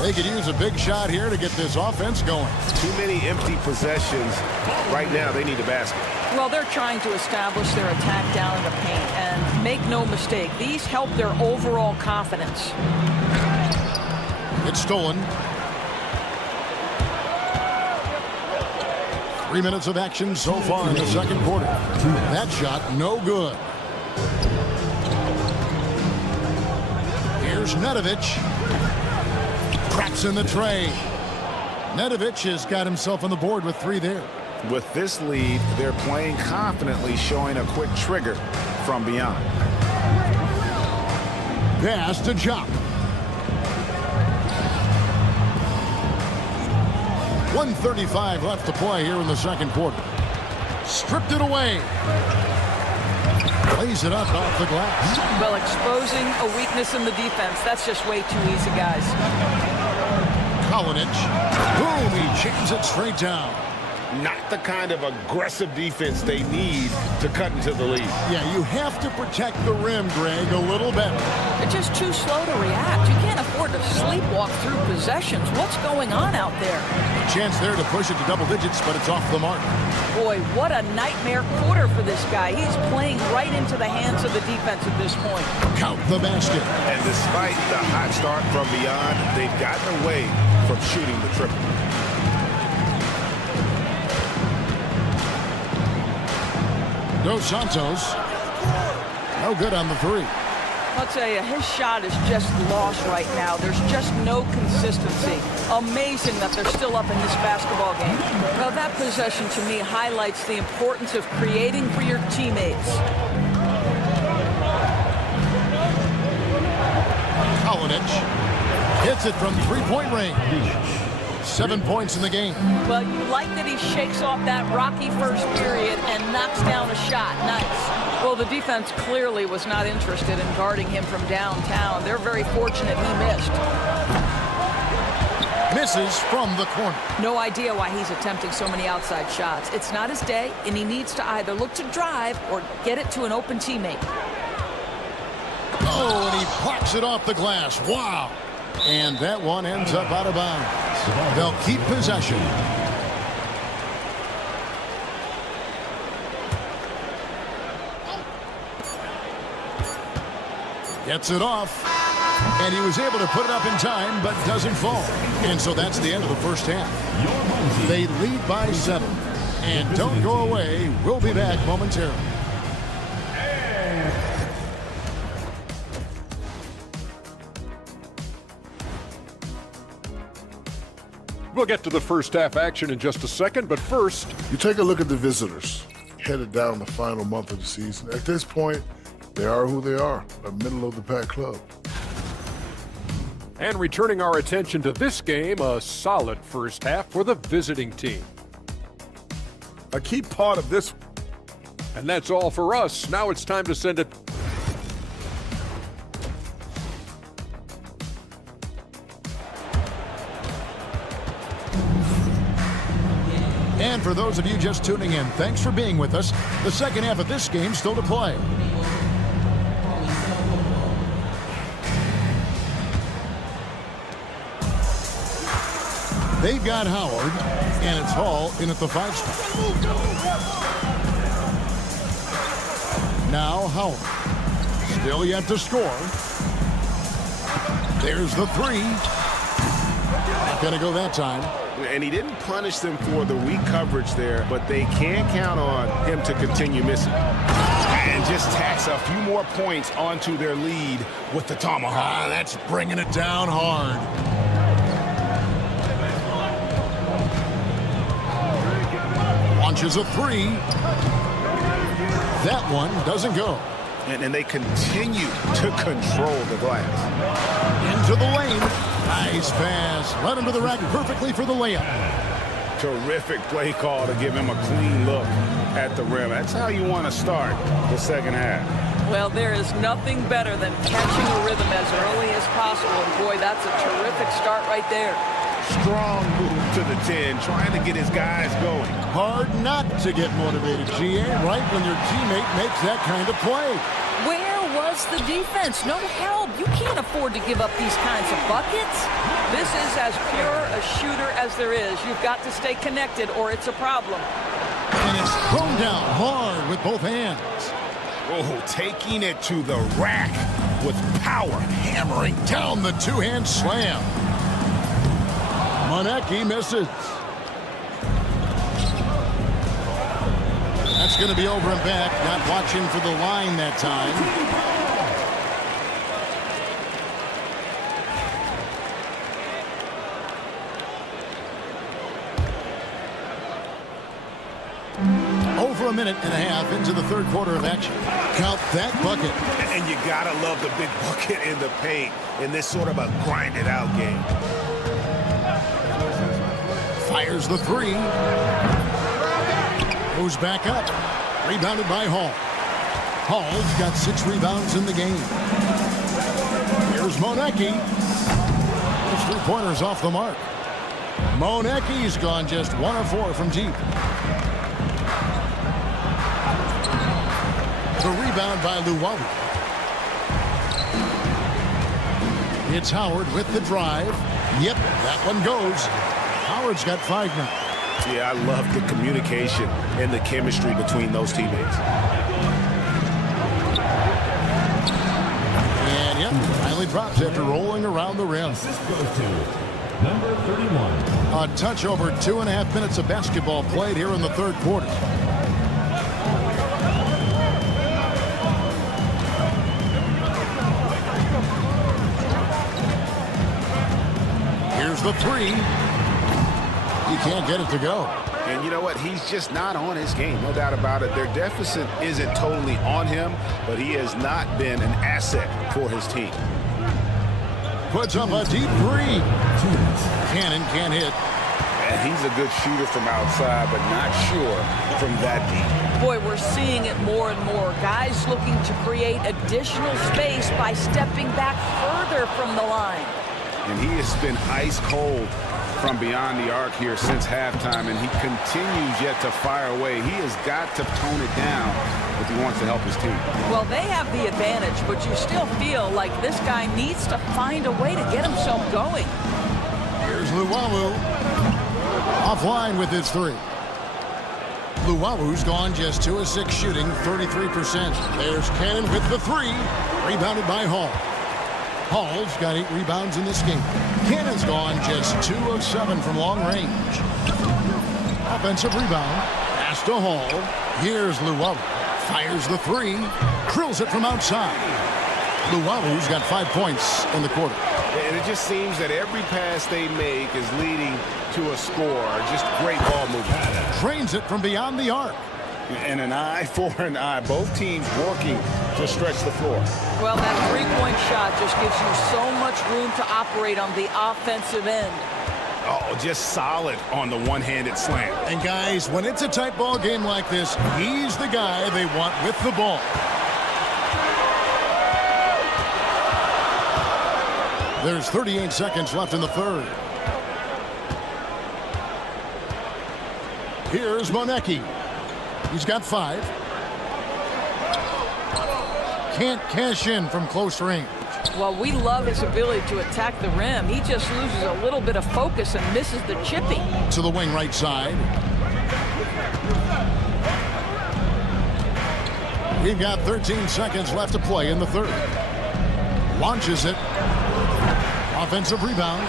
They could use a big shot here to get this offense going. Too many empty possessions. Right now, they need a basket. Well, they're trying to establish their attack down in the paint, and make no mistake, these help their overall confidence. It's stolen. 3 minutes of action so far in the second quarter. That shot, no good. Here's Nedovic. Cracks in the tray. Nedovic has got himself on the board with 3 there. With this lead, they're playing confidently, showing a quick trigger from beyond. Pass to Jock. 1:35 left to play here in the second quarter. Stripped it away. Lays it up off the glass. Well, exposing a weakness in the defense, that's just way too easy, guys. Kalinic. Boom, he jams it straight down. not the kind of aggressive defense they need to cut into the lead. Yeah, you have to protect the rim, Greg, a little better. They're just too slow to react. You can't afford to sleepwalk through possessions. What's going on out there? Chance there to push it to double digits, but it's off the mark. Boy, what a nightmare quarter for this guy. He's playing right into the hands of the defense at this point. Count the basket. And despite the hot start from beyond, they've gotten away from shooting the triple. Dos Santos. No good on the three. I'll tell you, his shot is just lost right now. There's just no consistency. Amazing that they're still up in this basketball game. Well, that possession to me highlights the importance of creating for your teammates. Kaunas hits it from three-point range. 7 points in the game. Well, you like that he shakes off that rocky first period and knocks down a shot. Nice. Well, the defense clearly was not interested in guarding him from downtown. They're very fortunate he missed. Misses from the corner. No idea why he's attempting so many outside shots. It's not his day, and he needs to either look to drive or get it to an open teammate. Oh, and he plucks it off the glass. Wow. And that one ends up out of bounds. They'll keep possession. Gets it off. And he was able to put it up in time, but doesn't fall. And so that's the end of the first half. They lead by 7. And don't go away. We'll be back momentarily. We'll get to the first half action in just a second, but first, you take a look at the visitors headed down the final month of the season. At this point, they are who they are, a middle-of-the-pack club. And returning our attention to this game, a solid first half for the visiting team. A key part of this. And that's all for us. Now it's time to send it. And for those of you just tuning in, thanks for being with us. The second half of this game still to play. They've got Howard, and it's Hall in at the 5 spot. Now Howard. Still yet to score. There's the 3. Not going to go that time. And he didn't punish them for the weak coverage there, but they can count on him to continue missing. And just tacks a few more points onto their lead with the tomahawk. That's bringing it down hard. Launches a 3. That one doesn't go. And they continue to control the glass. Into the lane. Nice pass. Led him to the rack perfectly for the layup. Terrific play call to give him a clean look at the rim. That's how you want to start the second half. Well, there is nothing better than catching a rhythm as early as possible. And boy, that's a terrific start right there. Strong move to the 10, trying to get his guys going. Hard not to get motivated, GA, right when your teammate makes that kind of play. Where was the defense? No help. You can't afford to give up these kinds of buckets. This is as pure a shooter as there is. You've got to stay connected or it's a problem. And it's thrown down hard with both hands. Oh, taking it to the rack with power. Hammering down the two-hand slam. Monecki misses. That's going to be over and back. Not watching for the line that time. Over a minute and a half into the third quarter of action. Count that bucket. And you got to love the big bucket in the paint in this sort of a grinded-out game. Fires the 3. Moves back up. Rebounded by Hall. Hall's got 6 rebounds in the game. Here's Monecki. Those 3-pointers off the mark. Monecki's gone just 1 of 4 from deep. The rebound by Luwawu. It's Howard with the drive. Yep, that one goes. Howard's got 5 now. Yeah, I love the communication and the chemistry between those teammates. And yep, finally drops after rolling around the rim. Assist goes to number 31. A touch over 2.5 minutes of basketball played here in the third quarter. Here's the 3. He can't get it to go. And you know what? He's just not on his game. No doubt about it. Their deficit isn't totally on him, but he has not been an asset for his team. Puts up a deep 3. Cannon can't hit. And he's a good shooter from outside, but not sure from that deep. Boy, we're seeing it more and more. Guys looking to create additional space by stepping back further from the line. And he has been ice cold from beyond the arc here since halftime, and he continues yet to fire away. He has got to tone it down if he wants to help his team. Well, they have the advantage, but you still feel like this guy needs to find a way to get himself going. Here's Luwawu. Offline with his 3. Luwawu's gone just 2 of 6 shooting, 33%. There's Cannon with the 3. Rebounded by Hall. Hall's got 8 rebounds in this game. Cannon's gone just 2 of 7 from long range. Offensive rebound. Pass to Hall. Here's Luwawu. Fires the 3. Drills it from outside. Luwawu's got 5 points in the quarter. And it just seems that every pass they make is leading to a score. Just great ball movement. Trains it from beyond the arc. And an eye for an eye. Both teams working to stretch the floor. Well, that three-point shot just gives you so much room to operate on the offensive end. Oh, just solid on the one-handed slam. And guys, when it's a tight ball game like this, he's the guy they want with the ball. There's 38 seconds left in the third. Here's Monecki. He's got 5. Can't cash in from close range. Well, we love his ability to attack the rim. He just loses a little bit of focus and misses the chipping. To the wing right side. We've got 13 seconds left to play in the third. Launches it. Offensive rebound.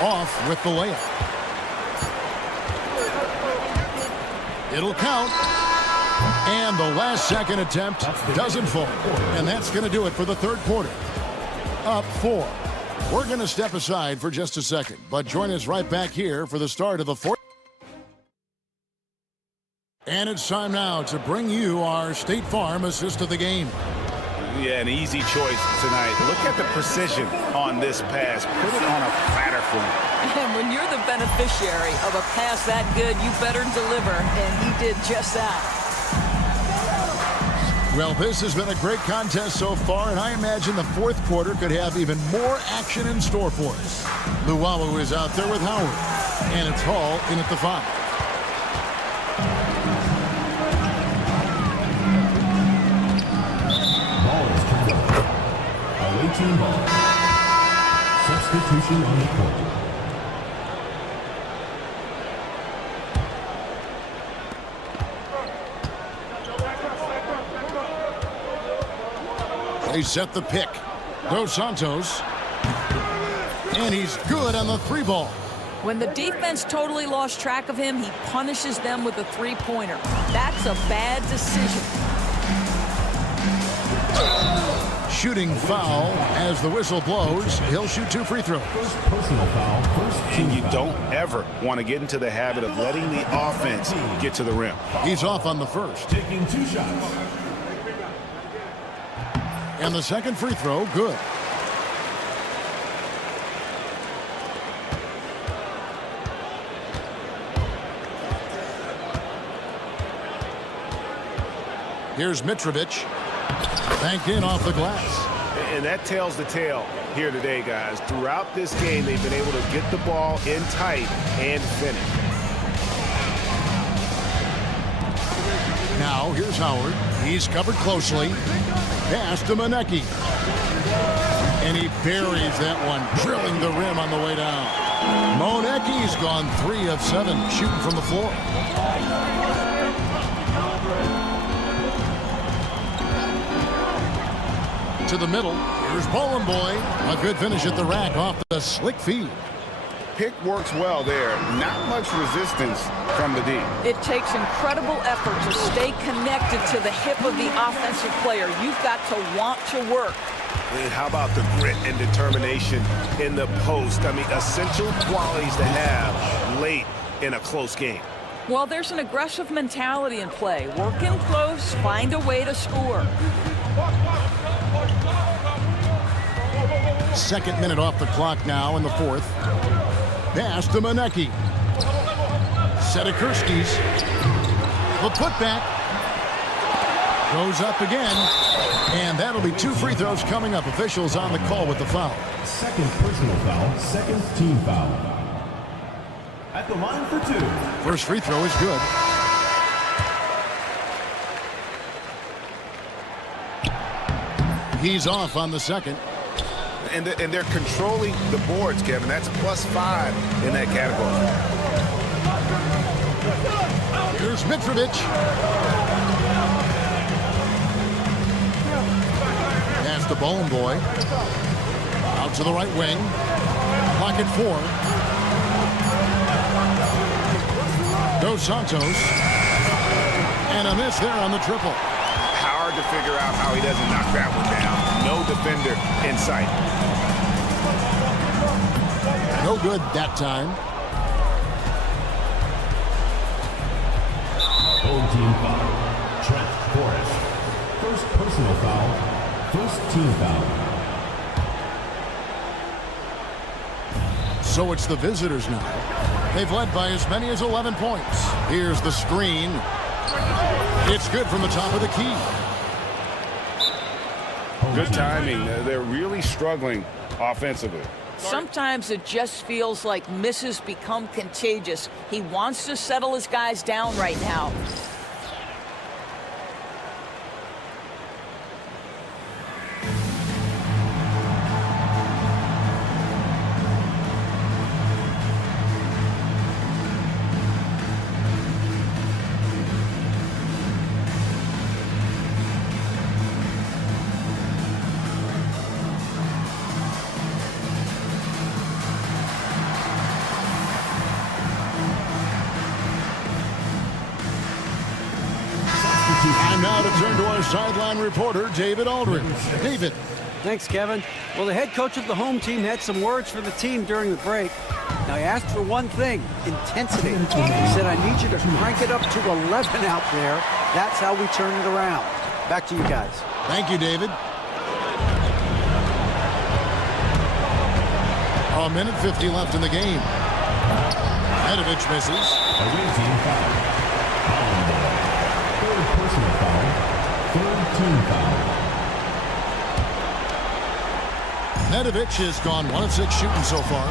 Off with the layup. It'll count. And the last second attempt doesn't fall. And that's going to do it for the third quarter. Up 4. We're going to step aside for just a second, but join us right back here for the start of the fourth. And it's time now to bring you our State Farm assist of the game. Yeah, an easy choice tonight. Look at the precision on this pass. Put it on a platter for him. And when you're the beneficiary of a pass that good, you better deliver, and he did just that. Well, this has been a great contest so far, and I imagine the fourth quarter could have even more action in store for us. Luwawu is out there with Howard, and it's Hall in at the 5. Away team ball. Substitution on the court. They set the pick. Dos Santos. And he's good on the 3 ball. When the defense totally lost track of him, he punishes them with a 3-pointer. That's a bad decision. Shooting foul as the whistle blows. He'll shoot 2 free throws. Personal foul. And you don't ever want to get into the habit of letting the offense get to the rim. He's off on the first. Taking 2 shots. And the second free throw, good. Here's Mitrovic. Banked in off the glass. And that tells the tale here today, guys. Throughout this game, they've been able to get the ball in tight and finish. Now, here's Howard. He's covered closely. Pass to Monecki. And he buries that one, drilling the rim on the way down. Monecki's gone 3 of 7, shooting from the floor. To the middle. Here's Bowen Boy. A good finish at the rack off the slick feed. Pick works well there. Not much resistance from the D. It takes incredible effort to stay connected to the hip of the offensive player. You've got to want to work. And how about the grit and determination in the post? I mean, essential qualities to have late in a close game. Well, there's an aggressive mentality in play. Work in close, find a way to score. Second minute off the clock now in the fourth. Pass to Monecki. Sedikurski's. The putback. Goes up again. And that'll be 2 free throws coming up. Officials on the call with the foul. Second personal foul, second team foul. At the line for 2. First free throw is good. He's off on the second. And they're controlling the boards, Kevin. That's +5 in that category. Here's Mitrovic. Pass to Bowen Boy. Out to the right wing. Clock at 4. Dos Santos. And a miss there on the triple. Hard to figure out how he doesn't knock that one down. No defender in sight. No good that time. Home team foul. Trent Forrest. First personal foul. First team foul. So it's the visitors now. They've led by as many as 11 points. Here's the screen. It's good from the top of the key. Good timing. They're really struggling offensively. Sometimes it just feels like misses become contagious. He wants to settle his guys down right now. Time now to turn to our sideline reporter, David Aldridge. David. Thanks, Kevin. Well, the head coach of the home team had some words for the team during the break. Now, he asked for one thing, intensity. He said, I need you to crank it up to 11 out there. That's how we turn it around. Back to you guys. Thank you, David. A minute 50 left in the game. Edovich misses. Away team foul. Third personal foul. Third team foul. Nedovic has gone 1 of 6 shooting so far.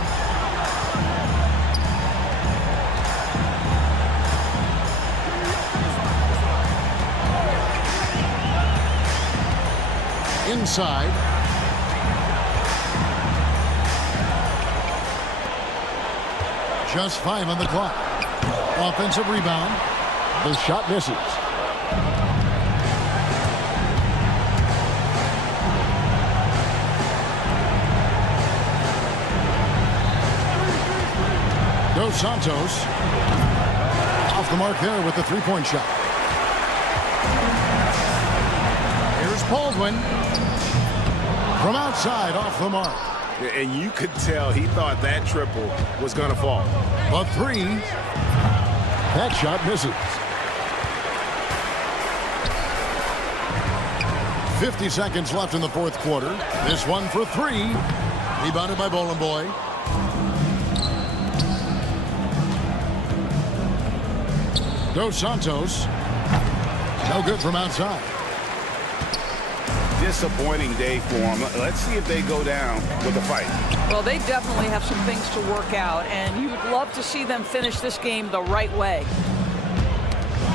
Inside. Just 5 on the clock. Offensive rebound. The shot misses. Dos Santos off the mark there with the three-point shot. Here's Baldwin from outside off the mark. And you could tell he thought that triple was going to fall. But 3, that shot misses. 50 seconds left in the fourth quarter. This one for 3. Rebounded by Bowen Boy. Dos Santos. No good from outside. disappointing day for them. Let's see if they go down with a fight. Well, they definitely have some things to work out, and you would love to see them finish this game the right way.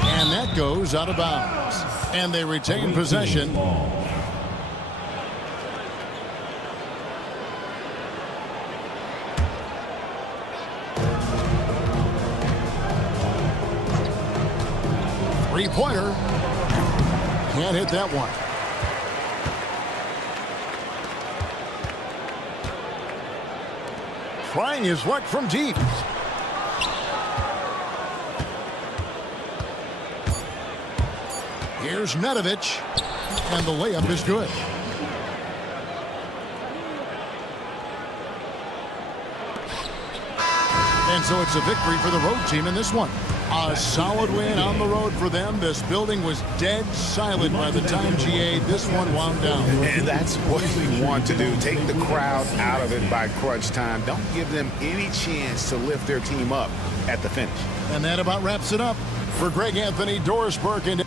And that goes out of bounds. And they retain possession. Three-pointer. Can't hit that one. Trying his luck from deep. Here's Nedovic, and the layup is good. And so it's a victory for the road team in this one. A solid win on the road for them. This building was dead silent by the time GA this one wound down. And that's what we want to do. Take the crowd out of it by crunch time. Don't give them any chance to lift their team up at the finish. And that about wraps it up. For Greg Anthony, Doris Burke, and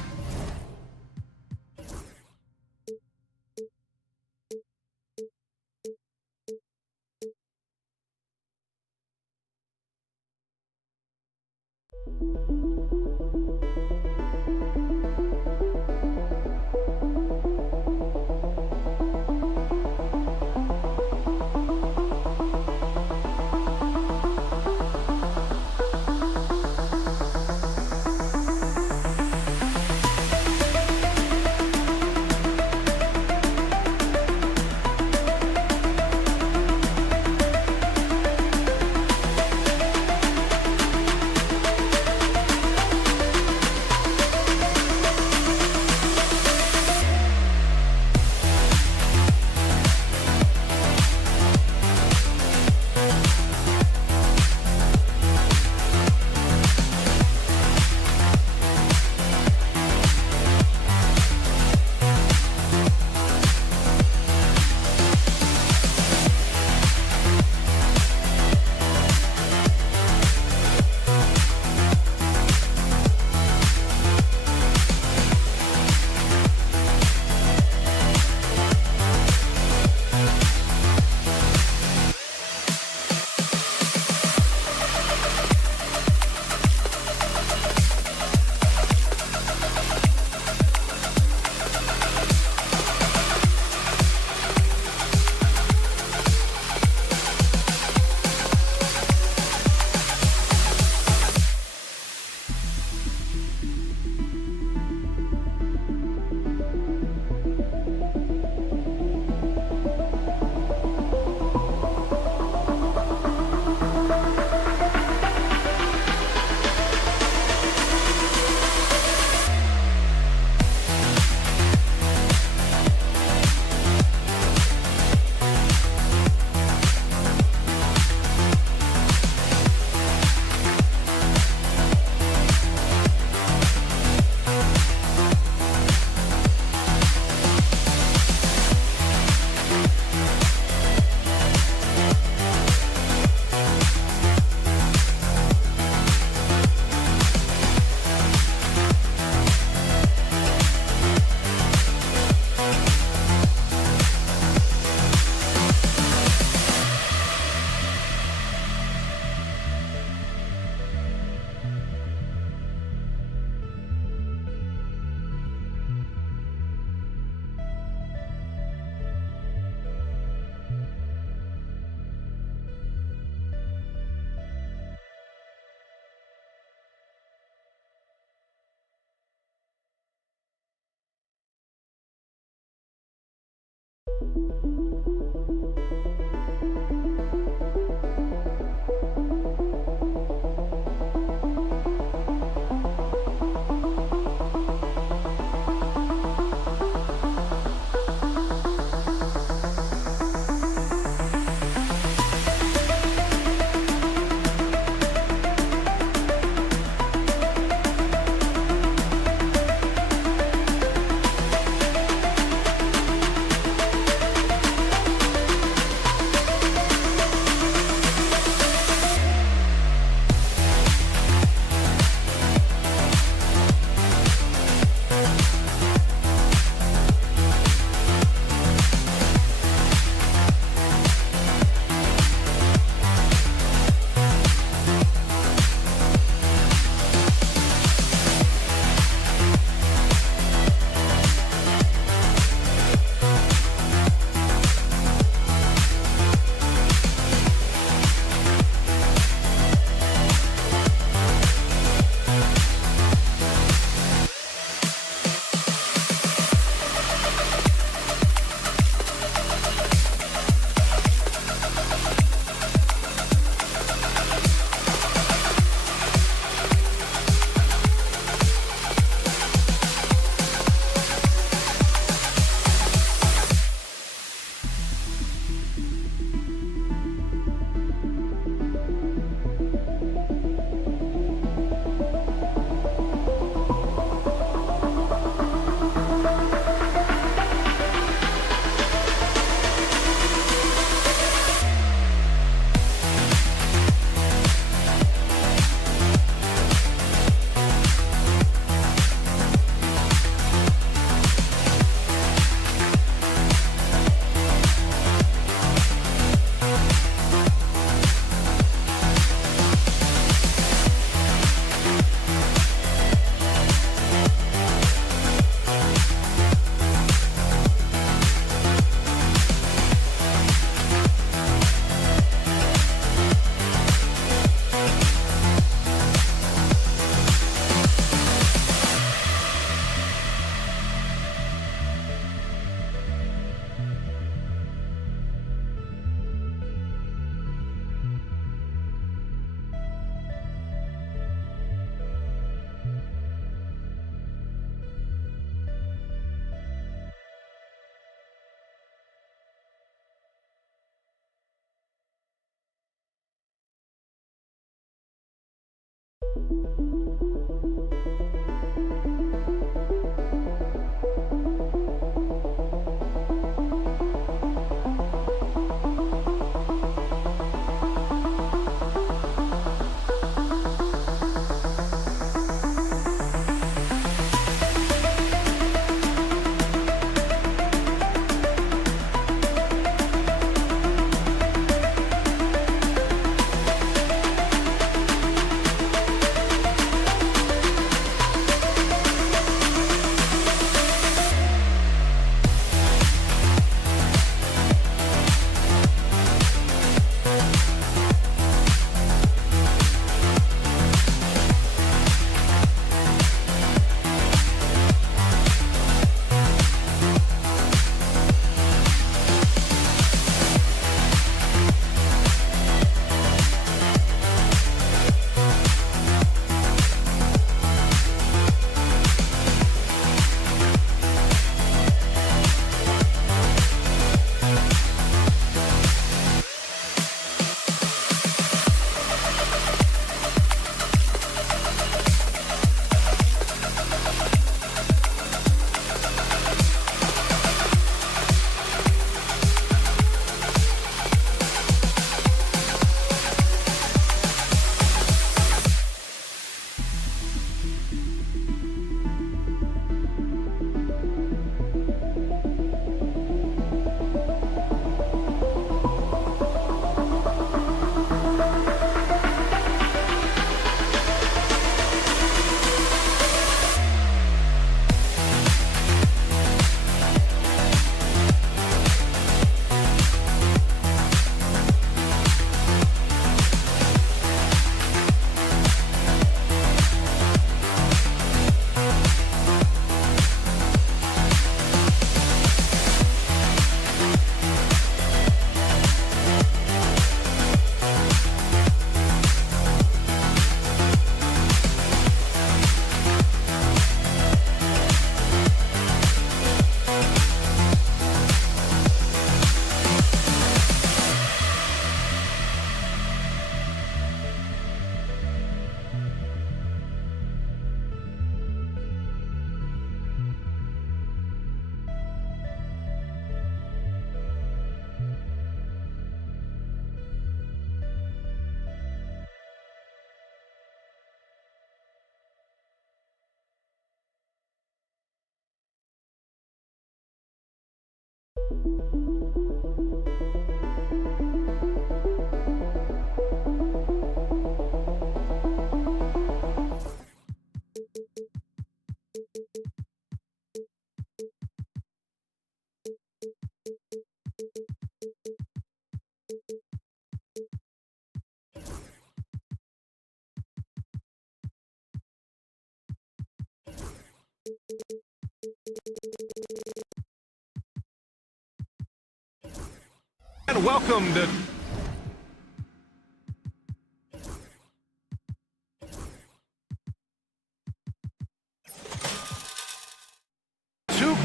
And welcome to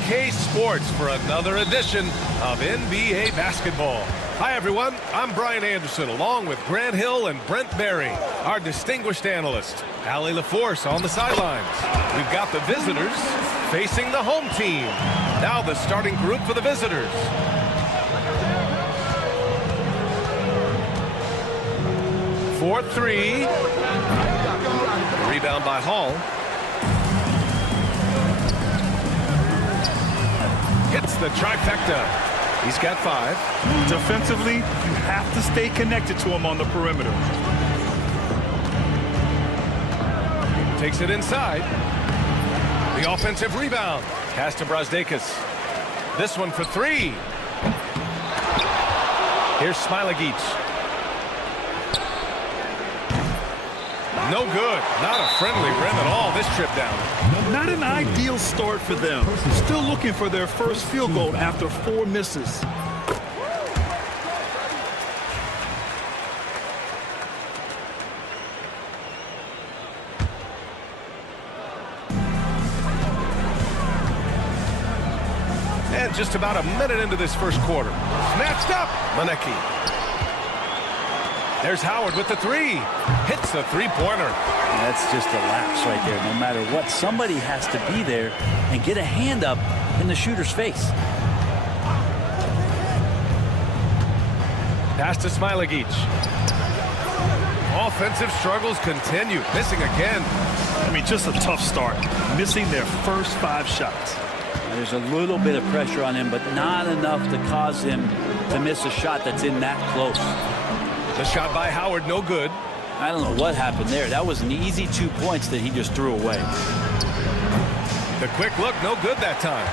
K Sports for another edition of NBA basketball. Hi, everyone. I'm Brian Anderson, along with Grant Hill and Brent Berry, our distinguished analyst. Allie LaForce on the sidelines. We've got the visitors facing the home team. Now the starting group for the visitors. For three. Rebound by Hall. Hits the trifecta. He's got 5. Defensively, you have to stay connected to him on the perimeter. Takes it inside. The offensive rebound. Pass to Brazdeikis. This one for 3. Here's Smilagic. No good. Not a friendly rim at all this trip down. Not an ideal start for them. Still looking for their first field goal after 4 misses. And just about a minute into this first quarter. Snatched up. Maneki. There's Howard with the 3. hits the three-pointer. That's just a lapse right there. No matter what, somebody has to be there and get a hand up in the shooter's face. Pass to Smilagic. Offensive struggles continue. Missing again. I mean, just a tough start. Missing their first 5 shots. There's a little bit of pressure on him, but not enough to cause him to miss a shot that's in that close. The shot by Howard, no good. I don't know what happened there. That was an easy 2 points that he just threw away. The quick look, no good that time.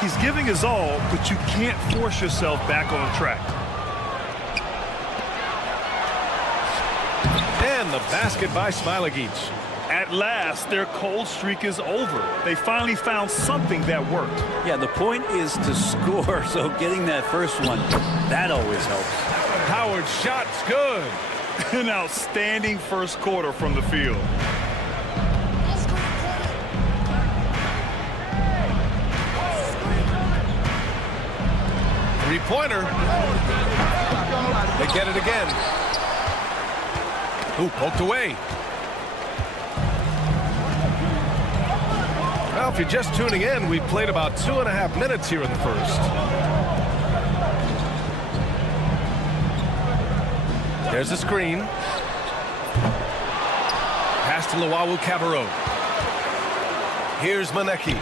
He's giving his all, but you can't force yourself back on track. And the basket by Smilagic. At last, their cold streak is over. They finally found something that worked. Yeah, the point is to score, so getting that first one, that always helps. Howard's shot's good. An outstanding first quarter from the field. Three-pointer. They get it again. Ooh, poked away. Well, if you're just tuning in, we've played about 2.5 minutes here in the first. There's a screen. Pass to Luwawu-Cabarrot. Here's Maneki.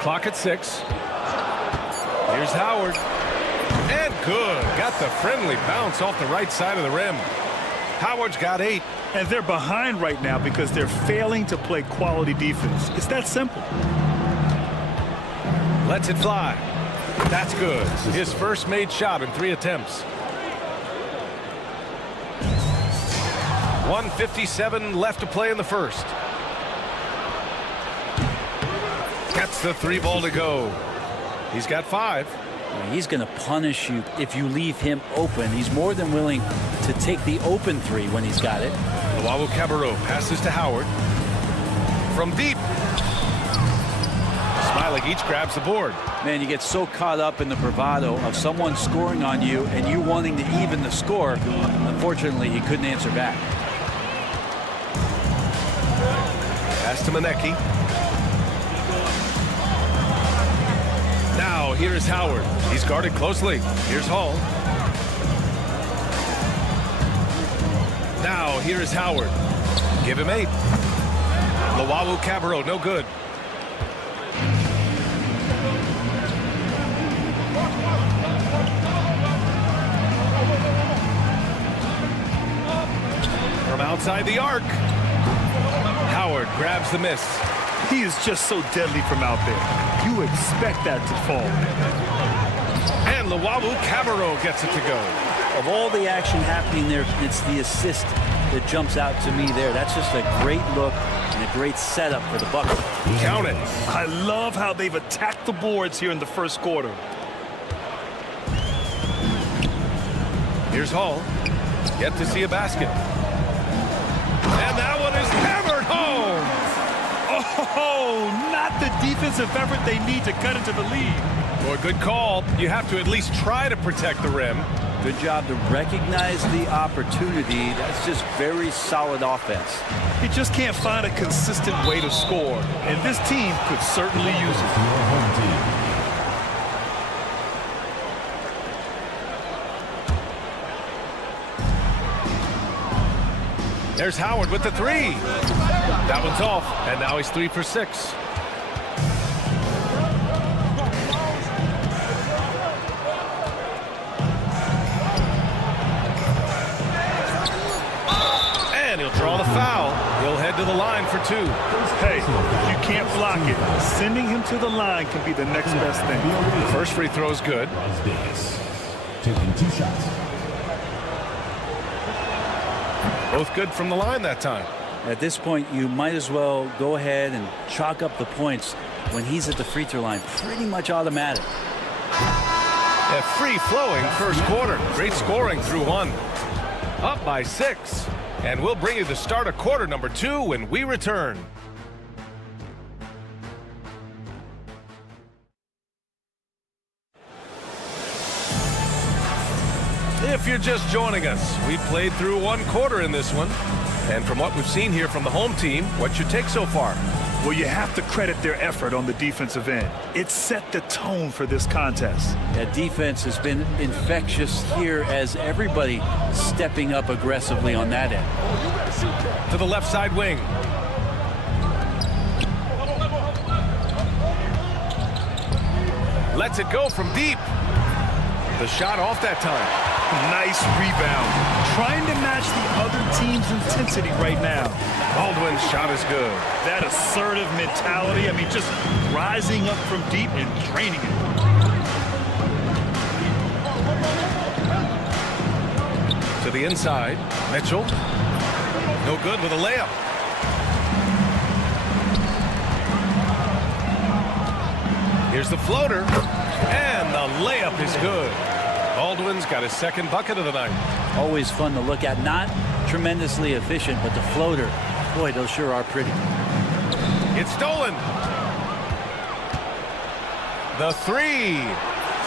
Clock at 6. Here's Howard. And good. Got the friendly bounce off the right side of the rim. Howard's got 8. And they're behind right now because they're failing to play quality defense. It's that simple. Lets it fly. That's good. His first made shot in 3 attempts. 1:57 left to play in the first. Gets the 3 ball to go. He's got 5. He's going to punish you if you leave him open. He's more than willing to take the open 3 when he's got it. Luwawu-Cabarrot passes to Howard. From deep. Smilagic grabs the board. Man, you get so caught up in the bravado of someone scoring on you and you wanting to even the score. Unfortunately, he couldn't answer back. Pass to Maneki. Now, here is Howard. He's guarded closely. Here's Hall. Now, here is Howard. Give him 8. Luwawu-Cabarrot, no good. From outside the arc. Howard grabs the miss. He is just so deadly from out there. You expect that to fall. And Luwawu-Cabarrot gets it to go. Of all the action happening there, it's the assist that jumps out to me there. That's just a great look and a great setup for the Bucks. Count it. I love how they've attacked the boards here in the first quarter. Here's Hall. Yet to see a basket. And that one is hammered home. Oh, not the defensive effort they need to cut into the lead. Boy, good call. You have to at least try to protect the rim. Good job to recognize the opportunity. That's just very solid offense. He just can't find a consistent way to score, and this team could certainly use it. There's Howard with the 3. That one's off, and now he's 3 for 6. And he'll draw the foul. He'll head to the line for 2. Hey, you can't block it. Sending him to the line can be the next best thing. The first free throw is good. Taking 2 shots. Both good from the line that time. At this point, you might as well go ahead and chalk up the points when he's at the free throw line. Pretty much automatic. A free-flowing first quarter. Great scoring through 1. Up by 6. And we'll bring you the start of quarter number 2 when we return. If If you're just joining us, we played through one quarter in this one. And from what we've seen here from the home team, what's your take so far? Well, you have to credit their effort on the defensive end. It set the tone for this contest. That defense has been infectious here as everybody stepping up aggressively on that end. To the left side wing. Lets it go from deep. The shot off that time. Nice rebound. Trying to match the other team's intensity right now. Baldwin's shot is good. That assertive mentality, I mean, just rising up from deep and draining it. To the inside. Mitchell. No good with a layup. Here's the floater. And the layup is good. Baldwin's got his second bucket of the night. Always fun to look at. Not tremendously efficient, but the floater, boy, those sure are pretty. It's stolen. The three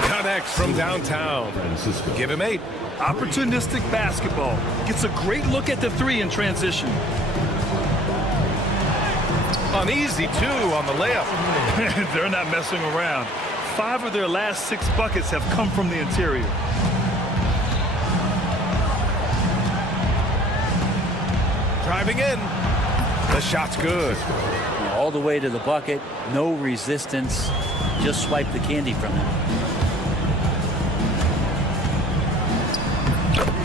connects from downtown. Give him 8. Opportunistic basketball. Gets a great look at the three in transition. An easy 2 on the layup. They're not messing around. 5 of their last 6 buckets have come from the interior. Driving in. The shot's good. All the way to the bucket. No resistance. Just swipe the candy from him.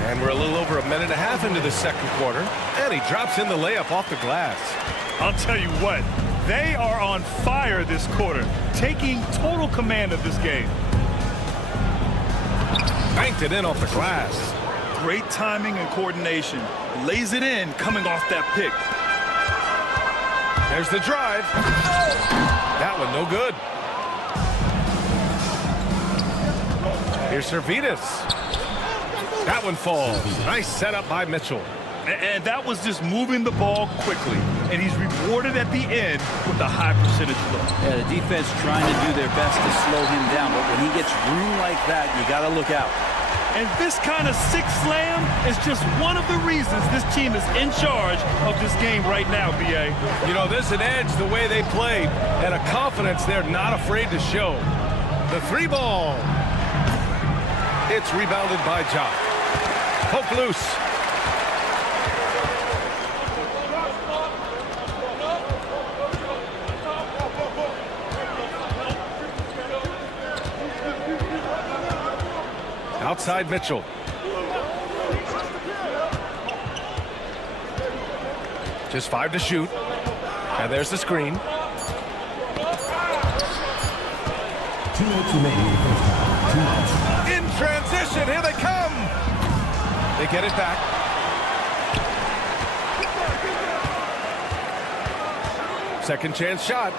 And we're a little over a minute and a half into the second quarter. And he drops in the layup off the glass. I'll tell you what. They are on fire this quarter, taking total command of this game. Banked it in off the glass. Great timing and coordination. Lays it in coming off that pick. There's the drive. That one no good. Here's Servetus. That one falls. Nice setup by Mitchell. And that was just moving the ball quickly. And he's rewarded at the end with a high percentage look. Yeah, the defense trying to do their best to slow him down. But when he gets room like that, you got to look out. And this kind of sick slam is just one of the reasons this team is in charge of this game right now, B.A. You know, there's an edge the way they played and a confidence they're not afraid to show. The 3 ball. It's rebounded by Jock. Poke loose. Outside Mitchell. Just 5 to shoot. And there's the screen. 2 minutes remaining. In transition, here they come. They get it back. Second chance shot.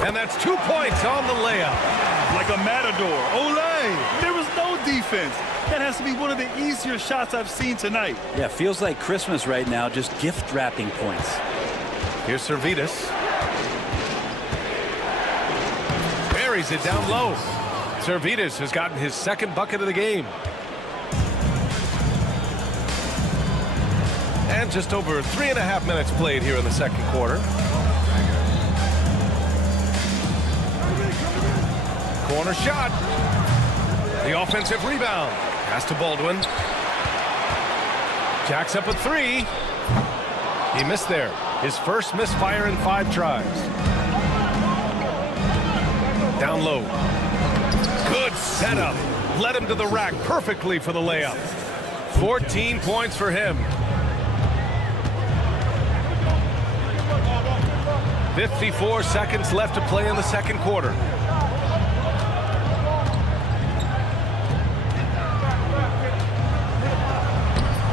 And that's 2 points on the layup. Like a matador. Olé! There was no defense. That has to be one of the easier shots I've seen tonight. Yeah, feels like Christmas right now, just gift wrapping points. Here's Servetus. Buries it down low. Servetus has gotten his second bucket of the game. And just over 3.5 minutes played here in the second quarter. Corner shot. The offensive rebound. Pass to Baldwin. Jacks up a 3. He missed there. His first misfire in 5 tries. Down low. Good setup. Led him to the rack perfectly for the layup. 14 points for him. 54 seconds left to play in the second quarter.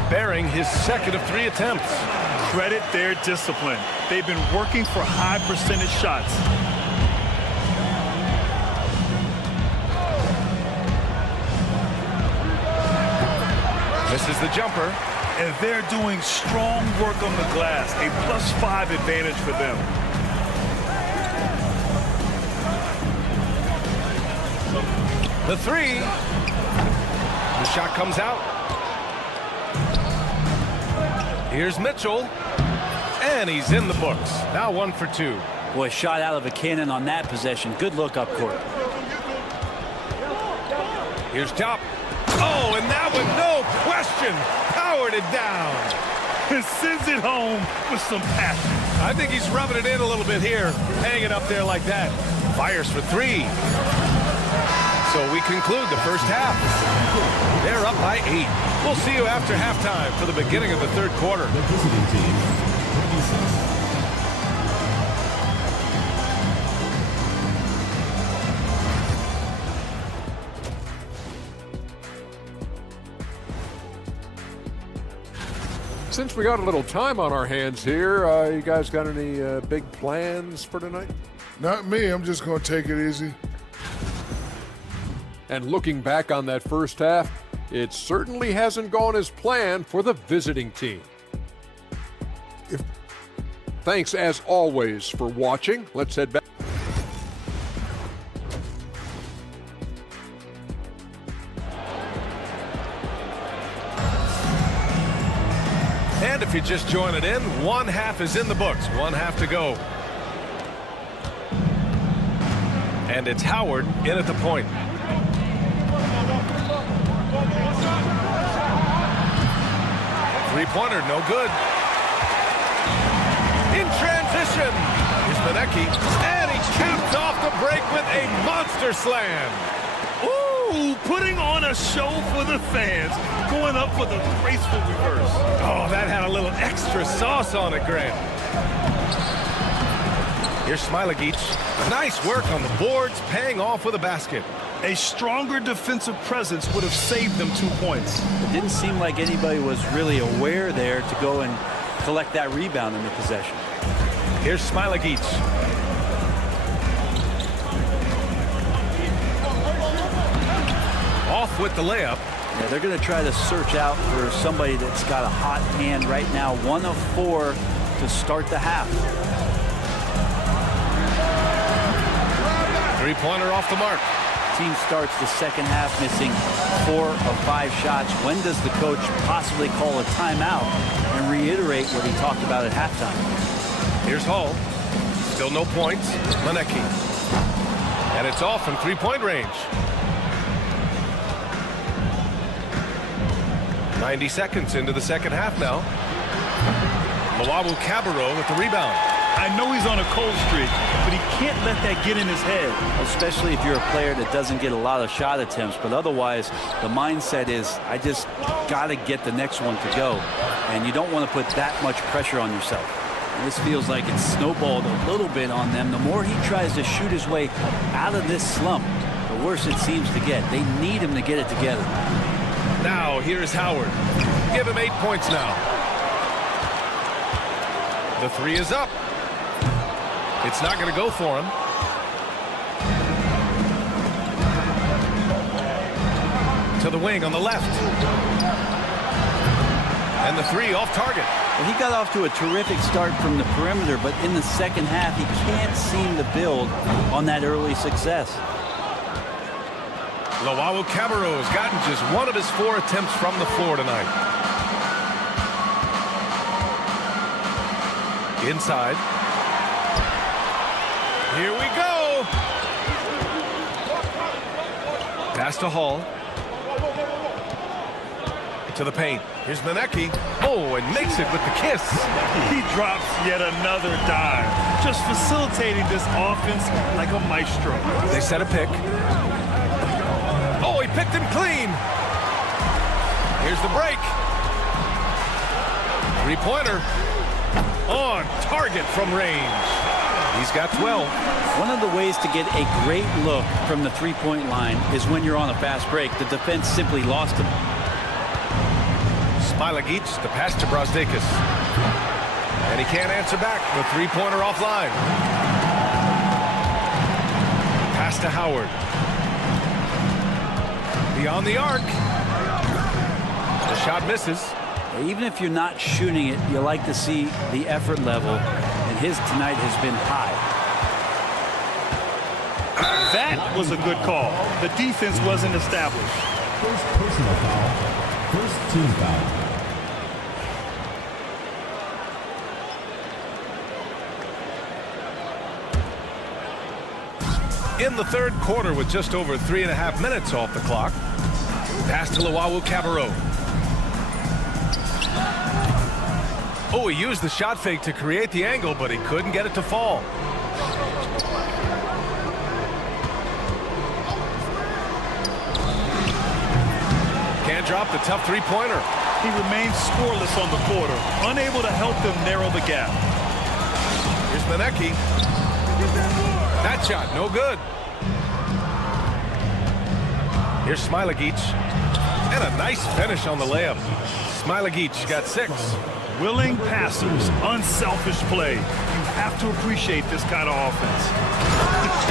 Bearing his second of 3 attempts. Credit their discipline. They've been working for high percentage shots. Misses the jumper. And they're doing strong work on the glass. A +5 advantage for them. The 3. The shot comes out. Here's Mitchell. And he's in the books. Now 1 for 2. Boy, shot out of a cannon on that possession. Good look up court. Here's Top. Oh, and that one, no question, powered it down. And sends it home with some passion. I think he's rubbing it in a little bit here, hanging up there like that. Fires for 3. So we conclude the first half. They're up by 8. We'll see you after halftime for the beginning of the third quarter. The visiting team, 26. Since we got a little time on our hands here, you guys got any big plans for tonight? Not me. I'm just going to take it easy. And looking back on that first half, it certainly hasn't gone as planned for the visiting team. Thanks, as always, for watching. Let's head back. And if you're just joining in, 1 half is in the books. 1 half to go. And it's Howard in at the point. Three-pointer, no good. In transition, here's Benecki, and he caps off the break with a monster slam. Ooh, putting on a show for the fans, going up for the graceful reverse. Oh, that had a little extra sauce on it, Grant. Here's Smilagic. Nice work on the boards, paying off with a basket. A stronger defensive presence would have saved them 2 points. It didn't seem like anybody was really aware there to go and collect that rebound in the possession. Here's Smilagic. Off with the layup. Yeah, they're going to try to search out for somebody that's got a hot hand right now. 1 of 4 to start the half. Three-pointer off the mark. Team starts the second half missing 4 of 5 shots. When does the coach possibly call a timeout and reiterate what he talked about at halftime? Here's Hall. Still no points. Benecki. And it's off from three-point range. 90 seconds into the second half now. Luau Cabarro with the rebound. I know he's on a cold streak, but he can't let that get in his head. Especially if you're a player that doesn't get a lot of shot attempts, but otherwise the mindset is, I just got to get the next one to go. And you don't want to put that much pressure on yourself. And this feels like it's snowballed a little bit on them. The more he tries to shoot his way out of this slump, the worse it seems to get. They need him to get it together. Now here's Howard. Give him 8 points now. The 3 is up. It's not going to go for him. To the wing on the left. And the 3 off target. Well, he got off to a terrific start from the perimeter, but in the second half, he can't seem to build on that early success. Luau Cabarro has gotten just 1 of his 4 attempts from the floor tonight. Inside. Here we go. Pass to Hall. To the paint. Here's Benecki. Oh, and makes it with the kiss. He drops yet another dive. Just facilitating this offense like a maestro. They set a pick. Oh, he picked him clean. Here's the break. Three-pointer. On target from range. He's got 12. One of the ways to get a great look from the three-point line is when you're on a fast break. The defense simply lost him. Smilagic, the pass to Brazdeikis. And he can't answer back. The three-pointer offline. Pass to Howard. Beyond the arc. The shot misses. Even if you're not shooting it, you like to see the effort level, and his tonight has been high. That was a good call. The defense wasn't established. First personal foul. First team foul. in the third quarter with just over 3.5 minutes off the clock. Pass to Luwawu-Cabarrot. Oh, he used the shot fake to create the angle, but he couldn't get it to fall. Can't drop the tough three-pointer. He remains scoreless on the quarter, unable to help them narrow the gap. Here's Maneki. That shot, no good. Here's Smailagic. And a nice finish on the layup. Smailagic got 6. Willing passers, unselfish play. You have to appreciate this kind of offense.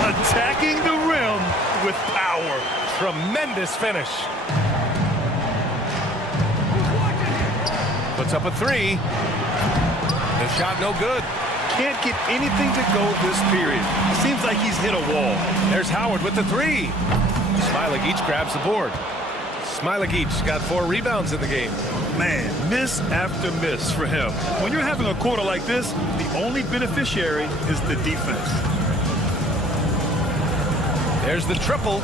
Attacking the rim with power. Tremendous finish. Puts up a 3. The shot no good. Can't get anything to go this period. Seems like he's hit a wall. There's Howard with the 3. Smailagic grabs the board. Smailagic got 4 rebounds in the game. Man, miss after miss for him. When you're having a quarter like this, the only beneficiary is the defense. There's the triple.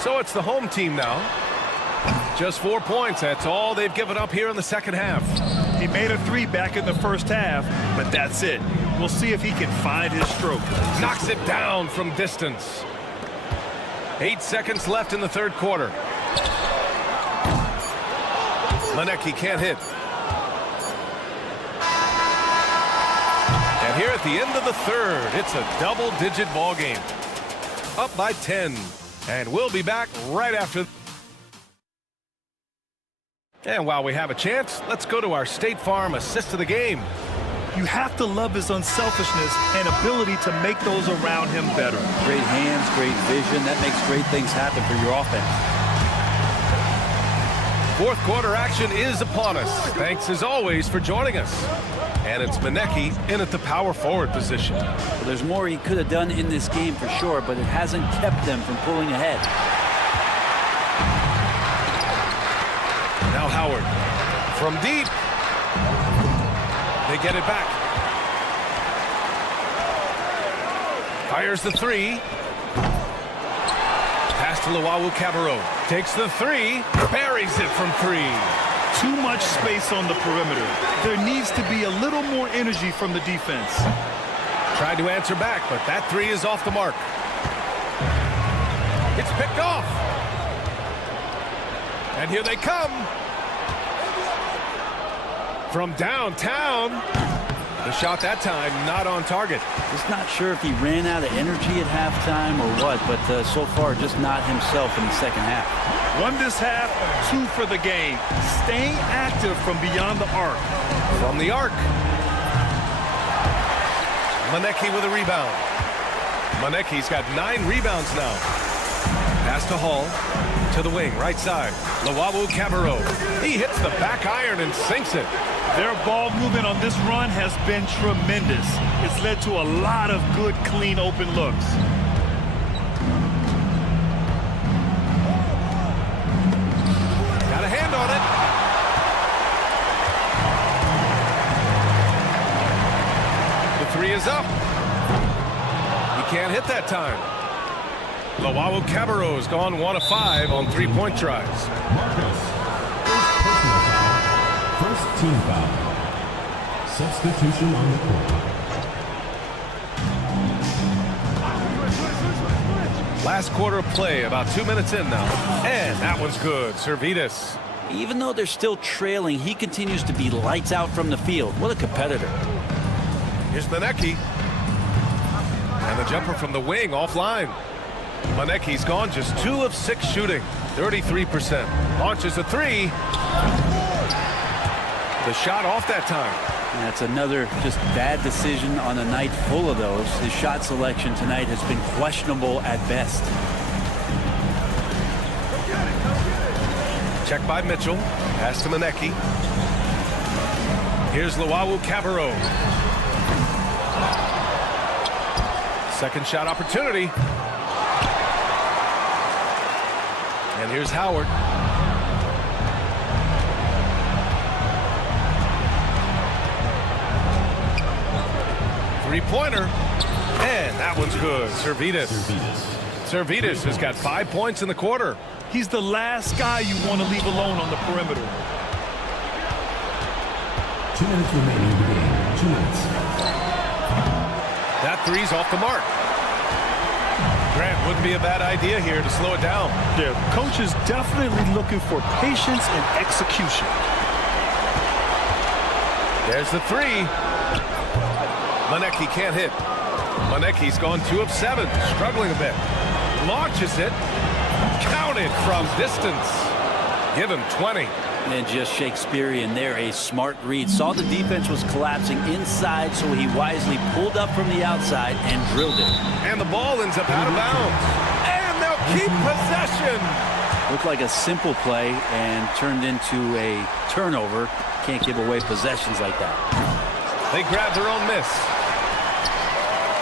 So it's the home team now. Just 4 points. That's all they've given up here in the second half. He made a 3 back in the first half, but that's it. We'll see if he can find his stroke. Knocks it down from distance. 8 seconds left in the third quarter. Maneki can't hit. And here at the end of the third, it's a double-digit ball game. Up by 10. And we'll be back right after. And while we have a chance, let's go to our State Farm assist of the game. You have to love his unselfishness and ability to make those around him better. Great hands, great vision. That makes great things happen for your offense. Fourth quarter action is upon us. Thanks as always for joining us. And it's Maneki in at the power forward position. Well, there's more he could have done in this game for sure, but it hasn't kept them from pulling ahead. Now Howard from deep. They get it back. Fires the 3. Pass to Luwawu-Cabarrot. Takes the 3. Buries it from 3. Too much space on the perimeter. There needs to be a little more energy from the defense. Tried to answer back, but that 3 is off the mark. It's picked off. And here they come. From downtown. The shot that time not on target. Just not sure if he ran out of energy at halftime or what, but so far just not himself in the second half. Won this half, 2 for the game. Staying active from beyond the arc. From the arc. Maneki with a rebound. Maneki's got 9 rebounds now. Pass to Hall. To the wing, right side. Luwawu-Cabarrot. He hits the back iron and sinks it. Their ball movement on this run has been tremendous. It's led to a lot of good, clean, open looks. Got a hand on it. The 3 is up. He can't hit that time. Luwawu-Cabarrot's gone 1 of 5 on 3-point tries. First team foul. Substitution on the court. Last quarter of play, about 2 minutes in now. And that one's good. Servetus. Even though they're still trailing, he continues to be lights out from the field. What a competitor. Here's Maneki. And the jumper from the wing offline. Maneki's gone just 2 of 6 shooting. 33%. Launches a 3. The shot off that time. That's another just bad decision on a night full of those. His shot selection tonight has been questionable at best. Check by Mitchell. Pass to Maneki. Here's Luwawu-Cabarrot. Second shot opportunity. And here's Howard. Three-pointer. And that one's good. Servidis has got 5 points in the quarter. He's the last guy you want to leave alone on the perimeter. 2 minutes remaining in the game. 2 minutes. That three's off the mark. Grant, wouldn't be a bad idea here to slow it down. Yeah, coach is definitely looking for patience and execution. There's the three. Monecki can't hit. Monecki's gone 2 of 7, struggling a bit. Launches it. Counted from distance. Give him 20. And just Shakespearean there, a smart read. Saw the defense was collapsing inside, so he wisely pulled up from the outside and drilled it. And the ball ends up out of bounds. And they'll keep possession. Looked like a simple play and turned into a turnover. Can't give away possessions like that. They grab their own miss.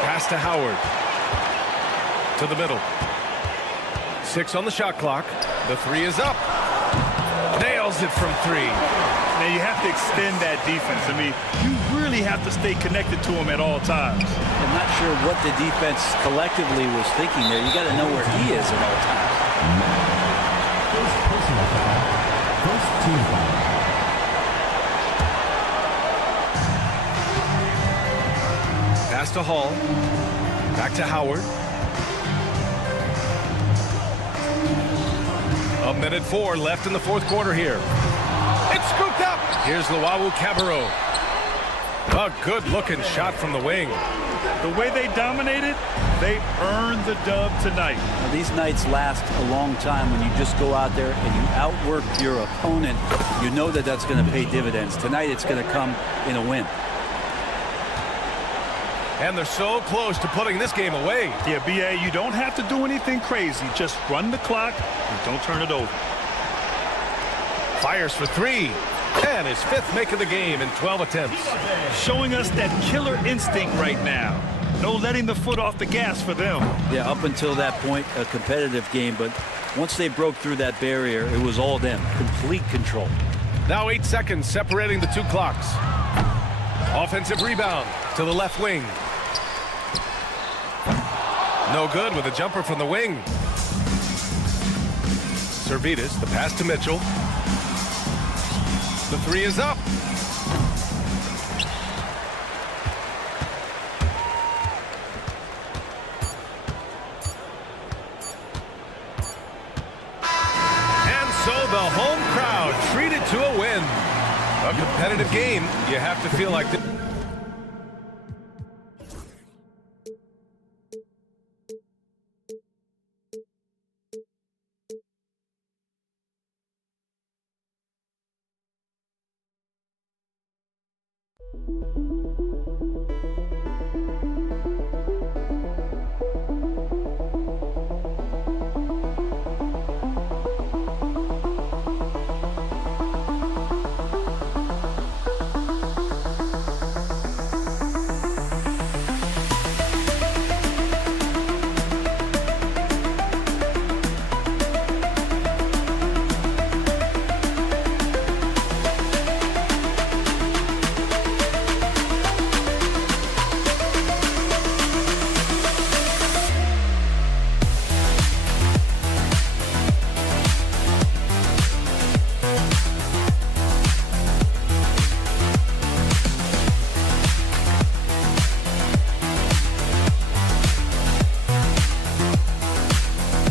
Pass to Howard. To the middle. 6 on the shot clock. The three is up. Nails it from 3. Now you have to extend that defense. I mean, you really have to stay connected to him at all times. I'm not sure what the defense collectively was thinking there. You got to know where he is at all times. First personal foul. First team foul. Pass to Hall. Back to Howard. 1:04 left in the fourth quarter here. It's scooped up. Here's Luau Cabarro. A good-looking shot from the wing. The way they dominated, they earned the dub tonight. Now, these nights last a long time when you just go out there and you outwork your opponent. You know that that's going to pay dividends. Tonight it's going to come in a win. And they're so close to putting this game away. Yeah, B.A., you don't have to do anything crazy. Just run the clock and don't turn it over. Fires for 3. And his 5th make of the game in 12 attempts. Showing us that killer instinct right now. No letting the foot off the gas for them. Yeah, up until that point, a competitive game. But once they broke through that barrier, it was all them. Complete control. Now 8 seconds separating the 2 clocks. Offensive rebound to the left wing. No good with a jumper from the wing. Servidis, the pass to Mitchell. The three is up. And so the home crowd treated to a win. A competitive game, you have to feel like this.